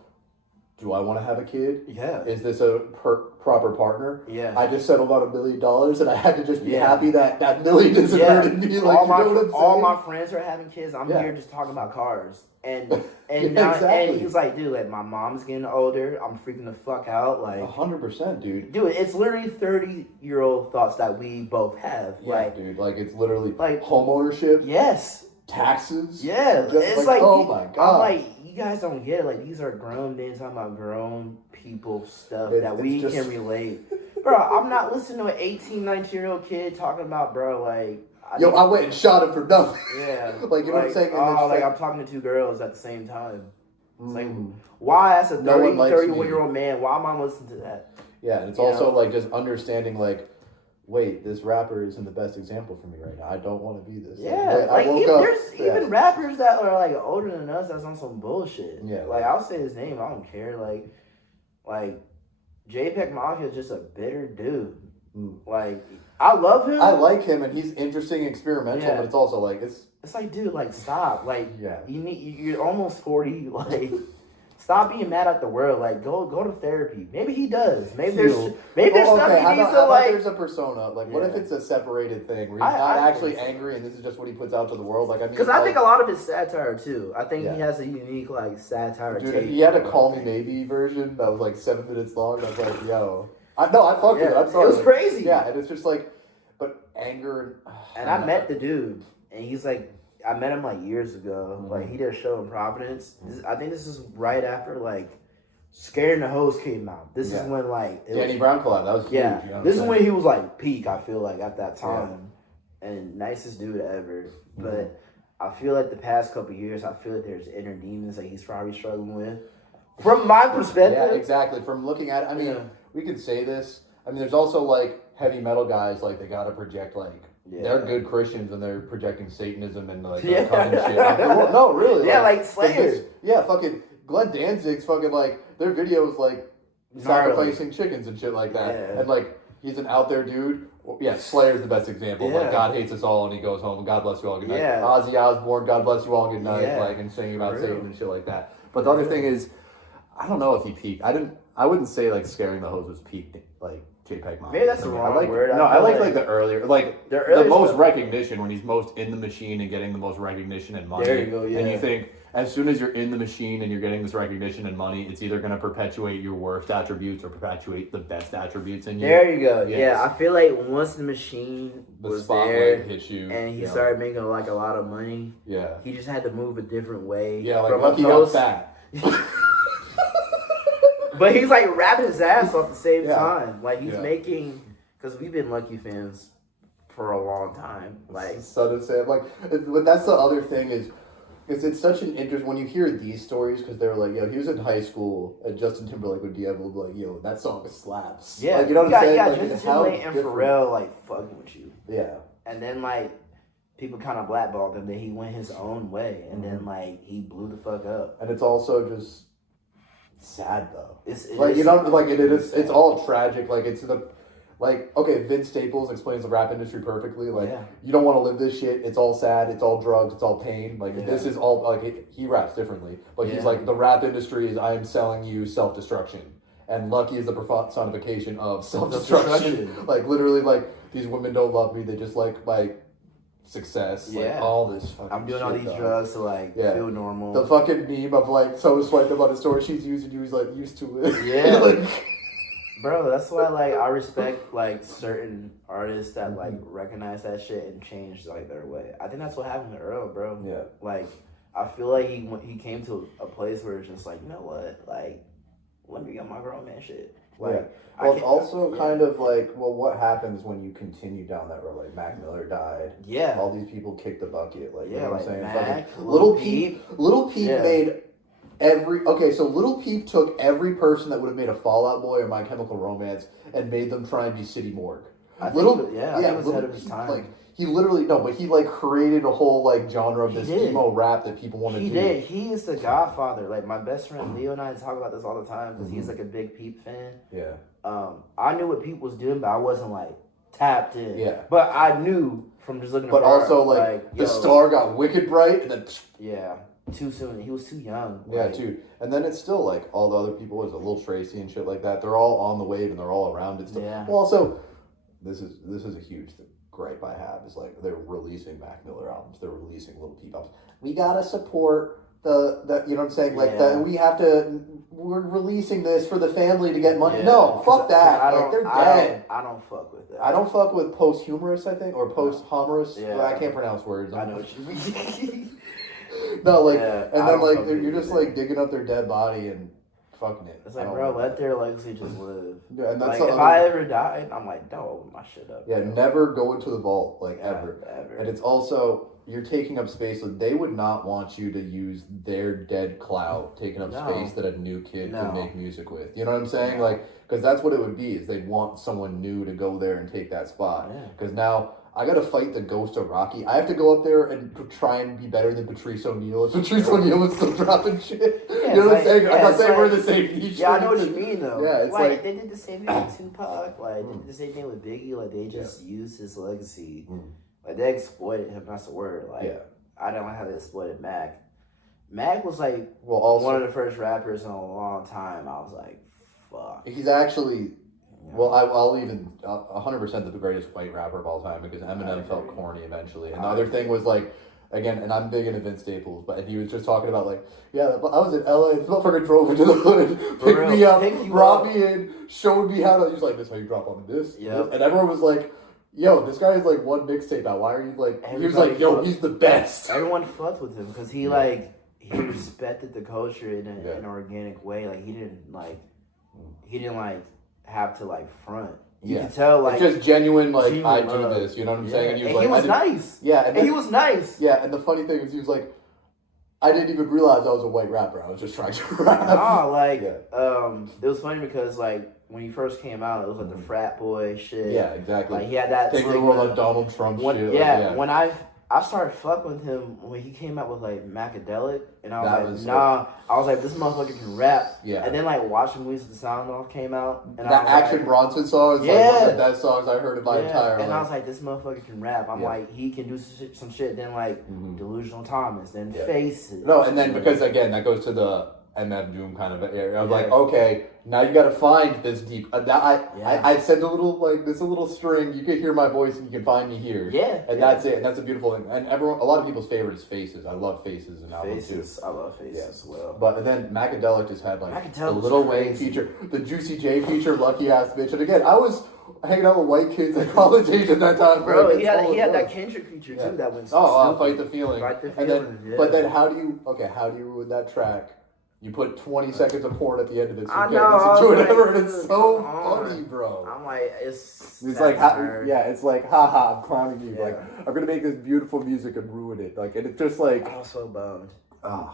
Do I want to have a kid? Yeah. Is this a proper partner? Yeah. I just settled on $1 million, and I had to just be happy that that million isn't hurting me. Like, all my friends are having kids. I'm here just talking about cars, and now and he's like, dude, like my mom's getting older. I'm freaking the fuck out. Like 100%, dude. Dude, it's literally 30-year-old thoughts that we both have. Yeah, like, dude. Like it's literally like home ownership. Yes. Taxes. Yeah. It's like oh my god. I'm like, you guys don't get it. Like these are grown men talking about grown people stuff that we can relate. Bro, I'm not listening to an 18, 19-year-old kid talking about, bro, like I went and shot him for nothing. Yeah. Like, you know what I'm saying? Like I'm talking to two girls at the same time. It's like, why as a 31-year-old man, why am I listening to that? Yeah, and it's also like just understanding like, wait, this rapper isn't the best example for me right now. I don't want to be this. Yeah, like there's even rappers that are like older than us that's on some bullshit. Yeah. Like I'll say his name, I don't care. Like JPEG Mafia is just a bitter dude. Like I love him. I like him, and he's interesting, experimental, but it's also like it's like, dude, like stop. Like you're almost 40. Like stop being mad at the world. Like go to therapy. Maybe he does. Maybe there's stuff he needs to like. There's a persona. Like what if it's a separated thing where he's not actually angry and this is just what he puts out to the world? Like I mean, because I think a lot of it's satire too. I think he has a unique like satire. Dude, he had a Call Me Maybe version that was like 7 minutes long. I was like, yo. I fucked with it. I'm sorry. It was crazy. Yeah, and it's just like, but anger. And I met the dude, and he's like, I met him like years ago. Like he did a show in Providence. I think this is right after like Scaring the Hoes came out. This is when like Danny Brown collab. That was huge. Yeah, you know this is when he was like peak. I feel like at that time, and nicest dude ever. But I feel like the past couple of years, I feel like there's inner demons that he's probably struggling with. From my perspective, yeah, exactly. From looking at it, I mean, we could say this. I mean, there's also like heavy metal guys, like they gotta project like. They're good Christians and they're projecting Satanism and like shit. No, really. Yeah, like Slayer. Fucking Glenn Danzig's fucking like their videos like sacrificing chickens and shit like that. Yeah. And like he's an out there dude. Yeah, Slayer's the best example. Like God hates us all and he goes home. God bless you all. Good night. Yeah. Ozzy Osbourne. God bless you all. Good night. Yeah. Like and singing about Satan and shit like that. But the other thing is, I don't know if he peaked. I wouldn't say like Scaring the Hoes was peaked like. JPEG Mafia. Maybe that's the wrong word. No, I like the earlier, like the most recognition when he's most in the machine and getting the most recognition and money. There you go, yeah. And you think as soon as you're in the machine and you're getting this recognition and money, it's either going to perpetuate your worst attributes or perpetuate the best attributes in you. There you go. Yes. Yeah, I feel like once the machine was there hit you, and he started making like a lot of money, he just had to move a different way. Yeah, like Lucky got fat. But he's like rapping his ass off at the same time. Like he's making, because we've been Lucky fans for a long time. Like Son of Sam. Like, but that's the other thing is it's such an interest when you hear these stories because they're like, yo, he was in high school and Justin Timberlake would DM him like, yo, that song slaps. Yeah, like, you know what I'm saying? Yeah, like, Justin Timberlake and Pharrell like fucking with you. Yeah, and then like people kind of blackballed him. Then he went his own way, and then like he blew the fuck up. And it's also just. Sad though. It's all tragic. Like it's okay, Vince Staples explains the rap industry perfectly. Like you don't want to live this shit. It's all sad. It's all drugs. It's all pain. Like this is all like he raps differently, but he's like the rap industry is I am selling you self destruction, and Lucky is the personification of self destruction. Like literally, like these women don't love me. They just like success, like all this fucking I'm doing shit, all these drugs to like feel normal. The fucking meme of like someone swiped up on a story she's using you, he's like used to it. Yeah. Like, bro, that's why like I respect like certain artists that like recognize that shit and change like their way. I think that's what happened to Earl, bro. Yeah. Like I feel like he came to a place where it's just like, you know what, like let me get my grown man shit. Like, well, it's also kind of like, well, what happens when you continue down that road? Like Mac Miller died. Yeah. All these people kicked the bucket. Like, you know what I'm saying? Mac, Little Peep made So Little Peep took every person that would have made a Fall Out Boy or My Chemical Romance and made them try and be City Morgue. I think it was ahead of his time. Like, he literally he like created a whole like genre of this emo rap that people want to do. He did. He is the godfather. Like my best friend Leo and I talk about this all the time because he's like a big Peep fan. Yeah. I knew what Peep was doing, but I wasn't like tapped in. Yeah. But I knew from just looking. But also like the star got wicked bright and then. Yeah. Too soon. He was too young. Yeah, dude. And then it's still like all the other people, there's a Lil Tracy and shit like that. They're all on the wave and they're all around it still. Yeah. Well, also, this is a huge gripe I have is like they're releasing Mac Miller albums. They're releasing Little Peep albums. We gotta support the you know what I'm saying? Like we're releasing this for the family to get money. Yeah. No, fuck that. They're dead. I don't fuck with that. I don't fuck with posthumous, I think, or posthumous. Yeah. Well, I can't pronounce words. I know what you mean. No, like, and then like you're just like digging up their dead body and fucking it. It's like, bro, let their legacy just live. Yeah, and that's like, if I ever died, I'm like, don't open my shit up. Yeah, never go into the vault, like ever. And it's also you're taking up space. So they would not want you to use their dead clout taking up space that a new kid could make music with. You know what I'm saying? Like, because that's what it would be. Is they'd want someone new to go there and take that spot. Because now. I gotta fight the ghost of Rocky. I have to go up there and try and be better than Patrice O'Neal. If Patrice O'Neal was still dropping shit, you know what I'm saying? I'm not saying we're the same niche. Yeah, I know what you mean though. Yeah, it's like they did the same thing with Tupac. Like they did the same thing with Biggie. Like they just used his legacy. Like they exploited him. That's the word. Like I don't like how they exploited Mac. Mac was like one of the first rappers in a long time. I was like, fuck. He's actually. Well, I'll even 100% the greatest white rapper of all time because Eminem felt corny eventually. And the other thing was like, again, and I'm big into Vince Staples, but he was just talking about like, I was in LA, this motherfucker drove into the hood, picked me up, brought me in, showed me how to. He was like, "This is how you drop on this." Yep. And everyone was like, "Yo, this guy is like one mixtape out. Why are you like?" He was like, "Yo, he's the best." Everyone fucked with him because he he respected the culture in an organic way. Like he didn't have to like front. You can tell like it's just genuine I do this, you know what I'm saying? And he was nice. Yeah, and he was nice. Yeah, and the funny thing is he was like, I didn't even realize I was a white rapper. I was just trying to rap. It was funny because like when he first came out, it was like the frat boy shit. Yeah, exactly. Like he had that thing like Donald Trump shit. Yeah, when I started fucking with him when he came out with like Macadelic, and I was I was like, this motherfucker can rap. Yeah. And then like watching movies with the Sound Off came out, and that Action Bronson song is like one of the best songs I heard in my entire life. And I was like, this motherfucker can rap. I'm like, he can do some shit. Then like Delusional Thomas, then Faces. No, and then because again that goes to the MF Doom kind of area. I was like, okay, now you got to find this deep. I sent a little string. You can hear my voice and you can find me here. Yeah, and that's it. And that's a beautiful thing. And a lot of people's favorite is Faces. I love Faces and album too. I love Faces as well. But then Macadelic just had like the Lil Wayne feature, the Juicy J feature, Lucky Ass Bitch. And again, I was hanging out with white kids at college age at that time. Bro, he had that Kendrick feature too. That went Fight the Feeling. But then how do you ruin that track? You put 20 seconds of porn at the end of it, so you can't listen to it ever, and it's so funny, bro. I'm like, it's like, it's like, haha, I'm clowning you. Yeah. Like, I'm gonna make this beautiful music and ruin it. Like, and it's just like, I was so bummed.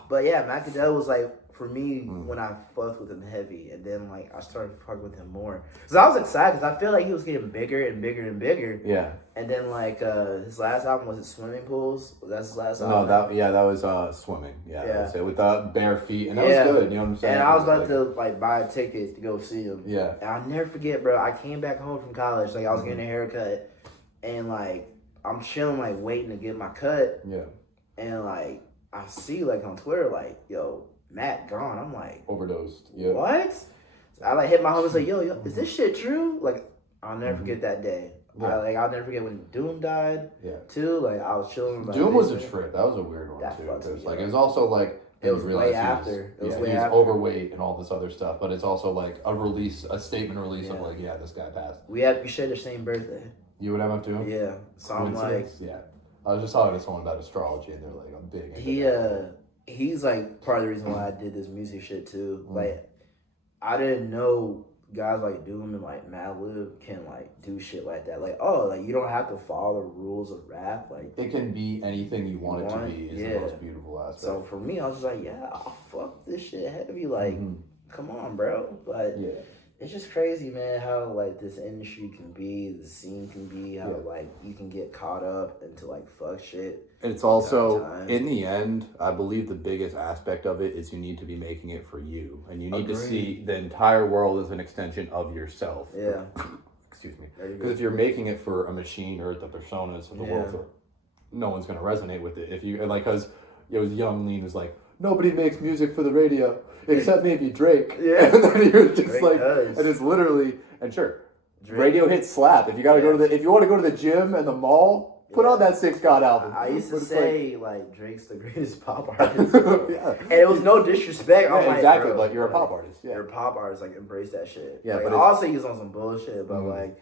But yeah, Macadel was like, for me, when I fucked with him heavy, and then like I started fucking with him more, because I was excited because I feel like he was getting bigger and bigger and bigger. Yeah. And then like his last album was it Swimming Pools? That's his last album. No, that was Swimming. Yeah. With bare feet, and that was good. You know what I'm saying? And I was about to like buy a ticket to go see him. Yeah. And I'll never forget, bro. I came back home from college, like I was getting a haircut, and like I'm chilling, like waiting to get my cut. Yeah. And like I see like on Twitter, like yo. Matt gone. I'm like overdosed. Yeah. What? So I like hit my home and say, yo, is this shit true? Like I'll never forget that day. Yeah. I'll never forget when Doom died. Yeah. Too. Like I was chilling. Doom was a trip. That was a weird one too. Because like it was also like it was way after. He was overweight and all this other stuff. But it's also like a statement release of like, this guy passed. We share the same birthday. You and MF Doom? Yeah. So I'm like, I was just talking to someone about astrology, and they're like, I'm big into he's like part of the reason why I did this music shit too. Like I didn't know guys like Doom and like Madlib can like do shit like that. Like, oh, like you don't have to follow the rules of rap. Like it can be anything you want it to be. Is the most beautiful aspect. So for me, I was just like, yeah, I'll fuck this shit heavy. Like, come on, bro. But it's just crazy, man, how like this industry can be, the scene can be, how like you can get caught up into like fuck shit. It's also, in the end, I believe the biggest aspect of it is you need to be making it for you. And you need to see the entire world as an extension of yourself. Yeah. Excuse me. Because if you're making it for a machine or the personas of the world, no one's going to resonate with it. If you, and like, because it was Young Lean was like, nobody makes music for the radio except maybe Drake. Yeah. And then he was just Drake like, does. And it's literally, and sure, Drake. Radio hits slap. If you got to go to if you want to go to the gym and the mall, put on that 6 God album. I used to say like Drake's the greatest pop artist. And it was no disrespect. Yeah, I'm exactly. Like you're a pop artist. Yeah. You're a pop artist. Like embrace that shit. Yeah. Like, But also he's on some bullshit. But like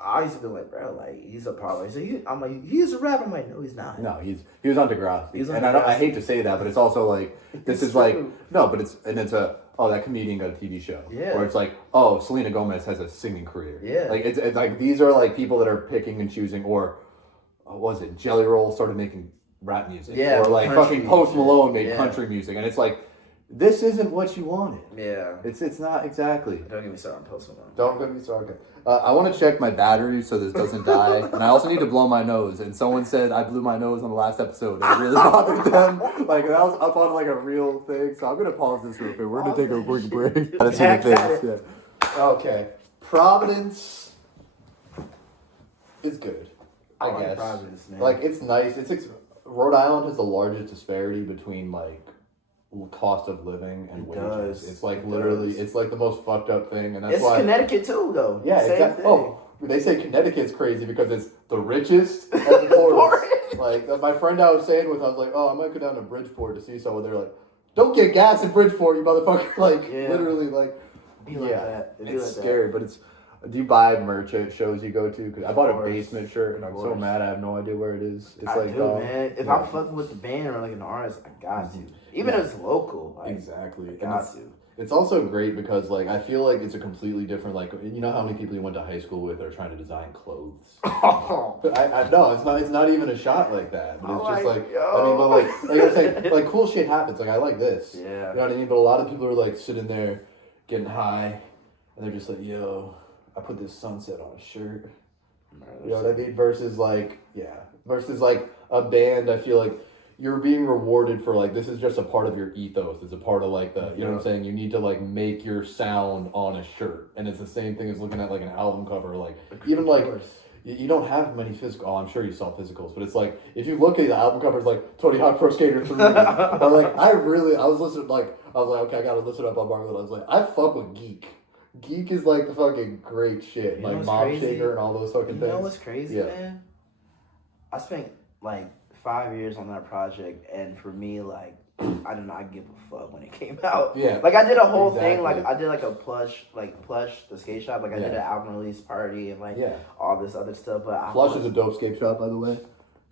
I used to be like, bro, like he's a pop artist. I'm like, he's a rapper. I'm like, no, he's not. No, he was on Degrassi. And I hate to say that, but it's also like this is like no, but it's that comedian got a TV show. Yeah. Or it's like, oh, Selena Gomez has a singing career. Yeah. Like it's like these are like people that are picking and choosing, or what was it? Jelly Roll started making rap music. Yeah. Or like fucking Post Malone made country music, and it's like, this isn't what you wanted. Yeah. It's not exactly. Don't get me started on Post Malone. Don't get me started. I want to check my battery so this doesn't die, and I also need to blow my nose. And someone said I blew my nose on the last episode, and it really bothered them. Like that was up on like a real thing. So I'm gonna pause this real quick. We're gonna take a quick break. Let's see the things. Yeah. Okay. Providence is good. I guess. Providence, man. Like it's nice. Rhode Island has the largest disparity between like cost of living and wages. It's like literally, it's like the most fucked up thing, and that's why Connecticut too, though. Yeah, exactly. Oh, they say Connecticut's crazy because it's the richest and the poorest. Like my friend I was staying with, I was like, oh, I might go down to Bridgeport to see someone. They're like, don't get gas in Bridgeport, you motherfucker. Like literally, like that. It's scary, but it's. Do you buy merch at shows you go to? Because I bought a Basement shirt, and I'm so mad I have no idea where it is. It's I do, man. If I'm fucking with the band or like an artist, I got to. Even if it's local. Like, exactly. I got to. It's also great because like I feel like it's a completely different, like, you know how many people you went to high school with are trying to design clothes. I know it's not even a shot like that, but it's just like I mean, but like you're saying, like cool shit happens. Like I like this. Yeah. You know what I mean? But a lot of people are like sitting there getting high, and they're just like, yo, I put this sunset on a shirt. You know what I mean? Versus like a band, I feel like you're being rewarded for like, this is just a part of your ethos. It's a part of like the, you know what I'm saying? You need to like make your sound on a shirt. And it's the same thing as looking at like an album cover. Like even like, you don't have many physical, I'm sure you saw physicals, but it's like, if you look at the album covers like Tony Hawk Pro Skater 3, but like I was listening, like, I was like, okay, I gotta listen up on Marklittle. I was like, I fuck with Geek. Geek is like the fucking great shit. You like Mob Shaker and all those fucking things. You know what's crazy, man? I spent like 5 years on that project, and for me, like, I did not give a fuck when it came out. Yeah. Like, I did a whole thing. Like, I did like a plush, the skate shop. Like, I did an album release party and like all this other stuff. But Plush is a dope skate shop, by the way.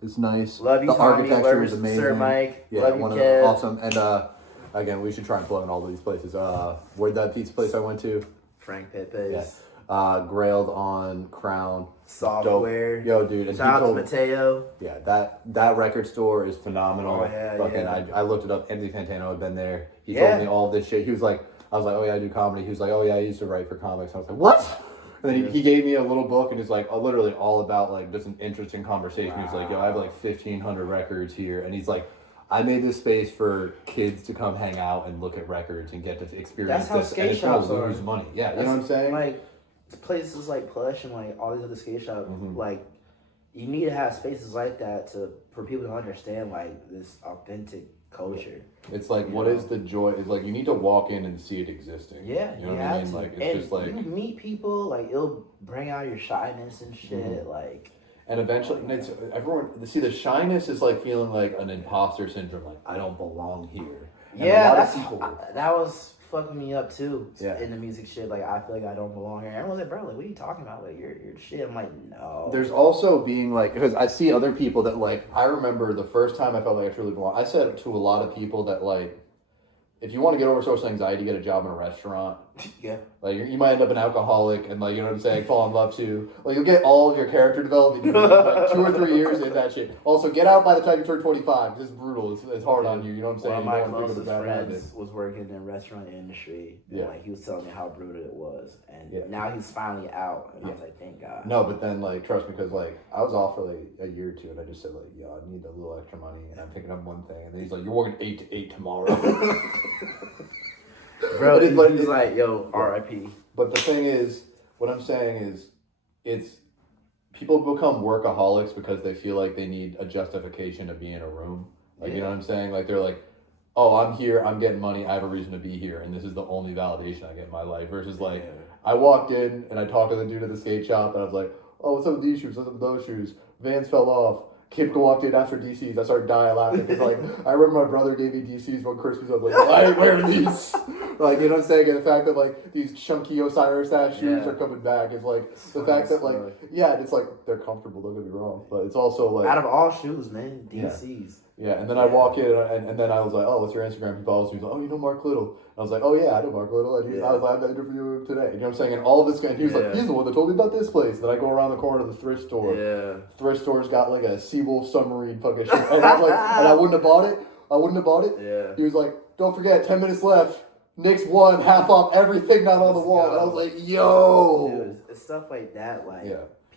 It's nice. Love you, the Tommy. architecture is amazing. Sir Mike. Yeah, love you, Kev. Awesome. And again, we should try and plug in all of these places. Where'd that pizza place I went to? Frank Pepe's. Yeah. Grailed on Crown. Software. Dope. Yo, dude. And shout out to Mateo. Yeah, that record store is phenomenal. Oh, yeah, I looked it up. Anthony Fantano had been there. He told me all this shit. He was like, I was like, oh yeah, I do comedy. He was like, oh yeah, I used to write for comics. I was like, what? And then he gave me a little book, and it's like literally all about like just an interesting conversation. Wow. He's like, yo, I have like 1,500 records here. And he's like, I made this space for kids to come hang out and look at records and get to experience this. And it's not lose money. Yeah, you know what I'm saying? Like places like Plush and like all these other skate shops, like you need to have spaces like that for people to understand like this authentic culture. It's like, what is the joy? It's like you need to walk in and see it existing. Yeah, you know what I mean? Like it's just like you meet people, like it'll bring out your shyness and shit, like. And eventually, it's everyone. See, the shyness is like feeling like an imposter syndrome. Like I don't belong here. And that was fucking me up too. In the music shit, like I feel like I don't belong here. Everyone's like, bro, like what are you talking about? Like you're shit. I'm like, no. There's also being like, because I see other people that like. I remember the first time I felt like I truly belong. I said to a lot of people that like, if you want to get over social anxiety, get a job in a restaurant. Yeah. Like, you might end up an alcoholic and, like, you know what I'm saying, fall in love too. Like, you'll get all of your character developed in like 2 or 3 years in that shit. Also, get out by the time you turn 25. This is brutal. It's hard on you. You know what I'm saying? One of You my don't wanna pick up closest a bad habit. friends was working in the restaurant industry. And, Yeah. like, he was telling me how brutal it was. And Yeah. now he's finally out. And I was like, thank God. No, but then, like, trust me, because, like, I was off for, like, a year or two, and I just said, like, yo, I need a little extra money, and I'm picking up one thing. And then he's like, you're working 8 to 8 tomorrow. Bro, but he's like, yo, RIP. But the thing is, what I'm saying is, it's people become workaholics because they feel like they need a justification to be in a room. Like, you know what I'm saying? Like, they're like, oh, I'm here, I'm getting money, I have a reason to be here, and this is the only validation I get in my life. Versus, like, I walked in and I talked to the dude at the skate shop, and I was like, oh, what's up with these shoes? What's up with those shoes? Vans fell off. Kid walked in after DCs. I started dying laughing because, like, I remember my brother gave me DCs for Christmas. I was like, why are you wearing these? Like, you know what I'm saying? And the fact that, like, these chunky Osiris ass shoes are coming back is, like, the fact that, like, it's like, they're comfortable, don't get me wrong. But it's also, like, out of all shoes, man, DCs. Yeah, and then I walk in, and then I was like, oh, what's your Instagram? He follows me. He's like, oh, you know Marklittle. I was like, oh, yeah, I know Marklittle. And I was like, I'm interviewing him today. You know what I'm saying? And all of this guy, he was like, he's the one that told me about this place. Then I go around the corner to the thrift store. Yeah. Thrift store's got, like, a Seawolf submarine fucking shit. And I was like, and I wouldn't have bought it. Yeah. He was like, don't forget, 10 minutes left. Knicks won, half off everything not on the wall. And I was like, yo. Dude, it's stuff like that, like,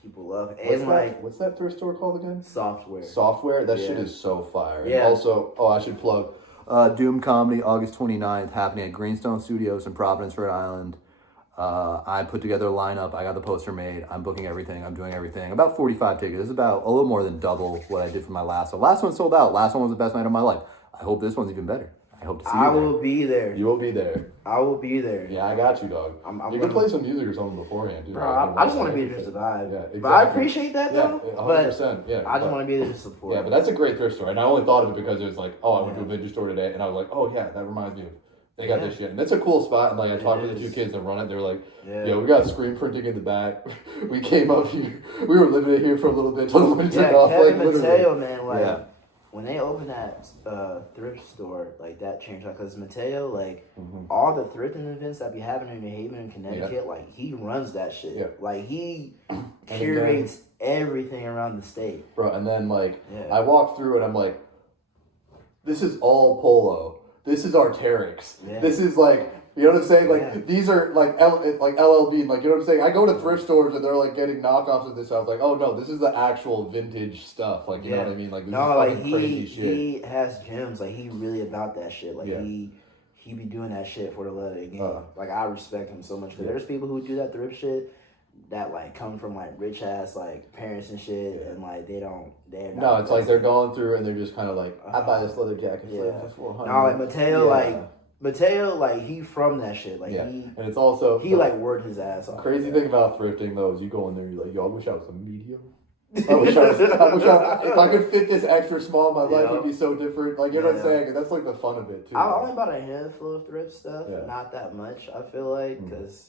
people love. What's that thrift store called again? Software. That shit is so fire. Yeah. And also, I should plug Doom Comedy, August 29th, happening at Greenstone Studios in Providence, Rhode Island. I put together a lineup. I got the poster made. I'm booking everything. I'm doing everything. About 45 tickets. This is about a little more than double what I did for my last one. Last one sold out. Last one was the best night of my life. I hope this one's even better. I hope to see you there. I will be there. You will be there. I will be there. Yeah, I got you, dog. You can play some music or something beforehand, dude. Bro, I just want to be there to survive. Yeah, exactly. But I appreciate that, though. 100%. Yeah, I just want to be there to support. Yeah, but that's a great thrift store. And I only thought of it because it was like, oh, I went to a vintage store today, and I was like, oh, yeah, that reminds me of, they got this shit. And that's a cool spot. And, like, I talked to the 2 kids that run it. They were like, yeah, we got screen printing in the back. We came up here. We were living in here for a little bit until the wind took off. Kevin like, Mateo, man, like, when they opened that thrift store, like, that changed. Like, because Mateo, like, all the thrifting events that be happening in New Haven and Connecticut, like, he runs that shit. Yeah. Like, he curates everything around the state. Bro, and then, like, I walked through and I'm like, this is all Polo. This is Arc'teryx. Yeah. This is, like, you know what I'm saying? Like, these are, like, LLB. Like, you know what I'm saying? I go to thrift stores and they're, like, getting knockoffs of this. I was like, oh, no, this is the actual vintage stuff. Like, you know what I mean? Like, this is fucking crazy shit. He has gems. Like, he really about that shit. Like, he be doing that shit for the love of the game. Like, I respect him so much. Because there's people who do that thrift shit that, like, come from, like, rich-ass, like, parents and shit. And, like, they're not. No, it's like they're going through and they're just kind of like, I buy this leather jacket for $400. No, like, Mateo, like, he from that shit. Like, and it's also... He, like, worked his ass off. Crazy thing about thrifting, though, is you go in there and you're like, yo, I wish I was a medium. I wish if I could fit this extra small, my life would be so different. Like, you know what I'm saying? And that's, like, the fun of it, too. I only bought a handful of thrift stuff. Not that much, I feel like, because,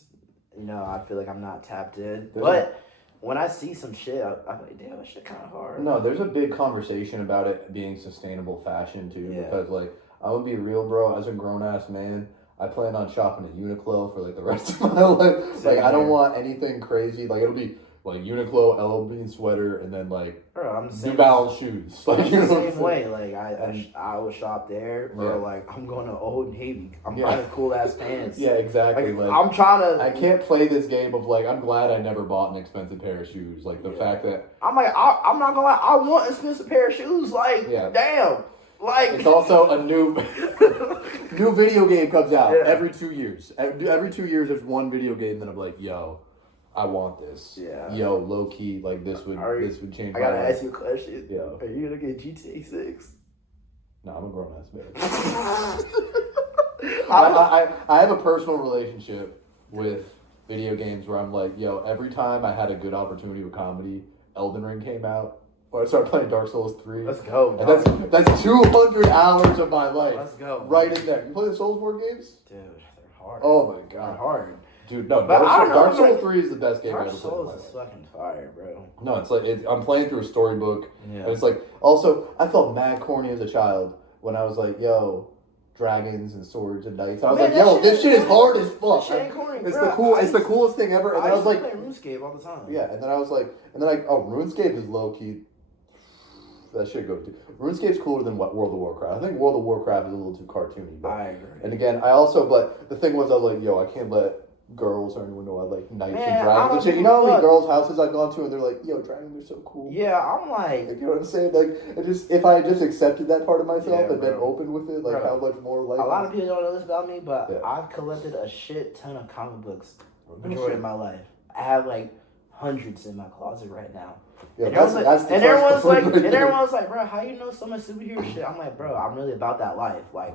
you know, I feel like I'm not tapped in. But when I see some shit, I'm like, damn, that shit kind of hard. No, there's a big conversation about it being sustainable fashion, too, because, like, I would be real, bro. As a grown-ass man, I plan on shopping at Uniqlo for, like, the rest of my life. Like, I don't want anything crazy. Like, it'll be, like, Uniqlo, LL Bean sweater, and then, like, New Balance shoes. Like, you know the same way. Like, I would shop there, or, like, I'm going to Old Navy. I'm buying cool-ass pants. Yeah, exactly. Like, I'm trying to... I can't play this game of, like, I'm glad I never bought an expensive pair of shoes. Like, the fact that... I'm like, I'm not gonna lie, I want an expensive pair of shoes. Like, damn. Like, it's also a new video game comes out every 2 years. Every 2 years, there's one video game that I'm like, yo, I want this. Yeah. Yo, low key, like this would change. I gotta ask you a question. Yeah. Are you gonna get GTA 6? No, I'm a grown ass man. I have a personal relationship with video games where I'm like, yo, every time I had a good opportunity with comedy, Elden Ring came out. Or I started playing Dark Souls 3. Let's go. And that's 200 hours of my life. Let's go. Right in there. You play the Soulsborne games? Dude, they're hard. Oh my god. They're hard. Dude, no. Dark Souls 3 is the best game I've ever played. Dark Souls is fucking fire, bro. No, it's like, I'm playing through a storybook. Yeah. And it's like, also, I felt mad corny as a child when I was like, yo, dragons and swords and knights. I was Man, like, yo, that this shit is hard as fuck. That shit ain't corny, It's bro. the coolest thing ever. And I then I was like, play RuneScape all the time. yeah. And then I was like, oh, RuneScape is low key. That shit goes to RuneScape's cooler than World of Warcraft. I think World of Warcraft is a little too cartoony. But, I agree. and again, but the thing was, I was like, yo, I can't let girls or anyone know I like knights and dragons and shit. You know how many girls' houses I've gone to and they're like, yo, dragons are so cool. Yeah, I'm like, you know what I'm saying? Like, if I just accepted that part of myself and been open with it, like how much more life. A lot of people don't know this about me, but Yeah. I've collected a shit ton of comic books majority of my life. I have like hundreds in my closet right now. Yeah, and that's everyone's like, bro, how you know so much superhero shit? I'm like, bro, I'm really about that life. Like,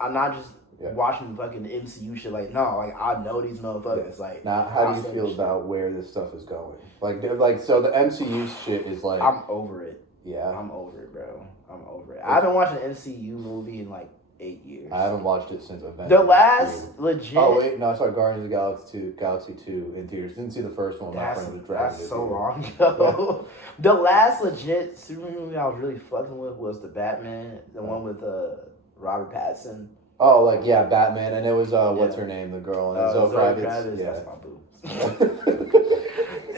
I'm not just watching fucking MCU shit. Like, no, like I know these motherfuckers. Like, now, how do you feel about where this stuff is going? Like, so the MCU shit is like, I'm over it. Yeah, I'm over it, bro. I'm over it. I haven't watched an MCU movie in like 8 years. I haven't watched it since Avengers. The last legit. Oh wait, no, I saw Guardians of the Galaxy 2 in theaters. Didn't see the first one. That's so long ago. Yeah. The last legit Superman movie I was really fucking with was the Batman, the one with Robert Pattinson. Oh, like Batman, and it was what's her name, the girl, and Zoe Kravitz. Yeah, that's my boo.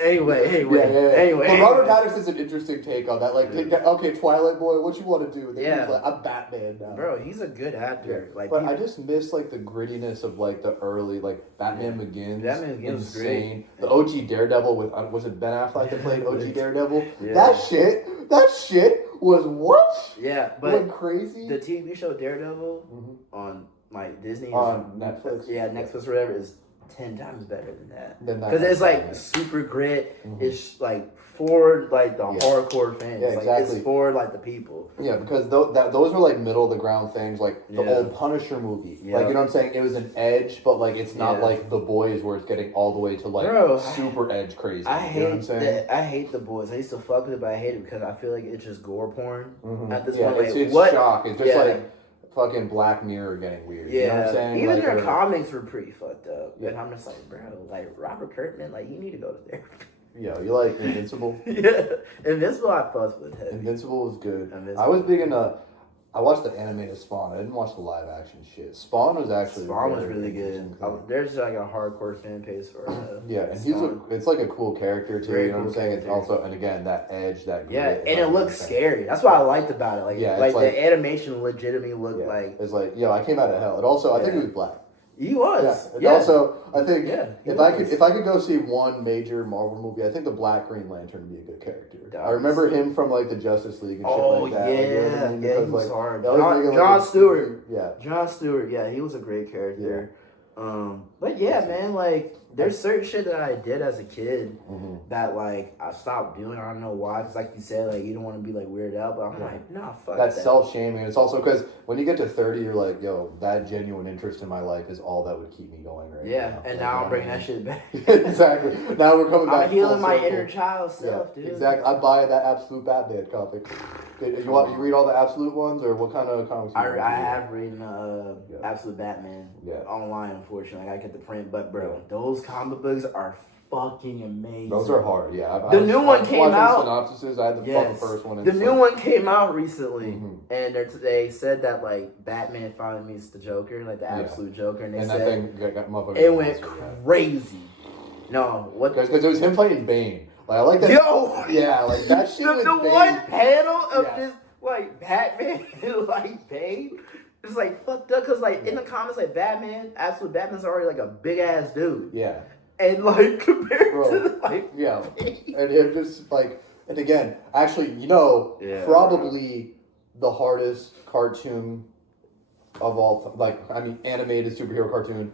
Anyway. But Robert Pattinson's an interesting take on that. Like, okay, Twilight Boy, what you want to do? And then he's like, I'm Batman now. Bro, he's a good actor. Yeah. Like, but I just miss like the grittiness of like the early Batman Begins. Batman Begins was insane. The OG Daredevil with was it Ben Affleck that played OG Daredevil? Yeah. That shit was what? Yeah, but went crazy. The TV show Daredevil on like Disney on Netflix. Yeah, Netflix or whatever is 10 times better than that. Because it's like super grit. Mm-hmm. It's like for like the hardcore fans. Yeah, exactly. Like, it's for like the people. Yeah, because those were like middle of the ground things, like the old Punisher movie. Yeah. Like, you know what I'm saying? It was an edge, but like it's not like The Boys where it's getting all the way to like super edge crazy. I hate The Boys. I used to fuck with it, but I hate it because I feel like it's just gore porn at this point. It's shock. It's just like fucking Black Mirror getting weird. Yeah, you know what I'm saying? Even like, their comics were pretty fucked up. Yeah. And I'm just like, bro, like Robert Kirkman, like you need to go to therapy. Yeah, you like Invincible? Yeah, Invincible I fucked with heavy. Invincible was good. I was big into. I watched the animated Spawn. I didn't watch the live action shit. Spawn was really good. There's like a hardcore fan base for and it's like a cool character too. You know what I'm saying? It's also, and again, that edge, that grit, and it looks scary. That's what I liked about it. Like the animation legitimately looked like it's like I came out of hell. And also, I think he was black. He was. Yeah. Also, I think if I could go see one major Marvel movie, I think the Black Green Lantern would be a good character. I remember him from like the Justice League and shit like that. He was hard. John Stewart. John Stewart. Yeah, he was a great character. But man, like there's certain shit that I did as a kid that like I stopped doing. I don't know why, because like you said, like you don't want to be like weirded out. But I'm like, nah, fuck that. That's self-shaming. It's also because when you get to 30, you're like, yo, that genuine interest in my life is all that would keep me going right now. And now I'm bringing that shit back. Exactly. Now we're coming back. I'm healing my inner child self, dude. Exactly. I buy that Absolute Batman comic. You read all the Absolute ones, or what kind of comics? I have read Absolute Batman online. Unfortunately, I gotta get the print. But bro, those comic books are fucking amazing. Those are hard. Yeah, the new one came out. Synopsises. I had the fucking first one. The new one came out recently, and they said that like Batman finally meets the Joker, like the absolute Joker, and they said it went crazy. No, what? Because it was him fighting Bane. Like I like that. Yo, yeah, like that shit. The one panel of this like Batman and like Bane. It's like fucked up because like in the comics, like Absolute Batman's already like a big ass dude. Yeah. And like compared to like and him just like, and again, actually, probably the hardest cartoon of all time. Like, I mean, animated superhero cartoon.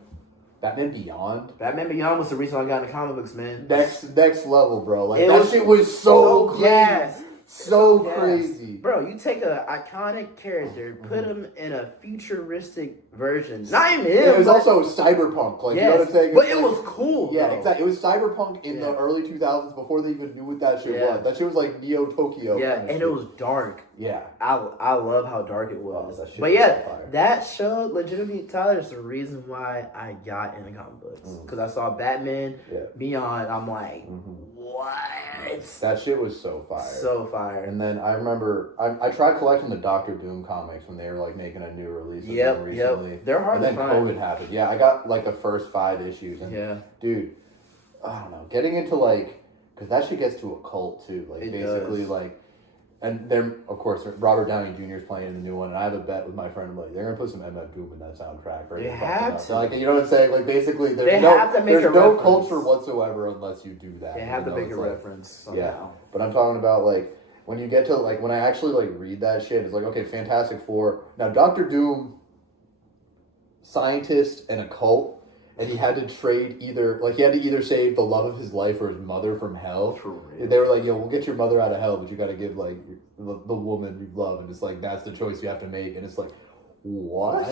Batman Beyond. Batman Beyond was the reason I got into comic books, man. Next level, bro. Like that shit was so crazy. Yes. So crazy. Bro, you take an iconic character, put him in a futuristic version. Not even him. It was also cyberpunk. Like, you know what I'm saying? But it was cool. Yeah, exactly. It was cyberpunk in the early 2000s before they even knew what that shit was. That shit was like Neo Tokyo. Yeah, and it was dark. Yeah. I love how dark it was. That shit But was yeah, so fire. that show legitimately, Tyler, is the reason why I got into comic books. Because I saw Batman Beyond. I'm like, what? That shit was so fire. So fire. And then I remember I tried collecting the Doctor Doom comics when they were like making a new release of them recently. Yep. They're hard to find. And then COVID happened. Yeah, I got like the first 5 issues. And dude, I don't know. Getting into like, because that shit gets to a cult too. Like basically like. And then, of course, Robert Downey Jr. is playing in the new one, and I have a bet with my friend. I'm like, they're gonna put some MF Doom in that soundtrack, right? They have to. Like, you know what I'm saying? Like, basically, there's no culture whatsoever unless you do that. They have to make a reference somehow. Yeah, but I'm talking about like when you get to like when I actually like read that shit, it's like, okay, Fantastic Four. Now, Doctor Doom, scientist and a cult. And he had to trade he had to either save the love of his life or his mother from hell. They were like, yo, we'll get your mother out of hell, but you got to give, like, the woman you love. And it's like, that's the choice you have to make. And it's like, what?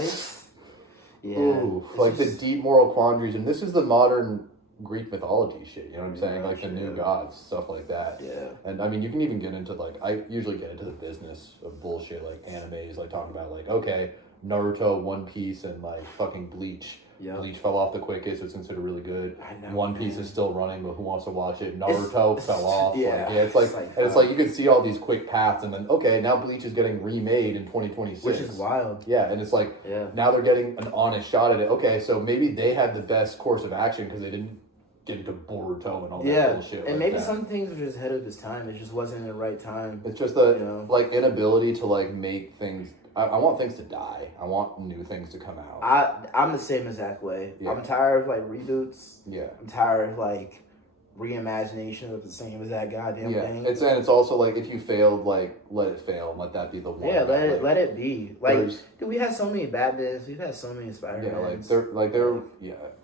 Yeah. Ooh, like the deep moral quandaries. And this is the modern Greek mythology shit. You know what I'm saying? Like the new gods, stuff like that. Yeah. And I mean, you can even get into, like, I usually get into the business of bullshit, like animes, like talking about, like, okay, Naruto, One Piece, and like fucking Bleach. Yep. Bleach fell off the quickest. It's considered really good. I know, One Piece is still running, but who wants to watch it? Naruto fell off. Yeah, it's like you can see all these quick paths, and then okay, now Bleach is getting remade in 2026, which is wild. Yeah, and it's like now they're getting an honest shot at it. Okay, so maybe they had the best course of action because they didn't get into Boruto and all that bullshit. And like maybe that. some things were just ahead of his time. It just wasn't in the right time. It's just the like inability to like make things. I want things to die. I want new things to come out. I'm the same exact way. Yeah. I'm tired of like reboots. Yeah. I'm tired of like reimagination of the same exact goddamn thing. It's also like if you failed, like let it fail and let that be the one. Yeah, let it be. Like dude, we had so many Batmans. We've had so many Spider-Mans.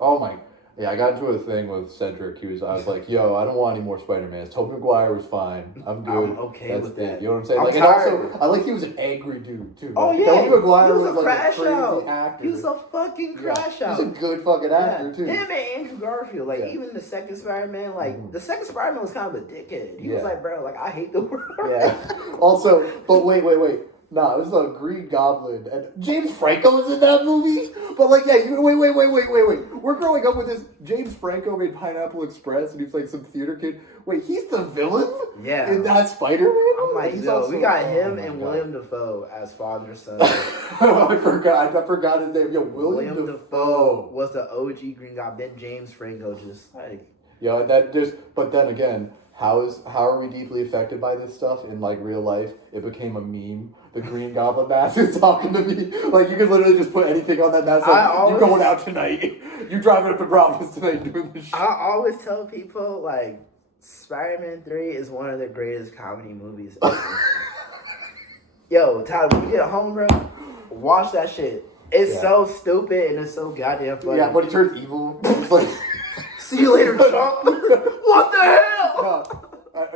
Oh my. Yeah, I got into a thing with Cedric. I was like, yo, I don't want any more Spider-Mans. Tobey Maguire was fine. I'm good. I'm okay with that. You know what I'm saying? I'm like, tired. And also, I like he was an angry dude, too. Oh, like, yeah. Tobey Maguire was like crash a crazy out. actor. He was a fucking crash out. He's a good fucking actor, too. Him and Andrew Garfield. Like, even the second Spider-Man, like, the second Spider-Man was kind of a dickhead. He was like, bro, like, I hate the world. Yeah. Also, but wait. Nah, it was a Green Goblin, and James Franco was in that movie. But like, wait. We're growing up with this. James Franco made Pineapple Express, and he's like some theater kid. Wait, he's the villain? Yeah. In that Spider-Man? I'm like, we got him and William Dafoe as father and son. I forgot his name. Yo, William Dafoe was the OG Green Goblin. Then James Franco just like. Yeah, but then again. How are we deeply affected by this stuff in like real life? It became a meme. The Green Goblin mask is talking to me. Like you can literally just put anything on that mask. Like, you going out tonight? You driving up to Providence tonight doing this shit? I always tell people like Spider-Man 3 is one of the greatest comedy movies ever. Yo, Tyler, when you get home, bro, watch that shit. It's so stupid and it's so goddamn funny. Yeah, but he turns evil. It's like, see you later, Trump. What the hell?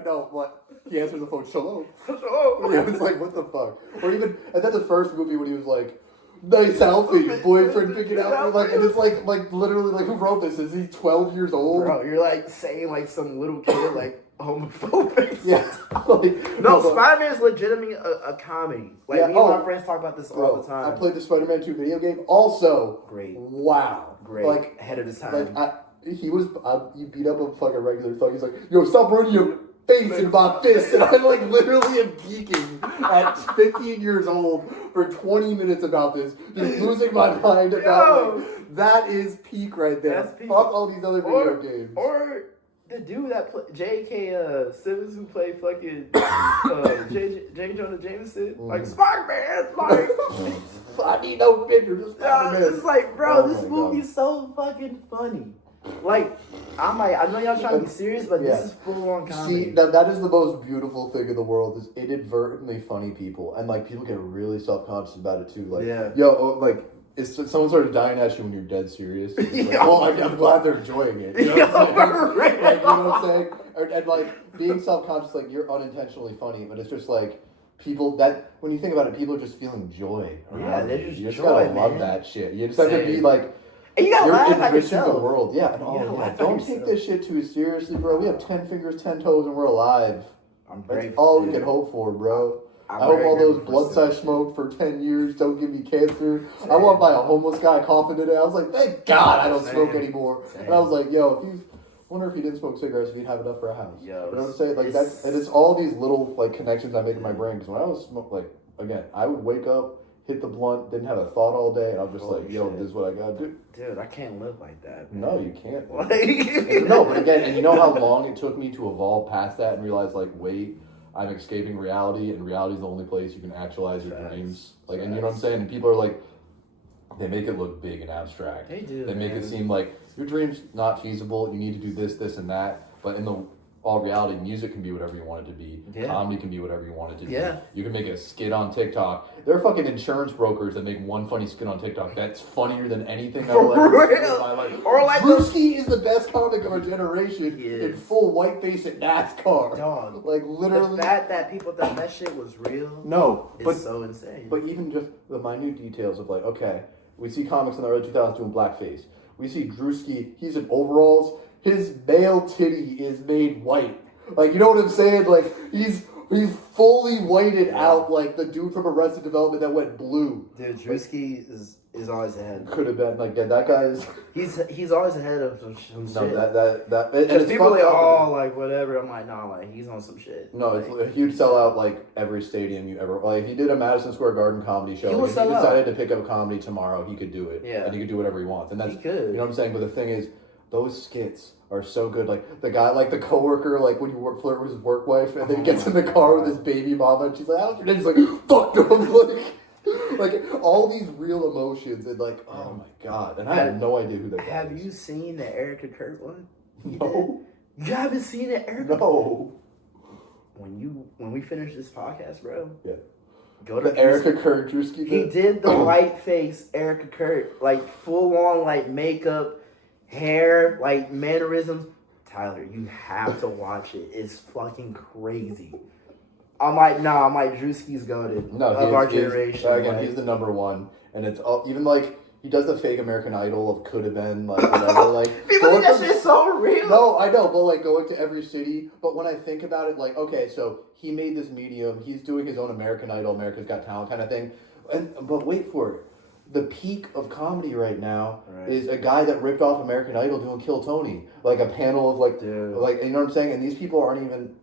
No, what? He answers the phone, shalom. Shalom. Yeah, it's like, what the fuck? Or even, and then the first movie when he was like, nice outfit, your boyfriend picking out, like, and it's like literally, like, who wrote this? Is he 12 years old? Bro, you're like saying like some little kid, like, homophobic. Yeah. Like, no, Spider-Man is legitimately a comedy. Like, me and my friends talk about this all the time. I played the Spider-Man 2 video game. Also, great. Wow. Great. Like, ahead of his time. Like, you beat up a fucking regular thug. He's like, yo, stop running your face in my fist. And I like literally am geeking at 15 years old for 20 minutes about this. Just losing my mind about like, that is peak right there. That's peak. Fuck all these other video games. Or the dude that J.K. Simmons who played fucking J. Jonah Jameson. Like, Spider-Man, like... I need no pictures of Spider-Man. It's like, bro, this movie's so fucking funny. Like, I'm like, I know y'all trying to be serious, but this is full-on comedy. See, that is the most beautiful thing in the world, is inadvertently funny people. And, like, people get really self-conscious about it, too. Like, like, if someone started dying at you when you're dead serious, it's like, well, I'm glad they're enjoying it. You know what I'm saying? Like, you know what I'm saying? And, like, being self-conscious, like, you're unintentionally funny, but it's just, like, people that, when you think about it, people are just feeling joy. They're just you just joy, gotta love that shit. You just have to be, like... And you gotta laugh at yourself. The world. Yeah, and don't take this shit too seriously, bro. We have 10 fingers, 10 toes, and we're alive. I'm grateful. That's all we can hope for, bro. I hope all those blunts I smoked for 10 years don't give me cancer. Same. I walked by a homeless guy coughing today. I was like, thank God I don't smoke anymore. Same. And I was like, yo, wonder if he didn't smoke cigarettes, if he'd have enough for a house. Yo, you know what I'm saying? Like that's, and it's all these little like connections I make in my brain. Because when I was again, I would wake up, hit the blunt, didn't have a thought all day, and I'm just like, yo, this is what I gotta do. Dude, I can't live like that. Man. No, you can't. No, but again, and you know how long it took me to evolve past that and realize, like, wait, I'm escaping reality, and reality is the only place you can actualize your dreams. Like, and you know what I'm saying? And people are like, they make it look big and abstract. They do. They make it seem like your dream's not feasible. You need to do this, this, and that. But in all reality, music can be whatever you want it to be. Yeah. Comedy can be whatever you want it to be. Yeah. You can make a skit on TikTok. There are fucking insurance brokers that make one funny skit on TikTok that's funnier than anything I will ever see in my life. Or like Drewski is the best comic of our generation in full white face at NASCAR. Dog. Like literally. The fact that people thought that shit was real. No. It's so insane. But even just the minute details of like, okay, we see comics in the early 2000s doing blackface. We see Drewski, he's in overalls. His male titty is made white. Like, you know what I'm saying? Like, he's fully whited out like the dude from Arrested Development that went blue. Dude, Drewski is always ahead. Could have been. Like, yeah, that guy is... He's always ahead of some shit. That and people are like, like, whatever. I'm like, nah, like, he's on some shit. No, like, it's a huge sellout, like, every stadium you ever... Like, if he did a Madison Square Garden comedy show, like, if he decided to pick up comedy tomorrow, he could do it. Yeah. And he could do whatever he wants. And that's... He could. You know what I'm saying? But the thing is, those skits are so good. Like the guy, like the coworker, like when you flirt with his work wife, and then he gets in the car with his baby mama, and she's like, "How's your name?" He's like, "Fuck them!" like all these real emotions, and like, oh my god! And I had no idea who that guy Have you seen the Erica Kurt one? No. You haven't seen it, Erica? No. When we finish this podcast, bro. Yeah. Go to the Erica Kurt Drewski. He did the white face Erica Kurt, like full on like makeup. Hair, like mannerisms. Tyler, you have to watch it. It's fucking crazy. I'm like, Drewski's goated of our generation. Again, he's the number one. And it's even like, he does the fake American Idol of could have been, like, whatever. Like, people think that shit's so real. No, I know, but like going to every city. But when I think about it, like, okay, so he made this medium. He's doing his own American Idol, America's Got Talent kind of thing. But wait for it. The peak of comedy right now is a guy that ripped off American Idol doing Kill Tony. Like a panel of like, you know what I'm saying? And these people aren't even,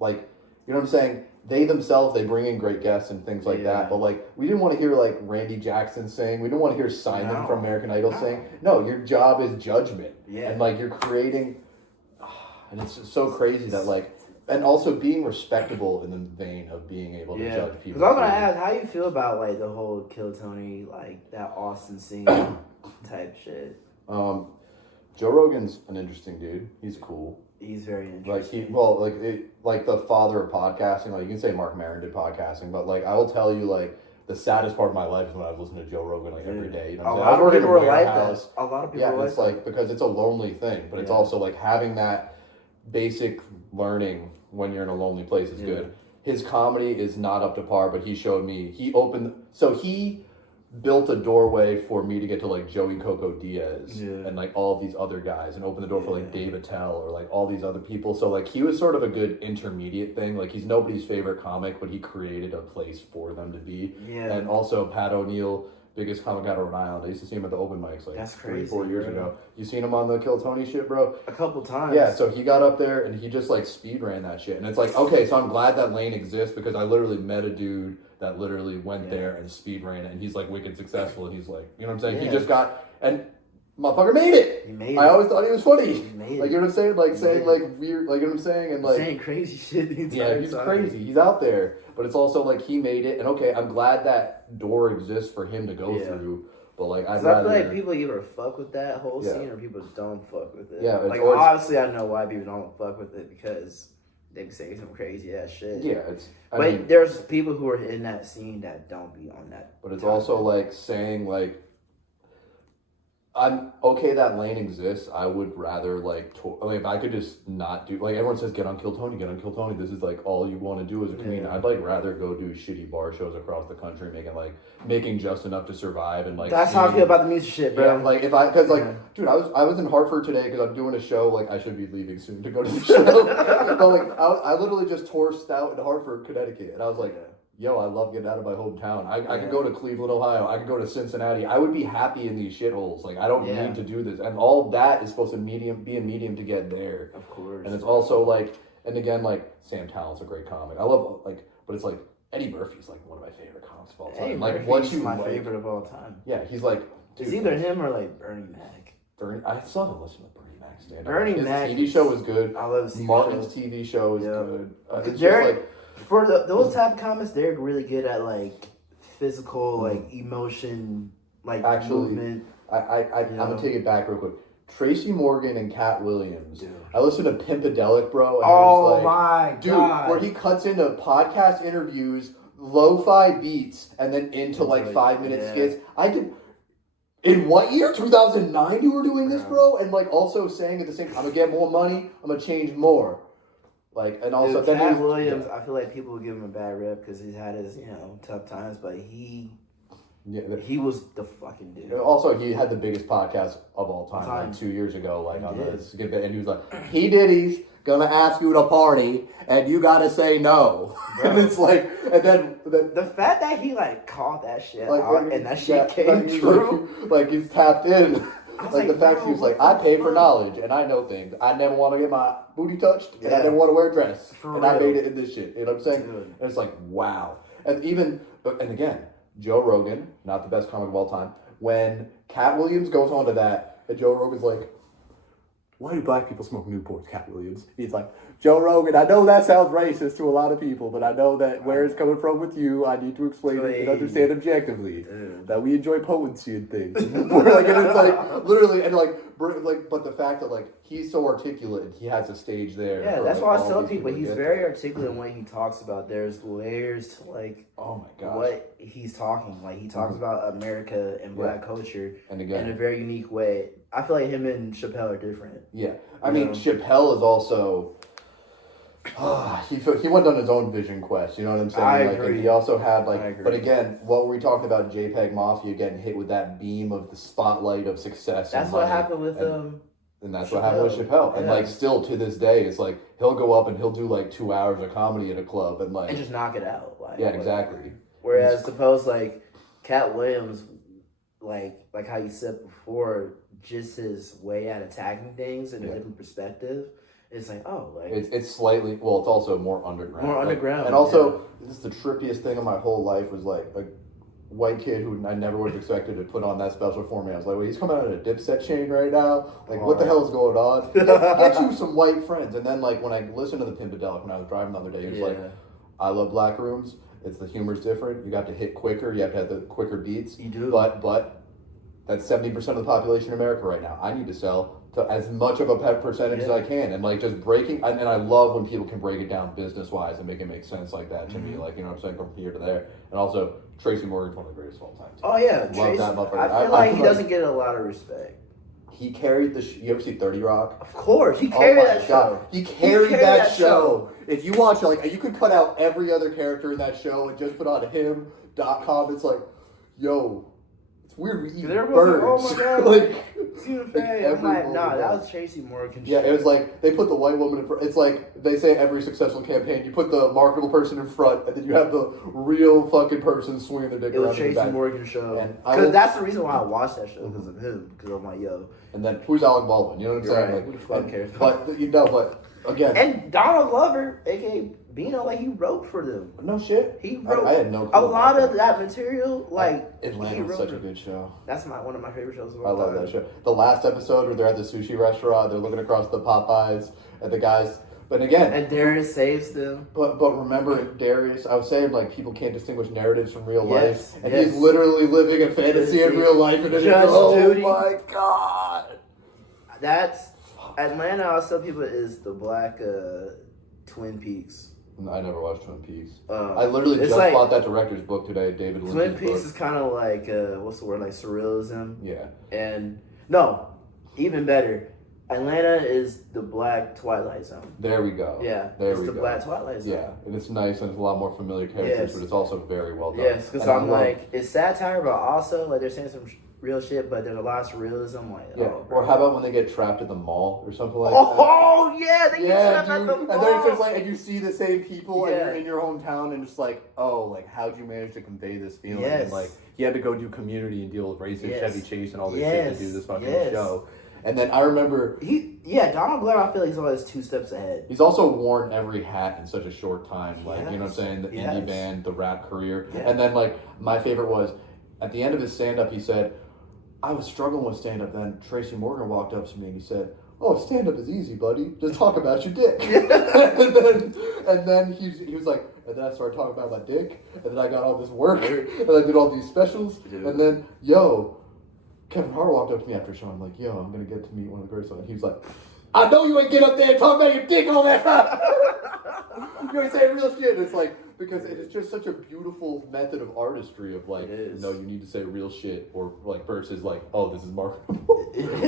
like, you know what I'm saying? They themselves, they bring in great guests and things like that. But like, we didn't want to hear like Randy Jackson sing. We didn't want to hear Simon from American Idol sing. No, your job is judgment. Yeah. And like, you're creating, and it's just so crazy that like, and also being respectable in the vein of being able to judge people. Because I'm going to ask, how you feel about, like, the whole Kill Tony, like, that Austin scene type shit? Joe Rogan's an interesting dude. He's cool. He's very Like, interesting. like the father of podcasting. Like, you can say Mark Maron did podcasting, but, like, I will tell you, like, the saddest part of my life is when I was listening to Joe Rogan, like, every day. You know what I'm saying? A lot of people are like that. A lot of people are like it's like, because it's a lonely thing, but it's also, like, having that basic learning when you're in a lonely place is good. His comedy is not up to par, but he showed me, he built a doorway for me to get to like Joey Coco Diaz and like all these other guys, and opened the door for like Dave Attell or like all these other people. So like he was sort of a good intermediate thing. Like he's nobody's favorite comic, but he created a place for them to be. Yeah. And also Pat O'Neill, biggest comic out of Rhode Island. I used to see him at the open mics like 3-4 years ago. You seen him on the Kill Tony shit, bro? A couple times. Yeah, so he got up there and he just like speed ran that shit. And it's like, okay, so I'm glad that lane exists because I literally met a dude that literally went there and speed ran it, and he's like wicked successful, and he's like, you know what I'm saying? He just got, and motherfucker made it. He made it. I always thought he was funny. He made like, you know what I'm saying? Like saying like weird, like, you know what I'm saying? And like saying crazy shit. He's crazy. He's out there, but it's also like he made it, and okay, I'm glad that door exists for him to go through. But like, I feel like people either fuck with that whole scene or people don't fuck with it. Yeah, like obviously I know why people don't fuck with it because they be saying some crazy ass shit. Yeah, I mean, there's people who are in that scene that don't be on that. But it's also like saying like, I'm okay that lane exists. I would rather like if I could just not do, like, everyone says get on Kill Tony. This is like all you want to do as a comedian. I'd like rather go do shitty bar shows across the country, making just enough to survive, and like that's how I feel about the music shit, bro. Yeah, like dude, I was in Hartford today because I'm doing a show. Like I should be leaving soon to go to the show. But like I literally just toured out in Hartford, Connecticut, and I was like, yo, I love getting out of my hometown. I could go to Cleveland, Ohio. I could go to Cincinnati. I would be happy in these shitholes. Like, I don't need to do this. And all that is supposed to be a medium to get there. Of course. And it's also like, and again, like, Sam Talent's a great comic. I love, like, but it's like, Eddie Murphy's like one of my favorite comics of all time. Eddie Like, Murphy's my favorite of all time. Yeah, he's like, dude, it's either him or like Bernie Mac. I still haven't listened to Bernie Mac stand up. Bernie Mac. His TV show is good. I love Martin's TV show is good. It's Derek, just like, for those type of comics, they're really good at like physical, like emotion, like movement. I'm gonna take it back real quick. Tracy Morgan and Cat Williams. Dude. I listened to Pimpedelic, bro. And oh my god, where he cuts into podcast interviews, lo-fi beats, and then into like 5-minute skits. I did. In what year? 2009 you were doing this, bro? And like also saying at the same time, I'm gonna get more money, I'm gonna change more. Like, and also dude, Cat Williams, I feel like people would give him a bad rep because he's had his, tough times, but he was the fucking dude. Also, he had the biggest podcast of all time. Like 2 years ago, like on this, and he was like, "He Diddy's gonna ask you to party, and you gotta say no." And it's like, and then the fact that he like called that shit out and that shit came true, like he's tapped in. Like the fact he was like, I pay for knowledge and I know things. I never want to get my booty touched and I never want to wear a dress. I made it in this shit. You know what I'm saying? Dude. And it's like, wow. And again, Joe Rogan, not the best comic of all time. When Cat Williams goes on to that, and Joe Rogan's like, why do black people smoke Newports, Cat Williams? He's like, Joe Rogan, I know that sounds racist to a lot of people, but I know that where it's coming from with you, I need to explain it and understand objectively that we enjoy potency and things. Like, and it's like, literally, and but the fact that like he's so articulate and he has a stage there. Yeah, that's why I tell people he's very articulate when he talks about there's layers to like, oh my gosh, what he's talking. Like he talks about America and black culture and again in a very unique way. I feel like him and Chappelle are different. Yeah, I mean Chappelle is also. He went on his own vision quest, you know what I'm saying? I agree. And he also had but again, what were we talking about? JPEG Mafia getting hit with that beam of the spotlight of success. That's what happened with and that's what happened with Chappelle. And like still to this day, it's like he'll go up and he'll do like 2 hours of comedy at a club and just knock it out. Like, exactly. Whereas suppose like Cat Williams, like how you said before, just his way at attacking things in a different perspective. It's like, it's slightly, it's also more underground. More underground. And also, this is the trippiest thing of my whole life was like a white kid who I never would have expected to put on that special for me. I was like, wait, he's coming out in a Dipset chain right now? Like, what the hell is going on? Get you some white friends. And then, like, when I listened to the Pimpedelic when I was driving the other day, he was like, I love black rooms. The humor's different. You got to hit quicker. You have to have the quicker beats. You do. But that's 70% of the population in America right now. I need to sell to as much of a percentage as I can, and like just breaking. And I love when people can break it down business wise and make it make sense like that to me. Like, you know what I'm saying, from here to there. And also, Tracy Morgan's one of the greatest of all time. Oh yeah, love that motherfucker. I feel like he doesn't get a lot of respect. He carried you ever see 30 Rock? Of course, he carried that show. He carried that show. If you watch it, like, you could cut out every other character in that show and just put on him.com. It's like, yo. Weird, we eat birds. Like, oh my god, I'm like, nah, that was Tracy Morgan. Yeah, it was like they put the white woman in front. It's like they say every successful campaign, you put the marketable person in front, and then you have the real fucking person swinging their dick around. It was Tracy Morgan show. Because that's the reason why I watched that show, because of him. Because I'm like, yo. And then who's Alec Baldwin? You know what I'm saying? Right. Like, who the fuck cares? But again. And Donald Glover, aka Bino, like he wrote for them. No shit. He wrote. I had no clue a lot of that material. Like Atlanta was such a good show. That's one of my favorite shows. I love that show. The last episode where they're at the sushi restaurant, they're looking across the Popeyes, and the guys. But again, and Darius saves them. But remember, Darius, I was saying, like, people can't distinguish narratives from real life, and yes. he's literally living a fantasy in real life, and oh my god, that's Atlanta. I'll tell people is the black Twin Peaks. I never watched Twin Peaks. I literally just bought that director's book today, David Lynch's Twin Peaks book. is kind of like what's the word? Like surrealism. Yeah. And no, even better. Atlanta is the black Twilight Zone. There we go. Yeah, it's the black Twilight Zone. Yeah, and it's nice and it's a lot more familiar characters, but it's also very well done. Yes, because I'm like, it's satire, but also like they're saying some real shit, but there's a lot of surrealism. Like, Yeah. oh, Or how about when they get trapped in the mall or something like that? Oh yeah, they get trapped at dude. the mall. And there's just like, and you see the same people, and Yeah. you're in your hometown, and just like, oh, like how'd you manage to convey this feeling? Yes. And like, he had to go do Community and deal with racist Yes. Chevy Chase and all this Yes. shit to do this fucking Yes. show. And then I remember Donald Glover, I feel like he's always 2 steps ahead. he's also worn every hat in such a short time. Like, you know what I'm Yes. saying? The Yes. indie band, the rap career. Yeah. And then, like, my favorite was, at the end of his stand-up, he said, I was struggling with stand-up. Then Tracy Morgan walked up to me and he said, oh, stand-up is easy, buddy. Just talk about your dick. and then he was like, and then I started talking about my dick. And then I got all this work. And I did all these specials. Dude. And then, Kevin Hart walked up to me after the show. I'm like, I'm going to get to meet one of the greatest. And he was like, I know you ain't get up there and talk about your dick all that time. You ain't saying real shit. It's like, because it is just such a beautiful method of artistry of like, no, you need to say real shit, or like versus like, oh, this is marketable.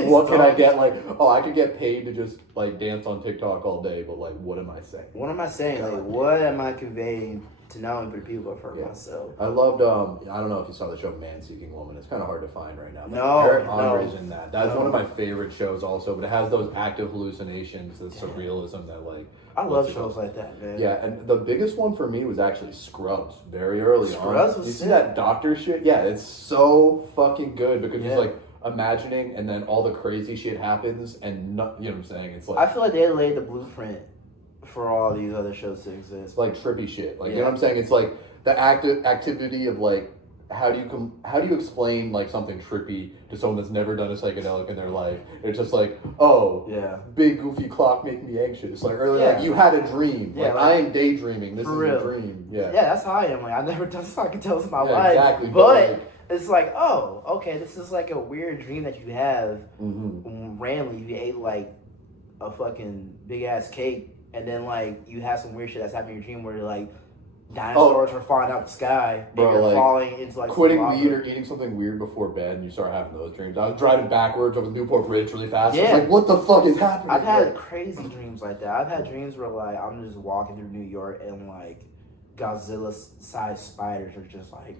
What can I get? Like, oh, I could get paid to just like dance on TikTok all day, but like, what am I saying? What am I saying? Like, what am I conveying to not only for people but for myself? I loved. I don't know if you saw the show Man Seeking Woman. It's kind of hard to find right now. But No, Eric Andre's in that. That's No. one of my favorite shows, also. But it has those active hallucinations, the surrealism that like. I love shows like that, man. Yeah, and the biggest one for me was actually Scrubs, very early on. Scrubs was You see sick. that doctor shit? Yeah, it's so fucking good because Yeah. he's like imagining, and then all the crazy shit happens, and you know what I'm saying? It's like I feel like they laid the blueprint for all these other shows to exist. it's like trippy shit. Like you know what I'm saying? It's like the activity of like how do you explain like something trippy to someone that's never done a psychedelic in their life? It's just like, big goofy clock make me anxious. Like earlier, like you had a dream. Yeah, like I am daydreaming. This is real. a dream. Yeah. Yeah, that's how I am. Like I never done psychedelics in my Yeah, life. exactly, But like- it's like, oh, okay, this is like a weird dream that you have randomly. You ate like a fucking big ass cake, and then like you have some weird shit that's happening in your dream where like dinosaurs are falling out the sky, and Bro, you're like, falling into like quitting some weed lava. or eating something weird before bed, and you start having those dreams. I was driving backwards over Newport Bridge really fast. I was Yeah. like, what the fuck is happening? I've had crazy dreams like that. I've had dreams where like I'm just walking through New York and like Godzilla-sized spiders are just like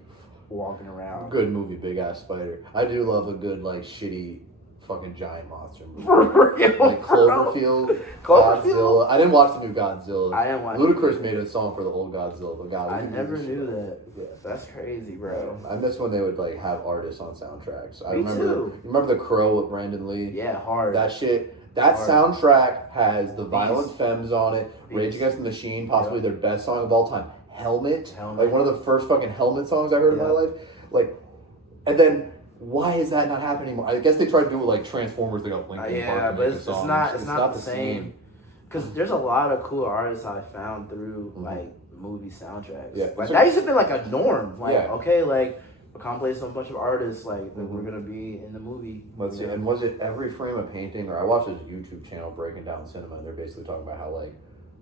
walking around. Good movie, Big Ass Spider. I do love a good like shitty fucking giant monster movie. For real, Like Cloverfield, Godzilla. I didn't watch the new Godzilla. I didn't watch Ludacris made a song for the old Godzilla, but God, I we can never do this knew shit. that. Yeah. That's crazy, bro. I miss when they would like have artists on soundtracks. I Me remember. too. Remember The Crow with Brandon Lee? Yeah, hard. That shit. That Hard. soundtrack has the Violent Beast. Femmes on it. Rage Beast. Against the Machine, possibly their best song of all time. Helmet. Helmet. Like one of the first fucking Helmet songs I heard in my life. Like, and then why is that not happening anymore? I guess they tried to do it like Transformers. They got Linkin Park Yeah, and but make it's a song. not the same. Because there's a lot of cool artists I found through like movie soundtracks. Yeah. Like So- that used to be like a norm. Like Yeah. okay, like we're contemplating a bunch of artists like that we're gonna be in the movie. Let's see. And was it Every Frame a Painting? Or I watched this YouTube channel breaking down cinema, and they're basically talking about how like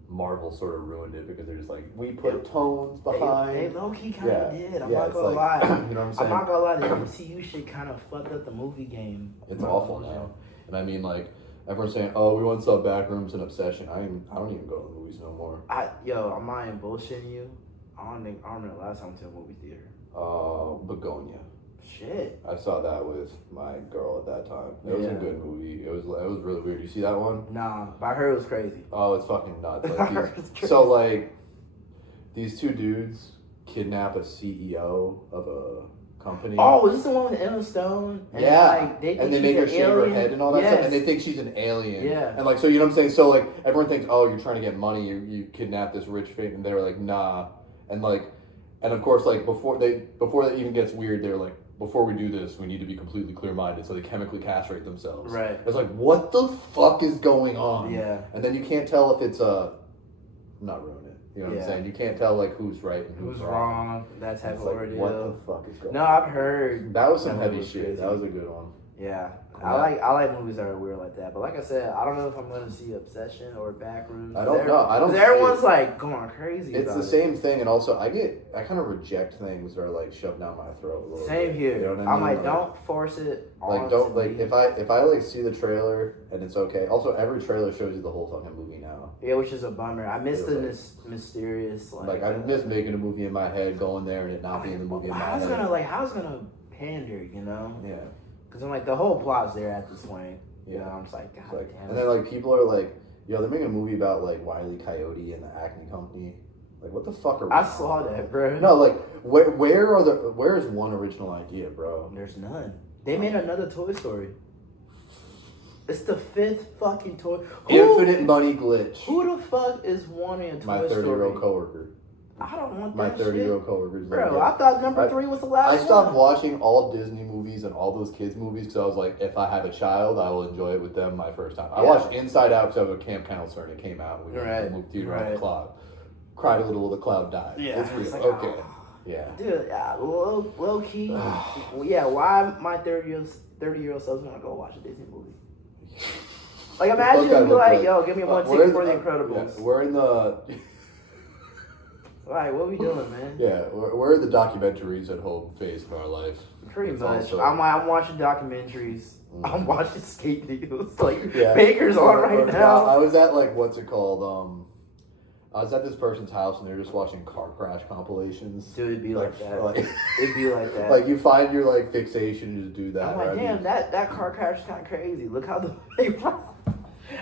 Marvel sort of ruined it because they're just like, we put tones behind. They low key kind of did. I'm not it's gonna like, lie. You know what I'm I'm saying? not gonna lie. The MCU shit kind of fucked up the movie game. It's awful now. And I mean, like, everyone's saying, oh, we want to sell Backrooms and Obsession. I don't even go to the movies no more. I'm not even bullshitting you. I don't remember the last time I went to a movie theater. Begonia. Shit. I saw that with my girl at that time. It was a good movie. It was really weird. You see that one? Nah, but I heard it was crazy. Oh, it's fucking nuts. I heard it's crazy. So like, these two dudes kidnap a CEO of a company. Oh, is this the one with Emma Stone? And Yeah, like, they and they think make her she's shave an her alien? head and all that Yes. stuff, and they think she's an alien. Yeah. And like, so you know what I'm saying? So like, everyone thinks, oh, you're trying to get money, you kidnap this rich fake, and they were like, nah. And like, and of course, like before that even gets weird, they're like, before we do this, we need to be completely clear-minded, so they chemically castrate themselves. Right. It's like, what the fuck is going on? Yeah. And then you can't tell if it's not ruin it. You know what I'm saying? You can't tell like who's right and Who's wrong? That type It's of like, ordeal. what the fuck is going No, on? I've heard. That was some that heavy was shit. crazy. That was a good one. Yeah. Yeah. I like movies that are weird like that. But like I said, I don't know if I'm gonna see Obsession or Backrooms. I don't know. I don't see Everyone's it. like going crazy. It's about the it. same thing, and also I kind of reject things that are like shoved down my throat a little Same bit. here. You know what I'm I mean? like, don't force it. Like don't like if I like see the trailer and it's okay. Also, every trailer shows you the whole fucking movie now. Yeah, which is a bummer. I miss It the was mysterious Like I miss making a movie in my head, going there, and it not being the movie in my how's head. gonna pander, you know? Yeah. Because I'm like, the whole plot's there at this point. You know, I'm just like, God damn. And then like people are like, yo, they're making a movie about like Wile E. Coyote and the Acme Company. Like, what the fuck are we I saw that, bro. No, like, where's one original idea, bro? There's none. They made another Toy Story. It's the 5th fucking toy. Infinite money glitch. Who the fuck is wanting a Toy Story? My 30-year-old coworker. I don't want My that 30-year-old coworker. Bro, I thought number 3 was the last one. I stopped watching all Disney movies and all those kids movies because I was like, if I have a child, I will enjoy it with them my first time. I watched Inside Out because I was a camp counselor and it came out. And we moved theater on the cloud. Cried a little, the cloud died. Yeah, it's real. like, okay. Yeah. Dude, low key. Yeah, why my 30-year-old self's gonna go watch a Disney movie? Like, imagine you be like, yo, give me one ticket for The Incredibles. Yeah, we're in the... Right, what we doing, man? Yeah, we're in the documentaries at home phase of our life. Pretty much. Also... I'm watching documentaries. I'm watching skate videos. Like, Baker's on right now. I was at, like, what's it called? I was at this person's house and they're just watching car crash compilations. Dude, it'd be like that. It'd be like that. Like, you find your, like, fixation and just do that. I'm like, damn, that car crash is kind of crazy. Look how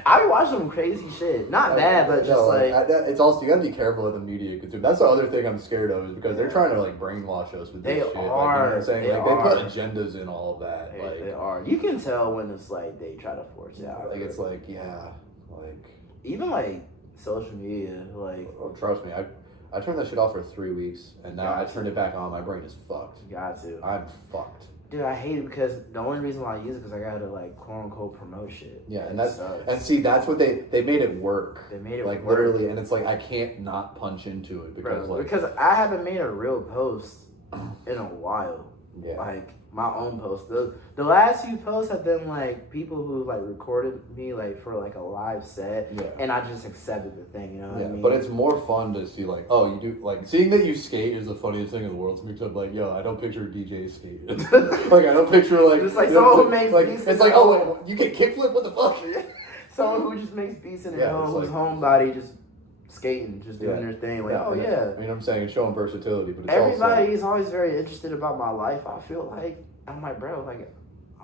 I be watching some crazy shit. Not bad, but just it's also, you gotta be careful of the media consume. That's the other thing I'm scared of is because they're trying to, like, brainwash us with this shit. Are. Like, you know what I'm saying? They put agendas in all of that. They are. You can tell when it's like they try to force it out. Like, it's like, even like social media, like... Oh, trust me, I turned that shit off for 3 weeks, and now I turned it back on, my brain is fucked. You got to. I'm fucked. Dude, I hate it because the only reason why I use it because I gotta, like, quote-unquote promote shit. Yeah, and that's... And see, that's what they made it work. They made it like, work. literally, and it's like, I can't not punch into it because, because I haven't made a real post in a while. Yeah. Like, my own post. The last few posts have been, like, people who, like, recorded me, like, for, like, a live set. Yeah. And I just accepted the thing, you know what I mean? But it's more fun to see, like, oh, you do, like, seeing that you skate is the funniest thing in the world to me. Like, yo, I don't picture a DJ skating. Like, I don't picture, like... It's like someone who makes beats. It's like, oh, wait, you can kickflip? What the fuck? Someone who just makes beats in their home, whose homebody just... skating, just doing their thing. Like, you know what I'm saying? It's showing versatility, but it's everybody is always very interested about my life. I feel like I'm like, bro, like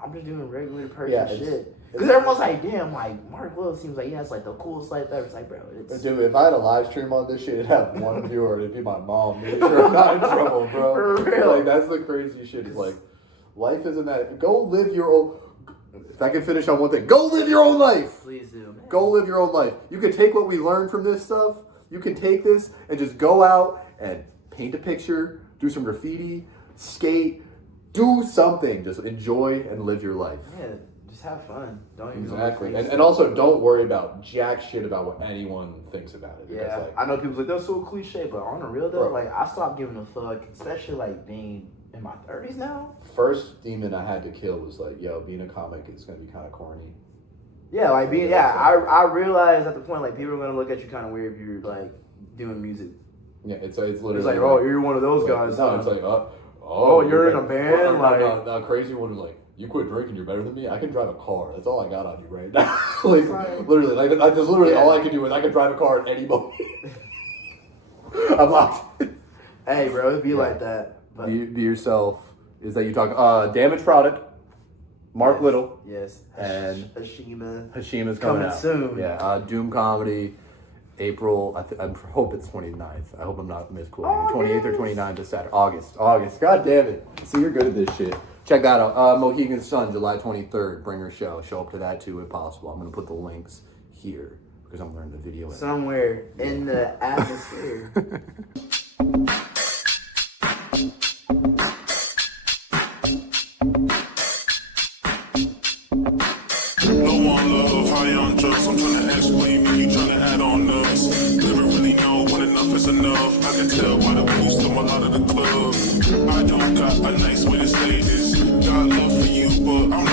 I'm just doing regular person shit. Because everyone's like, damn, like Marklittle seems like he has like the coolest life ever. It's like, bro, dude, if I had a live stream on this shit, it'd have one viewer. It'd be my mom. Make sure I'm not in trouble, bro. For real. Like that's the crazy shit. It's like life isn't that. Go live your own. If I can finish on one thing, go live your own life. Please do, man. Go live your own life. You can take what we learned from this stuff. You can take this and just go out and paint a picture, do some graffiti, skate, do something. Just enjoy and live your life. Yeah, just have fun. Don't even exactly. And also don't worry about jack shit about what anyone thinks about it. Yeah, like, I know people's like, that's so cliche, but on the real though, like I stopped giving a fuck, especially like being in my 30s now. First demon I had to kill was like, yo, being a comic is going to be kind of corny. Yeah, like being, I realized at the point, like, people are going to look at you kind of weird if you're, like, doing music. Yeah, it's literally. It's like, oh, you're one of those guys. No, it's like, you're in a band? The crazy one was like, you quit drinking, you're better than me? I can drive a car. That's all I got on you right now. Like, literally, like, that's literally all I can do is I can drive a car at any moment. I'm locked. Hey, bro, it'd be like that. But be yourself. Is that you talk, Damaged Product. Marklittle. Yes. And Hashima's coming out soon. Yeah. Doom Comedy, April. I hope it's 29th. I hope I'm not misquoting. 28th or 29th is Saturday. August. God damn it. See, you're good at this shit. Check that out. Mohegan Sun, July 23rd. Bringer show. Show up to that too if possible. I'm going to put the links here because I'm learning the video. Somewhere in the atmosphere. I'm trying to ask what you mean you trying to add on us. Never really know when enough is enough. I can tell by the boost come a lot of the club. I don't got a nice way to say this. Got love for you, but I'm